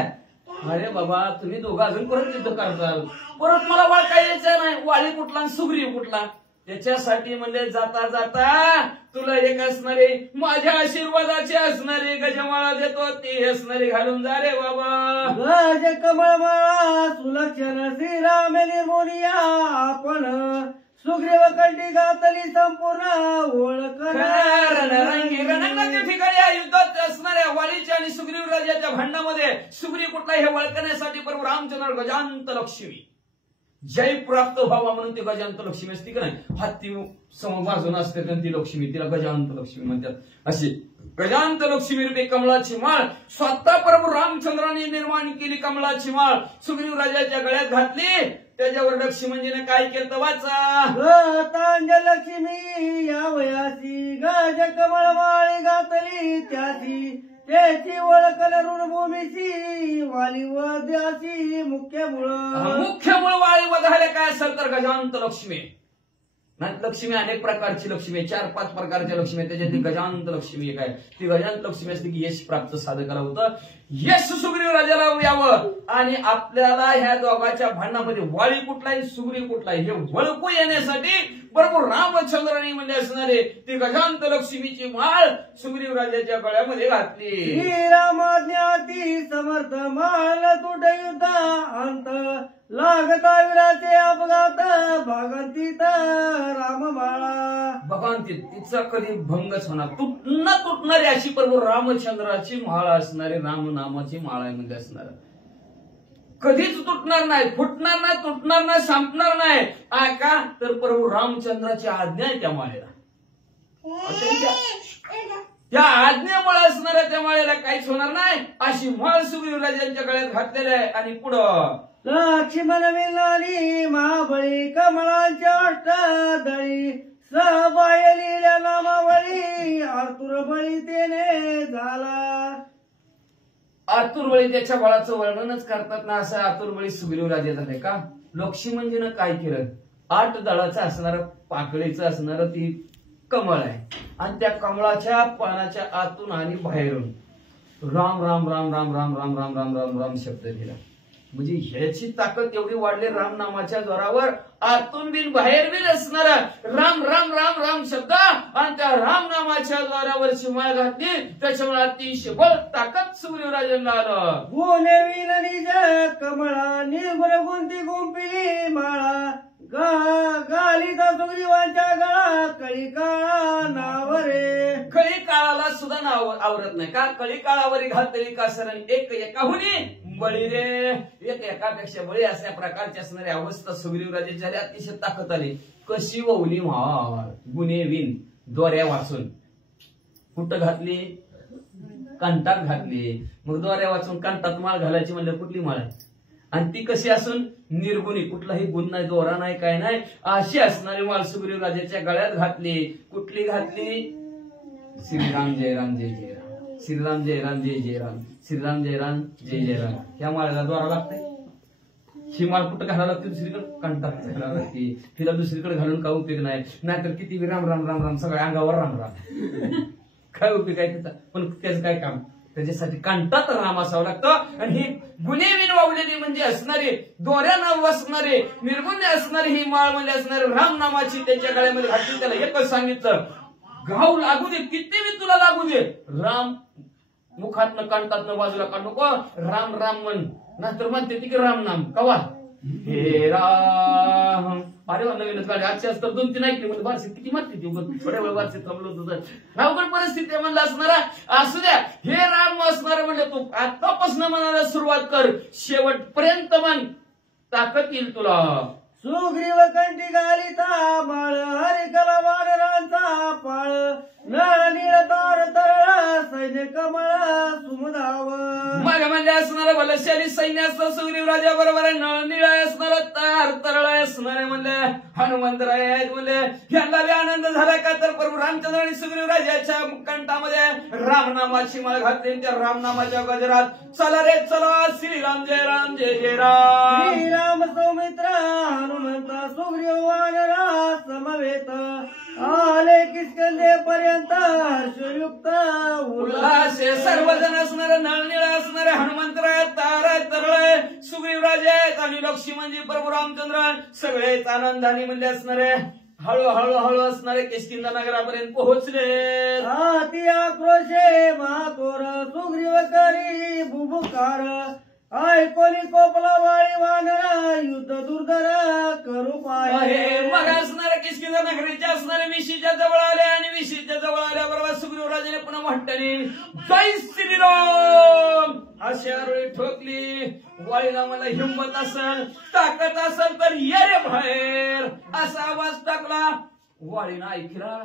अरे बाबा तुम्ही दोघं अजून परत युद्ध करताल, परत मला वाळ काय यायचं नाही. वाळी कुठला सुग्रीव कुठला त्याच्यासाठी म्हणले जाता जाता तुला एक असणारे माझ्या आशीर्वादाचे असणारे गजमाळा देतो ते असणारे घालून जा रे बाबा. गज कमळमाळा सुलक्षण श्रीराम निर्मोनिया आपण सुग्रीव कंठी घातली संपूर्ण ओळख. रणरंगी रणंगाच्या ठिकाणी या युद्धात असणाऱ्या वालीच्या आणि सुग्रीव राजाच्या भांडणामध्ये सुग्रीव कुठला हे ओळखण्यासाठी प्रभू रामचंद्र गजांत लक्ष्मी जय प्राप्त व्हावा म्हणून ती गजांत लक्ष्मी असते का नाही. हत्ती समबाजून असते ती लक्ष्मी तिला गजांत लक्ष्मी म्हणतात. अशी गजांत लक्ष्मी रूपी कमळाची माळ स्वतः प्रभू रामचंद्राने निर्माण केली. कमळाची माळ सुग्रीव राजाच्या गळ्यात घातली. त्याच्यावर लक्ष्मणजीने काय केलं वाचा. तांज लक्ष्मी या वयासी गज कमळमाळी घातली त्याची त्याची ओळख ऋणभूमीची वाली वद्याची मुख्य मुळ वाळी वधायला काय असेल तर गजांत लक्ष्मी. लक्ष्मी अनेक प्रकारची लक्ष्मी 4-5 प्रकारच्या लक्ष्मी त्याच्यात ती गजांत लक्ष्मी एक आहे. ती गजांत लक्ष्मी असते की यश प्राप्त साधकाला होतं. यश सुग्रीव राजाला यावं आणि आपल्याला ह्या दोघांच्या भांडणामध्ये वाळी कुठला आहे सुग्रीव कुठला आहे हे ओळखू येण्यासाठी प्रभू रामचंद्राने म्हणजे असणारे ती गजांत लक्ष्मीची माळ सुग्रीव राजाच्या गळ्यामध्ये घातली. रामाज्ञाती समर्थ माल तुट युद्ध अंत लागता विराचे अपघात भागंतीत रामबाळा. भगवंती तिचा कधी भंगच होणार न तुटणारी अशी प्रभू रामचंद्राची माळ असणारी रामनामाची माळ आहे म्हणजे असणार कधीच तुटणार नाही फुटणार नाही तुटणार नाही संपणार नाही. का तर प्रभू रामचंद्राची आज्ञा आहे त्या माळेला. त्या आज्ञेमुळे असणाऱ्या त्या माळेला काहीच होणार नाही अशी माळ सुग्रीव राजांच्या गळ्यात घातलेली आहे. आणि पुढं लक्ष्मण विलानी महाबळी कमळांच्या अष्टदळी सहबायलील्या नामावळी आतुर बळी तेने झाला. आतुरबळी त्याच्या बळाचं वर्णनच करतात ना असं आतुरबळी सुग्रीव राजे झाले का. लक्ष्मणजीनं काय केलं 8 दळाचं असणारं पाकळीचं असणारं ती कमळ आहे आणि त्या कमळाच्या पानाच्या आतून आणि बाहेरून राम राम राम राम राम राम राम राम राम राम शब्द दिला. म्हणजे ह्याची ताकद एवढी वाढली राम नामाच्या जोरावर आतून बिन बाहेर बिन असणारा राम राम राम राम शब्द आणि त्या राम नामाच्या जोरावर माळ घातली. त्याच्यामुळे अतिशय बळ ताकद सुग्रीव राजांना आलं. गुणे विलनी कमळा निर्गुण गुंती गुंपिली माळा गालिता सुग्रीवांच्या गळा कळी काळा नावरे. कळी काळाला सुद्धा नाव आवरत नाही का. कळी काळावर घालतली का सर एक एकाहुनी बळी रे एक एकापेक्षा बळी अशा प्रकारची असणारी अवस्था सुग्रीव राजाची झाली. अतिशय ताकद आली. कशी ववली माळ गुन्हे विन दोऱ्या वाचून कुठं घातली कंठात घातली. मग दोऱ्या वाचून कंठात माळ घालायची म्हणजे कुठली माळ आहे आणि ती कशी असून निर्गुणी कुठलाही गुण नाही दोरा नाही काय नाही अशी असणारी माळ सुग्रीव राजाच्या गळ्यात घातली. कुठली घातली श्रीराम जय राम जय जय राम श्रीराम जय राम जय जय राम श्रीराम जय राम जय जय राम. या माळाला द्वारा लागते. ही माळ कुठं घालायला लागते दुसरीकडे कंठात घालायला लागते. तिला दुसरीकडे घालून काय उपयोग नाही. नाहीतर किती राम राम राम राम सगळ्या अंगावर राम राम काय उपयोग आहे त्याचा. पण त्याचं काय काम त्याच्यासाठी कंठात राम असावं लागतं. आणि ही गुन्हेविन वावलेली म्हणजे असणारी दोऱ्यानं वसणारे निर्गुण्य असणारी ही माळ म्हणजे असणारे राम नामाची त्यांच्या गळ्यामध्ये घातली. त्याला एकच सांगितलं घाव लागू दे किती मी तुला लागू दे राम मुखातनं कंठातनं बाजूला काढू नको राम राम म्हण. नंतर म्हणते ती की राम नाम कवा हे राम. अरे नवीनच गाडी आजच्या तर 2-3 ऐकली म्हणजे बारसे किती मारते ती थोड्या वेळ बारसे थांबलो तुझं अवघड परिस्थिती म्हणलं असणारा असू द्या हे राम असणार म्हणजे तू आतापासून म्हणायला सुरुवात कर शेवटपर्यंत म्हण ताकद येईल तुला. सुग्रीव कंठी घालिता माळ हरिकला वानरांचा पाळ नळ नीळ तार तरळ सैन्य कमळ सुमधाव मग म्हणजे असणार बलशाली सैन्य असतं सुग्रीव राजा बरोबर आहे नळ निळ असणार तार तरळ असणारे म्हणले हनुमंतराय आहेत म्हणले यांना बी आनंद झाला का तर प्रभू रामचंद्र आणि सुग्रीव राजाच्या कंठामध्ये रामनामाची माळ घातली त्या रामनामाच्या गजरात चला रे चला श्रीराम जय राम जय जय राम श्रीराम सौमित्र हनुमंत सुग्रीव वानरा समवेत आले किष्किंधे पर्यंत हर्षयुक्त उल्हासे सर्वजण असणारे नळनिळ असणारे हनुमंतराय तारा तरळ सुग्रीव राजे आहेत आणि लक्ष्मणजी प्रभू रामचंद्र सगळेच आनंदाने म्हणजे असणारे हळू असणारे किष्किंधा नगरापर्यंत पोहोचले अति आक्रोशे महातोर सुग्रीव करी बुबुकार ऐकोनी कोपला वाळी वानरा युद्ध दुर्धर करू पाहे मग असणारे किष्किंधा नगरीच्या असणारे विशीच्या जवळ आले आणि विशीच्या जवळ आल्याबरोबर सुग्रीव राजाने पुन्हा म्हटले जय श्रीराम अशी आरोळी ठोकली वाळीला मला हिंमत असेल ताकद असेल तर ये रे बाहेर असा आवाज टाकला वाळीनं ऐकला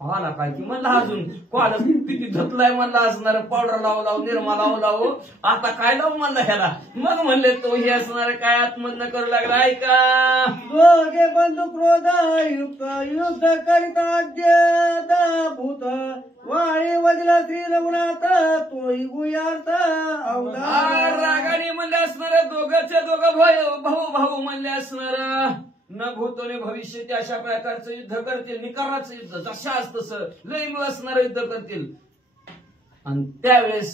आला काय की म्हणला अजून कॉल किती धुतलाय म्हणला असणार पावडर लावू निरमा लावू आता काय लावू म्हणला ह्याला मग म्हणले तो हे असणार काय आत्मधन करू लागला ऐका दोघे बंधू क्रोध युक्त युद्ध करिता भूत वाळी वजला श्री रघुनाथ तोही गुयार्थ अवधार रागाने म्हणले असणार दोघंचे दोघं भाऊ म्हणले असणार न भूतो ने भविष्य ते अशा प्रकारचं युद्ध करतील निकाराचं युद्ध जशाच तसं लय असणार युद्ध करतील आणि त्यावेळेस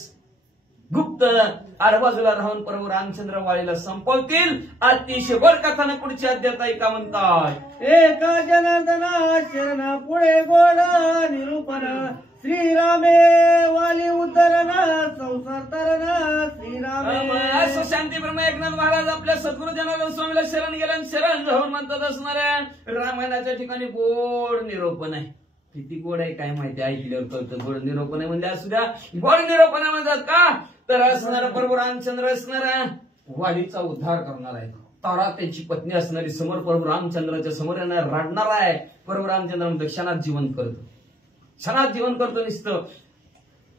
गुप्त आडबाजूला राहून प्रभू रामचंद्र वाळीला संपवतील अतिशय वर कथानं पुढची अध्यात ऐका म्हणतात एका जनार्दना शरणा पुढे गोड निरूपण श्रीरामे वाली उद्धरण संसार तरण श्रीरामे असं शांती ब्रह्म एकनाथ महाराज आपल्या सद्गुरु जनार्दन स्वामीला शरण गेल्या आणि शरण जाऊन म्हणतात असणाऱ्या रामायणाच्या ठिकाणी गोड निरोपण आहे किती गोड आहे काय माहिती ऐकल्यावर कळतं गोड निरोपण आहे म्हणजे असू द्या गोड निरोपण म्हणतात का तर असणारा प्रभू रामचंद्र असणारा वालीचा उद्धार करणार आहे तारा त्याची पत्नी असणारी समोर प्रभू रामचंद्राच्या समोर येणार रडणार आहे प्रभू रामचंद्र क्षणात जीवन करतो नुसतं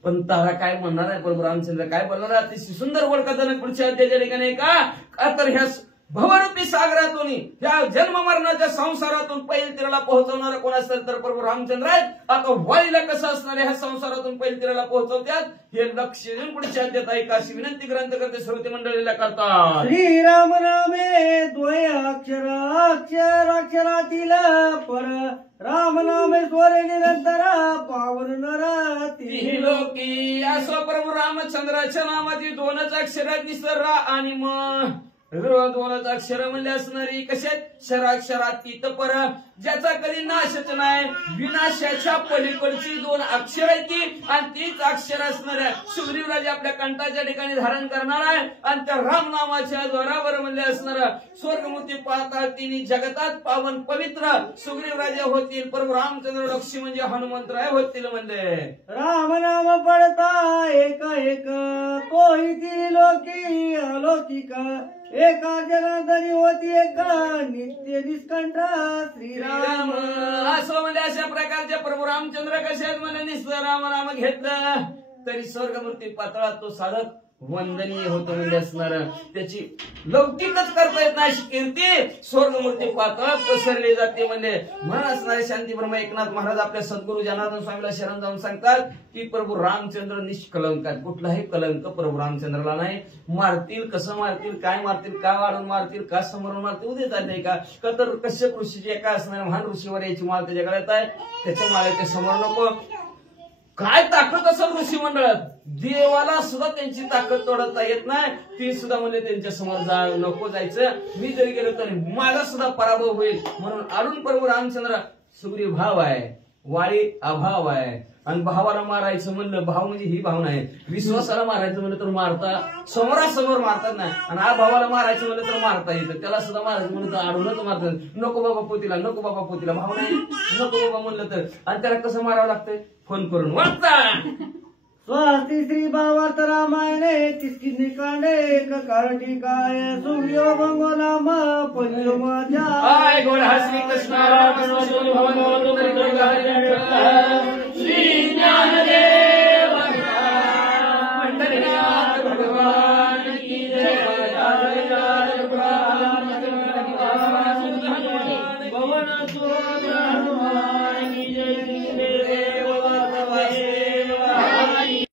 पण तारा काय म्हणणार आहे प्रभू रामचंद्र काय बोलणार आहे अतिशय सुंदर वडकथाने पुढच्या अध्यायाच्या ठिकाणी का तर ह्या भवरूपी सागरातून ह्या जन्म मरणाच्या संसारातून पैल तीराला पोहोचवणार कोण असेल तर प्रभू रामचंद्र आहेत आता वाईला कसं असणार ह्या संसारातून पैल तीराला पोहोचवतात हे लक्ष देऊन पुढच्या अध्यायात ऐका अशी विनंती ग्रंथ करते श्रोते मंडळीला करतात श्रीराम नामे द्वय अक्षर अक्षरातील पर राम नामे स्वर निरंतर पावन नर ती लोकी असो प्रभू रामचंद्राच्या नामाची दोनच अक्षरात निसर्रा आणि मग दोनच अक्षर म्हणजे असणारी कशात शराक्षरातीत पर ज्याचा कधी नाशच नाही विनाशाच्या पलीकडची दोन अक्षर आहेत ती आणि तीच अक्षर असणाऱ्या सुग्रीव राजा आपल्या कंठाच्या ठिकाणी धारण करणार आहे आणि त्या राम नामाच्या जोरावर म्हणजे असणार स्वर्गमुक्ती पाहतात तिने जगतात पावन पवित्र सुग्रीव राजा होतील प्रभू रामचंद्र लक्ष्मी म्हणजे हनुमंतराय होतील म्हणजे राम नाम पडता एक एक तोही ती लोकी अलौकिक एका जनार्दनी होती एका नित्य निष्कंठ श्रीराम असं म्हणजे अशा प्रकारचे प्रभू रामचंद्र कसे आहेत म्हणजे निस्तर राम घेतलं तरी स्वर्गमूर्ती पातळात तो साधक वंदनीय होतो म्हणजे असणार त्याची लौकिकच करता येत नाही कीर्ती स्वर्गमूर्ती पातळात पसरली जाते म्हणजे म्हणून असणारे शांती ब्रह्म एकनाथ महाराज आपल्या सद्गुरु जनार्दन स्वामीला शरण जाऊन सांगतात की प्रभू रामचंद्र निष्कलंक आहेत कुठलाही कलंक प्रभू रामचंद्रला नाही मारतील कसं मारतील काय मारतील का वाढून मारतील का समोरून मारतील उद्या नाही का तर कश्यप ऋषीची एका असणाऱ्या महान ऋषीवर याची माळ त्याच्या गळ्यात आहे त्याच्या माळ्याच्या समोर नको काय ताकद असेल ऋषी मंडळात देवाला सुद्धा त्यांची ताकद तोडता येत नाही ती सुद्धा म्हणजे त्यांच्या समोर नको जायचं मी जरी गेलो तरी माझा सुद्धा पराभव होईल म्हणून अरुण प्रभू रामचंद्र सुग्रीव भाव आहे वाळी अभाव आहे आणि भावाला मारायचं म्हणलं भाव म्हणजे ही भावना आहे विश्वासाला मारायचं म्हणलं तर मारता समोरासमोर मारतात नाही आणि आ भावाला मारायचं म्हणलं तर मारता येतं त्याला सुद्धा मारायचं म्हणलं तर आडूनच मारतात नको बाबा पोतीला भाव नाही नको बाबा म्हणलं तर आणि त्याला कसं मारावं लागतंय फोन करून वाटता स्वस्ति श्री भावार्थ रामायणे तिसकिनी कांडे एक कार्तिकाय सूर्यो भंगो नाम पंचम आय गोड श्री कृष्ण